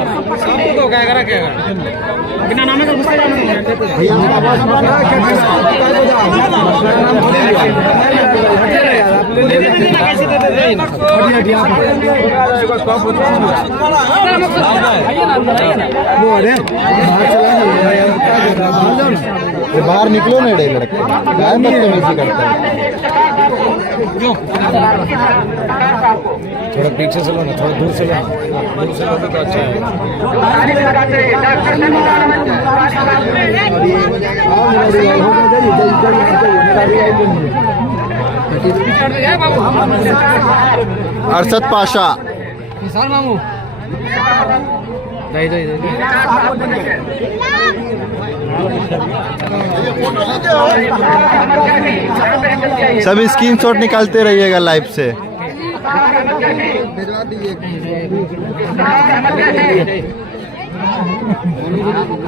बाहर निकलो ना, लड़के बदतमीजी करता है। थोड़ा पीछे से लो ना, थोड़ा दूर से लो, दूर से लो तो अच्छा है। अरशद पाशा सभी स्क्रीनशॉट निकालते रहिएगा लाइव से।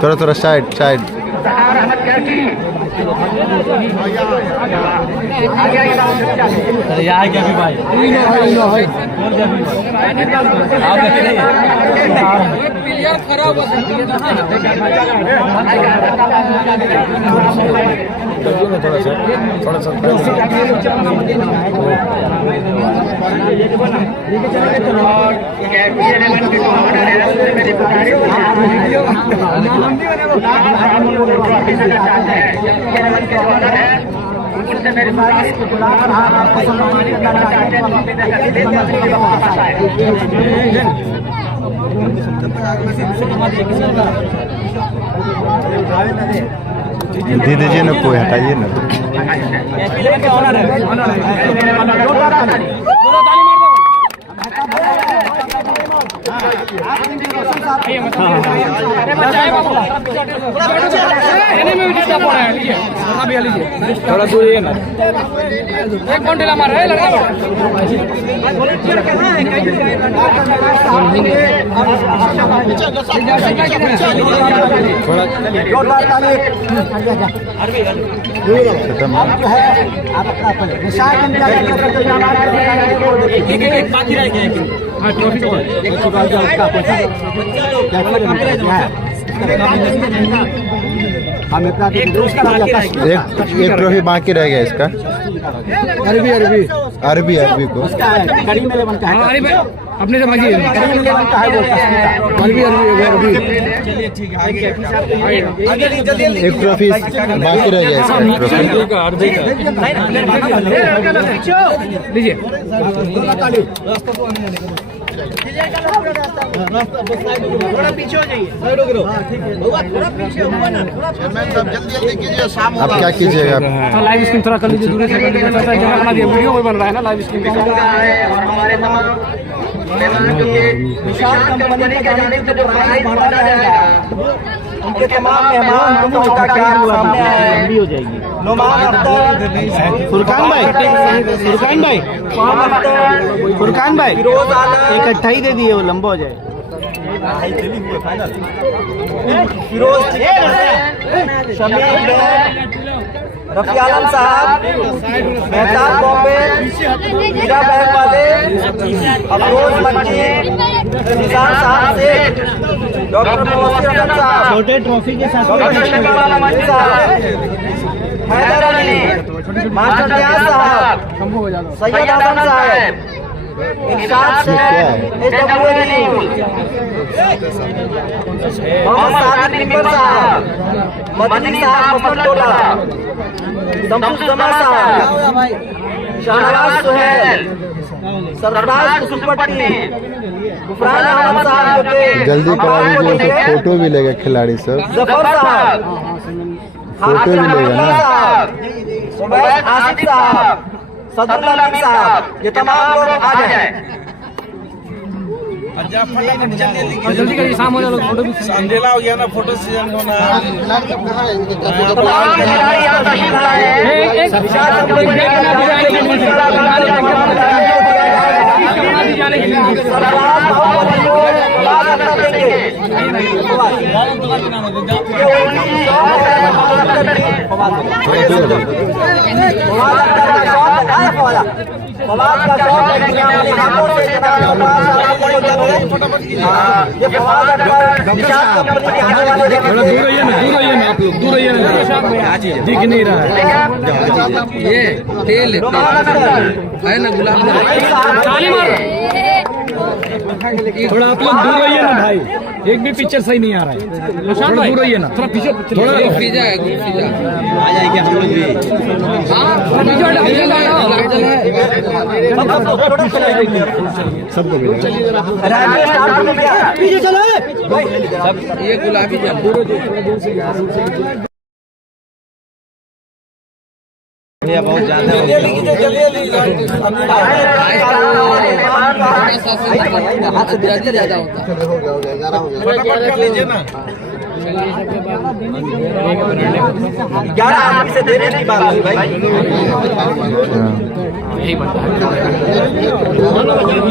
थोड़ा थोड़ा साइड साइड। यहाँ क्या भी भाई खराब थोड़ा सा उनसे मेरे साथ बुलाकर हाथ आपको सम्मानित करना चाहते हैं। अपने जगह से लेते हैं, अपनी वापस आए। दे दीजिए ना, कोई हटाइए ना। थोड़ा दूर है ना, एक घंटे ला मार है लड़का बाकी रह गया एक ट्रॉफी बाकी रह गया इसका। अरबी को अपने से बाकी एक ट्रॉफी बाकी रह गया इसका। लीजिए थोड़ा पीछे हो जाइए, थोड़ा पीछे हुआ ना, जल्दी कीजिए, शाम अब क्या कीजिएगा? लाइव स्ट्रीम थोड़ा कर लीजिए, दूर से जगह बना दिया, वीडियो भी बन रहा है ना लाइव स्ट्रीम। हमारे तमाम मेहमानों के लिए विशाल कंपनी का जानिब से जो प्राइज बांटा जाएगा, उनके तमाम मेहमान का क्या सामने आए हो जाएगी। नुमान अख्तर, फुरकान भाई फिरोज आलम, इकट्ठा ही दे दिए, वो लंबा हो जाए। फिरोज शमीर बेग, रफी आलम साहब, मेहताब बॉम्बे, हीरा बैग वाले, अफरोज मक्की, निशान साहब से, डॉक्टर मोहसिन हसन साहब, छोटे ट्रॉफी के साथ डॉक्टर शकील मक्की साहब, हैदर अली, मास्टर नियाज साहब, सैयद आजम साहब, इरशाद शेख, एसडब्ल्यूए न्यूज़, मोहम्मद सादिक निकल साहब, मदनी साहब मफतुल्ला, शमसुल जमा साहब, शाहनवाज सुहेल, सरदार कुसुमपट्टी, गुफरान अहमद साहब, जल्दी करा दीजिए, तो फोटो भी लेगा खिलाड़ी सब। जफर साहब, फोटो भी लेगा ना। सुबैद आसिफ साहब, सदरुल्लाह अमीन साहब, ये तमाम लोग आ जाए। जल्दी करिए, शाम हो जाए, फोटो भी अंधेला हो गया ना, फोटो सीजन होना। तमाम खिलाड़ी यहाँ तशरीफ लाए हैं। विशाल कंपनी के थोड़ा दूर रहिए ना, आप लोग दूर रहिए ना, दिख नहीं रहा है। ये तेल है ना, गुलाब थोड़ा आप लोग दूर रहिए ना भाई, एक भी पिक्चर सही नहीं आ रहा है, थोड़ा दूर रहिए ना, थोड़ा पीछे, थोड़ा पिज्जा आ जाएगी हम लोग भी। सबको ये गुलाबी भैया बहुत ज्यादा लीजिए ना। 11 आदमी से देने की बात हुई भाई।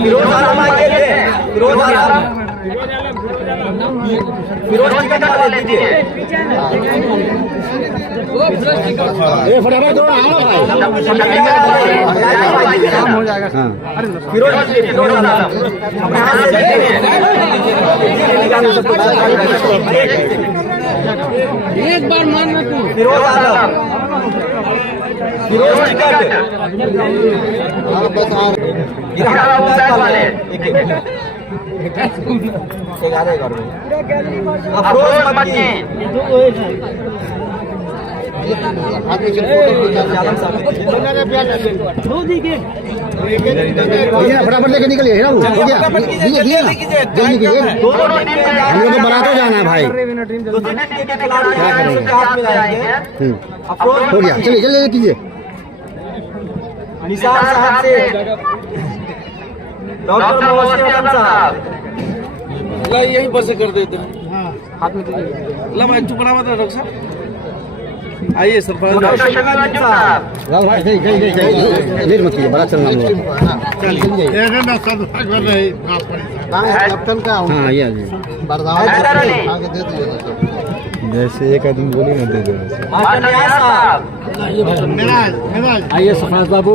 फिरोज आलम आइए थे, फिरोज आलम, फिरोज टिकट वाले लीजिए। फटाफट दौड़ो, हो जाएगा। फिरोज आलम अपने हाथ से लीजिए। एक बार मानना तू। फिरोज आलम, फिरोज टिकट वाले अफरोज मक्की, फटाफट लेके निकलिए हीरा, हो गया, दिए ना, जल्दी कीजिए, हम लोग को बारात जाना है भाई, क्या करेंगे, हो गया, चलिए जल्दी कीजिए। निसार साहब से डॉक्टर नवाज़ साहब यही बस कर देते हैं। हाथ में ला भाई, तू बड़ा डॉक्टर साहब, आइए सरपंच डॉक्टर शमीम साहब राहुल भाई गई लेट मत कीजिए, बड़ा चलना हम लोग। कैप्टन का हाँ ये हैदर अली जैसे एक आदमी बोली ना दे दो मास्टर नियाज साहब आइए सरपंच बाबू।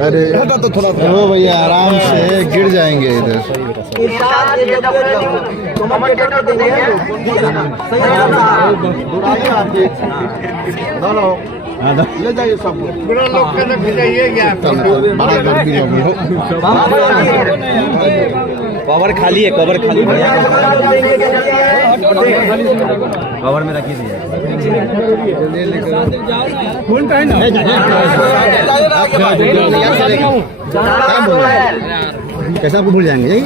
अरे तो थोड़ा वो भैया आराम से गिर जाएंगे इधर। ले जाइए सब कवर खाली है, कवर खाली है, कवर में रखी दीजिए। कैसे आपको भूल जाएंगे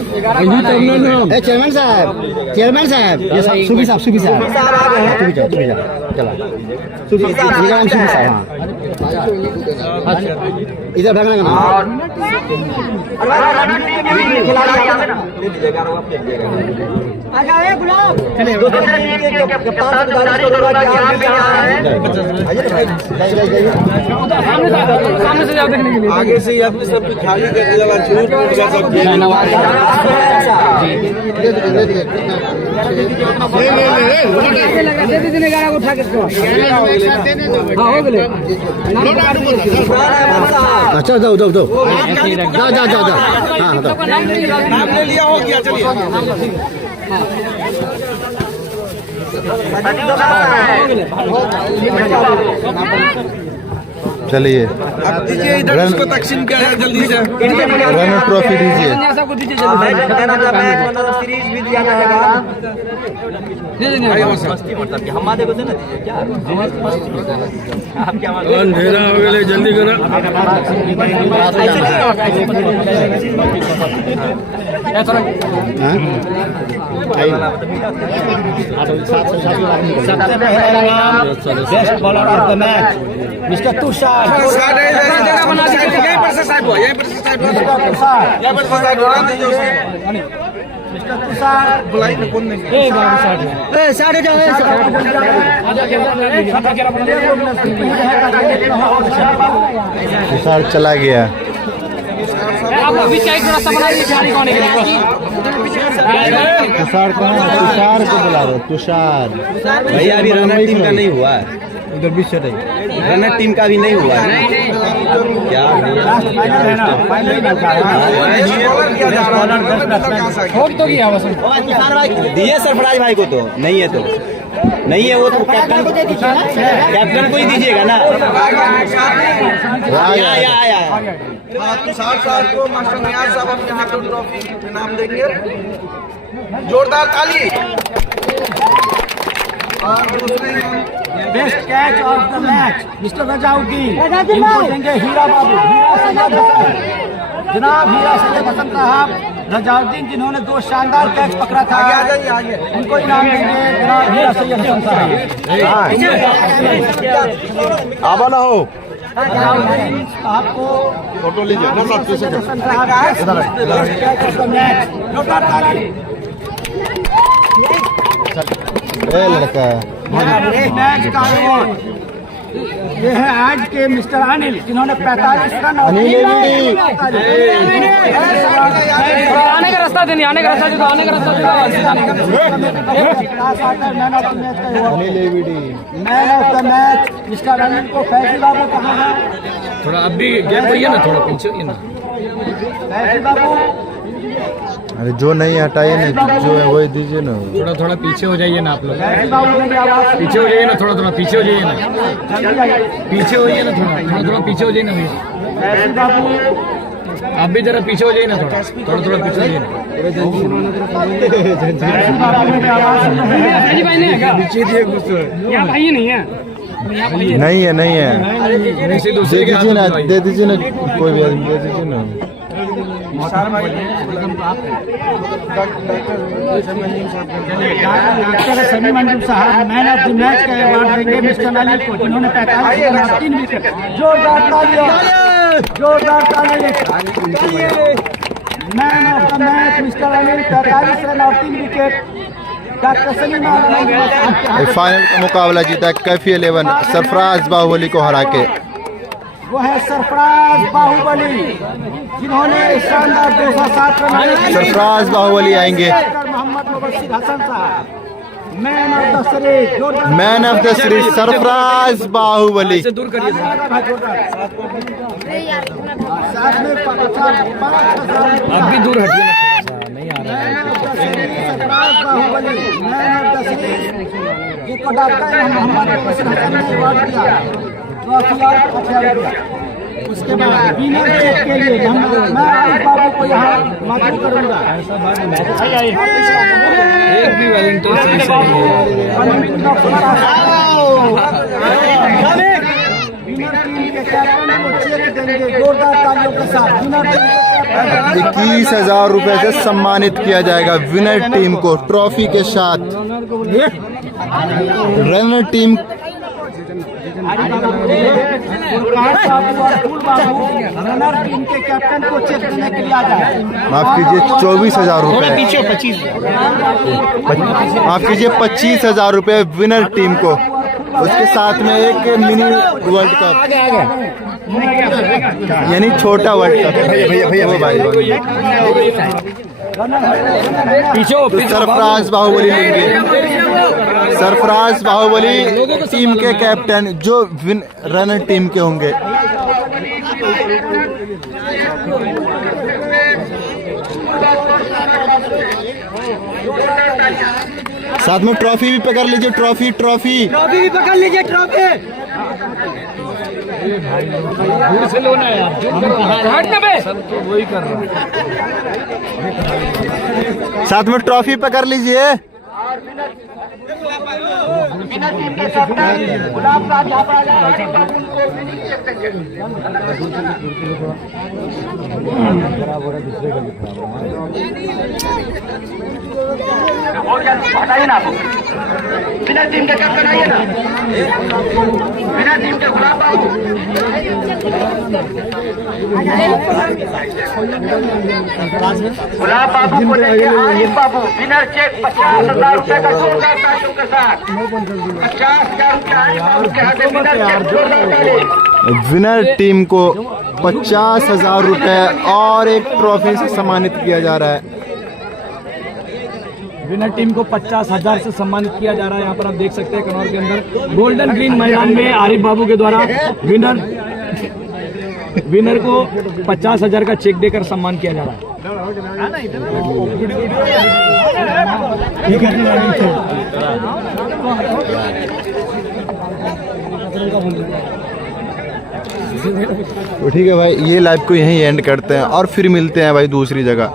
चेयरमैन साहब ये सुबी साहब चला सुबी साहब हाँ इधर भागना का नाम आगे से आदमी सब खाली करके जब छूट अच्छा दो दो दो जाओ जाओ जाओ जाओ हाँ दो नाम ले लिया, हो गया, चलिए। चलिए अब दीजिए इधर उसको तकसीम किया जाए जल्दी से। रन ट्रॉफी दीजिए। सीरीज भी दिया जाएगा। हमारे को देना दीजिए क्या आप क्या अंधेरा हो गया, जल्दी करो। Best bowler of the match mister Tushar यहीं पर से साइड हुआ, यहीं पर से साइड हुआ, यहीं पर से साइड हुआ, दीजिए उसको। बुलाई ना, कौन नहीं तुषार चला गया। तुषार कौन है? तुषार को बुला रहे हो? तुषार भैया अभी रनर टीम का नहीं हुआ है, उधर बीच से नहीं। रनर टीम का भी नहीं हुआ है क्या दिए सरफराज भाई को? तो नहीं है, तो नहीं है, वो तो कैप्टन को ही दीजिएगा ना। आया तुषार साहब को मास्टर नियाज साहब अपने हाथों ट्रॉफी इनाम देंगे। जोरदार ताली। Best catch of the match mister Razauddin इनको देंगे हीरा बाबू जनाब हीरा सैयद हसन साहब रजाउद्दीन जिन्होंने 2 शानदार कैच पकड़ा था उनको इनाम देंगे जनाब हीरा सैयद हसन साहब। आवा ना हो रजाउद्दीन साहब को फोटो लीजिए लड़का मैच का अवार्ड ये है आज के मिस्टर अनिल जिन्होंने 45 रन अनिल आने का रास्ता देनी, आने का रास्ता दे दो, आने का रास्ता दे दो। Anil AVD man of the match mister Anil को फैजी बाबू कहा है। थोड़ा अब भी गेम भैया ना, थोड़ा पीछे ना। फैजी बाबू अरे जो नहीं हटाइए ना, जो है वही दीजिए ना। थोड़ा थोड़ा पीछे हो जाइए ना आप लोग, पीछे हो जाइए ना, थोड़ा थोड़ा पीछे हो जाइए ना, पीछे हो जाइए ना, थोड़ा थोड़ा पीछे हो जाइए ना भैया। आप भी जरा पीछे हो जाइए ना, थोड़ा थोड़ा पीछे हो जाइए ना। नहीं है, नहीं है, किसी दे दूसरे के हाथ दीजिए ना, में दिलवाइए। दे दीजिए ना, कोई भी आदमी दे दीजिए ना। डॉक्टर सनी मंजूर साहब मैन ऑफ द मैच का अवार्ड देंगे मिस्टर नाली को, जिन्होंने 45 रन और 3 विकेट। जोरदार तालियां, जोरदार तालियां। Man of the match mister Anil, 45 run और 3 विकेट। डॉक्टर सनी मंजूर फाइनल का मुकाबला जीता कैफी 11 सरफराज बाहुबली को हरा के। वो है सरफराज बाहुबली, जिन्होंने शानदार 207 रन। सरफराज बाहुबली आएंगे। Mohammad Mubassir Hasan sahab man of the series, man of the series Sarfaraz Bahubali. से दूर करिए। साथ में 5,000 आप भी दूर हटिए ना, थोड़ा सा नहीं आ रहा है। Sarfaraz Bahubali man of the series, जिनको डॉक्टर मोहम्मद मुबस्सिर हसन ने अवार्ड दिया। उसके बाद विनर चेक के लिए मैं आरिफ बाबू को यहाँ मदद करूँगा। एक भी वॉलंटियर सही से नहीं है। विनर टीम के कैप्टन को चेक देंगे जोरदार तालियों के साथ। विनर 21,000 रुपए से सम्मानित किया जाएगा विनर टीम को ट्रॉफी के साथ। रनर टीम रनर टीम के कैप्टन को चेक देने के लिए आ जाए। माफ कीजिए 24,000 रुपए, माफ कीजिए 25,000 रुपए विनर टीम को। उसके साथ में एक मिनी वर्ल्ड कप, यानी छोटा वर्ल्ड कप। भैया पीछे सरफराज बाहुबली लेंगे। सरफराज बाहुबली टीम के कैप्टन जो रनर टीम के होंगे। साथ में ट्रॉफी भी पकड़ लीजिए, ट्रॉफी भी पकड़ लीजिए, ट्रॉफी दूर से लो ना यार, हटने पे सब तो वही कर रहा है। साथ में ट्रॉफी पकड़ लीजिए। बिना टीम के कैप्टन गुलाब साहब यहाँ पर आ जाए। हटाइए ना, बिना टीम के कैप्टन आइए ना, बिना टीम के गुलाब बाबू। गुलाब बाबू को लेके आरिफ बाबू। विनर चेक 50,000 रुपए का जोरदार तालियों के साथ। 50,000 रुपए आरिफ बाबू के हाथ में। विनर चेक जोरदार ताली। विनर टीम को 50,000 रुपए और एक ट्रॉफी से सम्मानित किया जा रहा है। विनर टीम को 50,000 से सम्मानित किया जा रहा है। यहाँ पर आप देख सकते हैं कनौर के अंदर गोल्डन ग्रीन मैदान में आरिफ बाबू के द्वारा विनर को 50,000 का चेक देकर सम्मान किया जा रहा है। तो ठीक है भाई, ये लाइव को यहीं एंड करते हैं और फिर मिलते हैं भाई दूसरी जगह।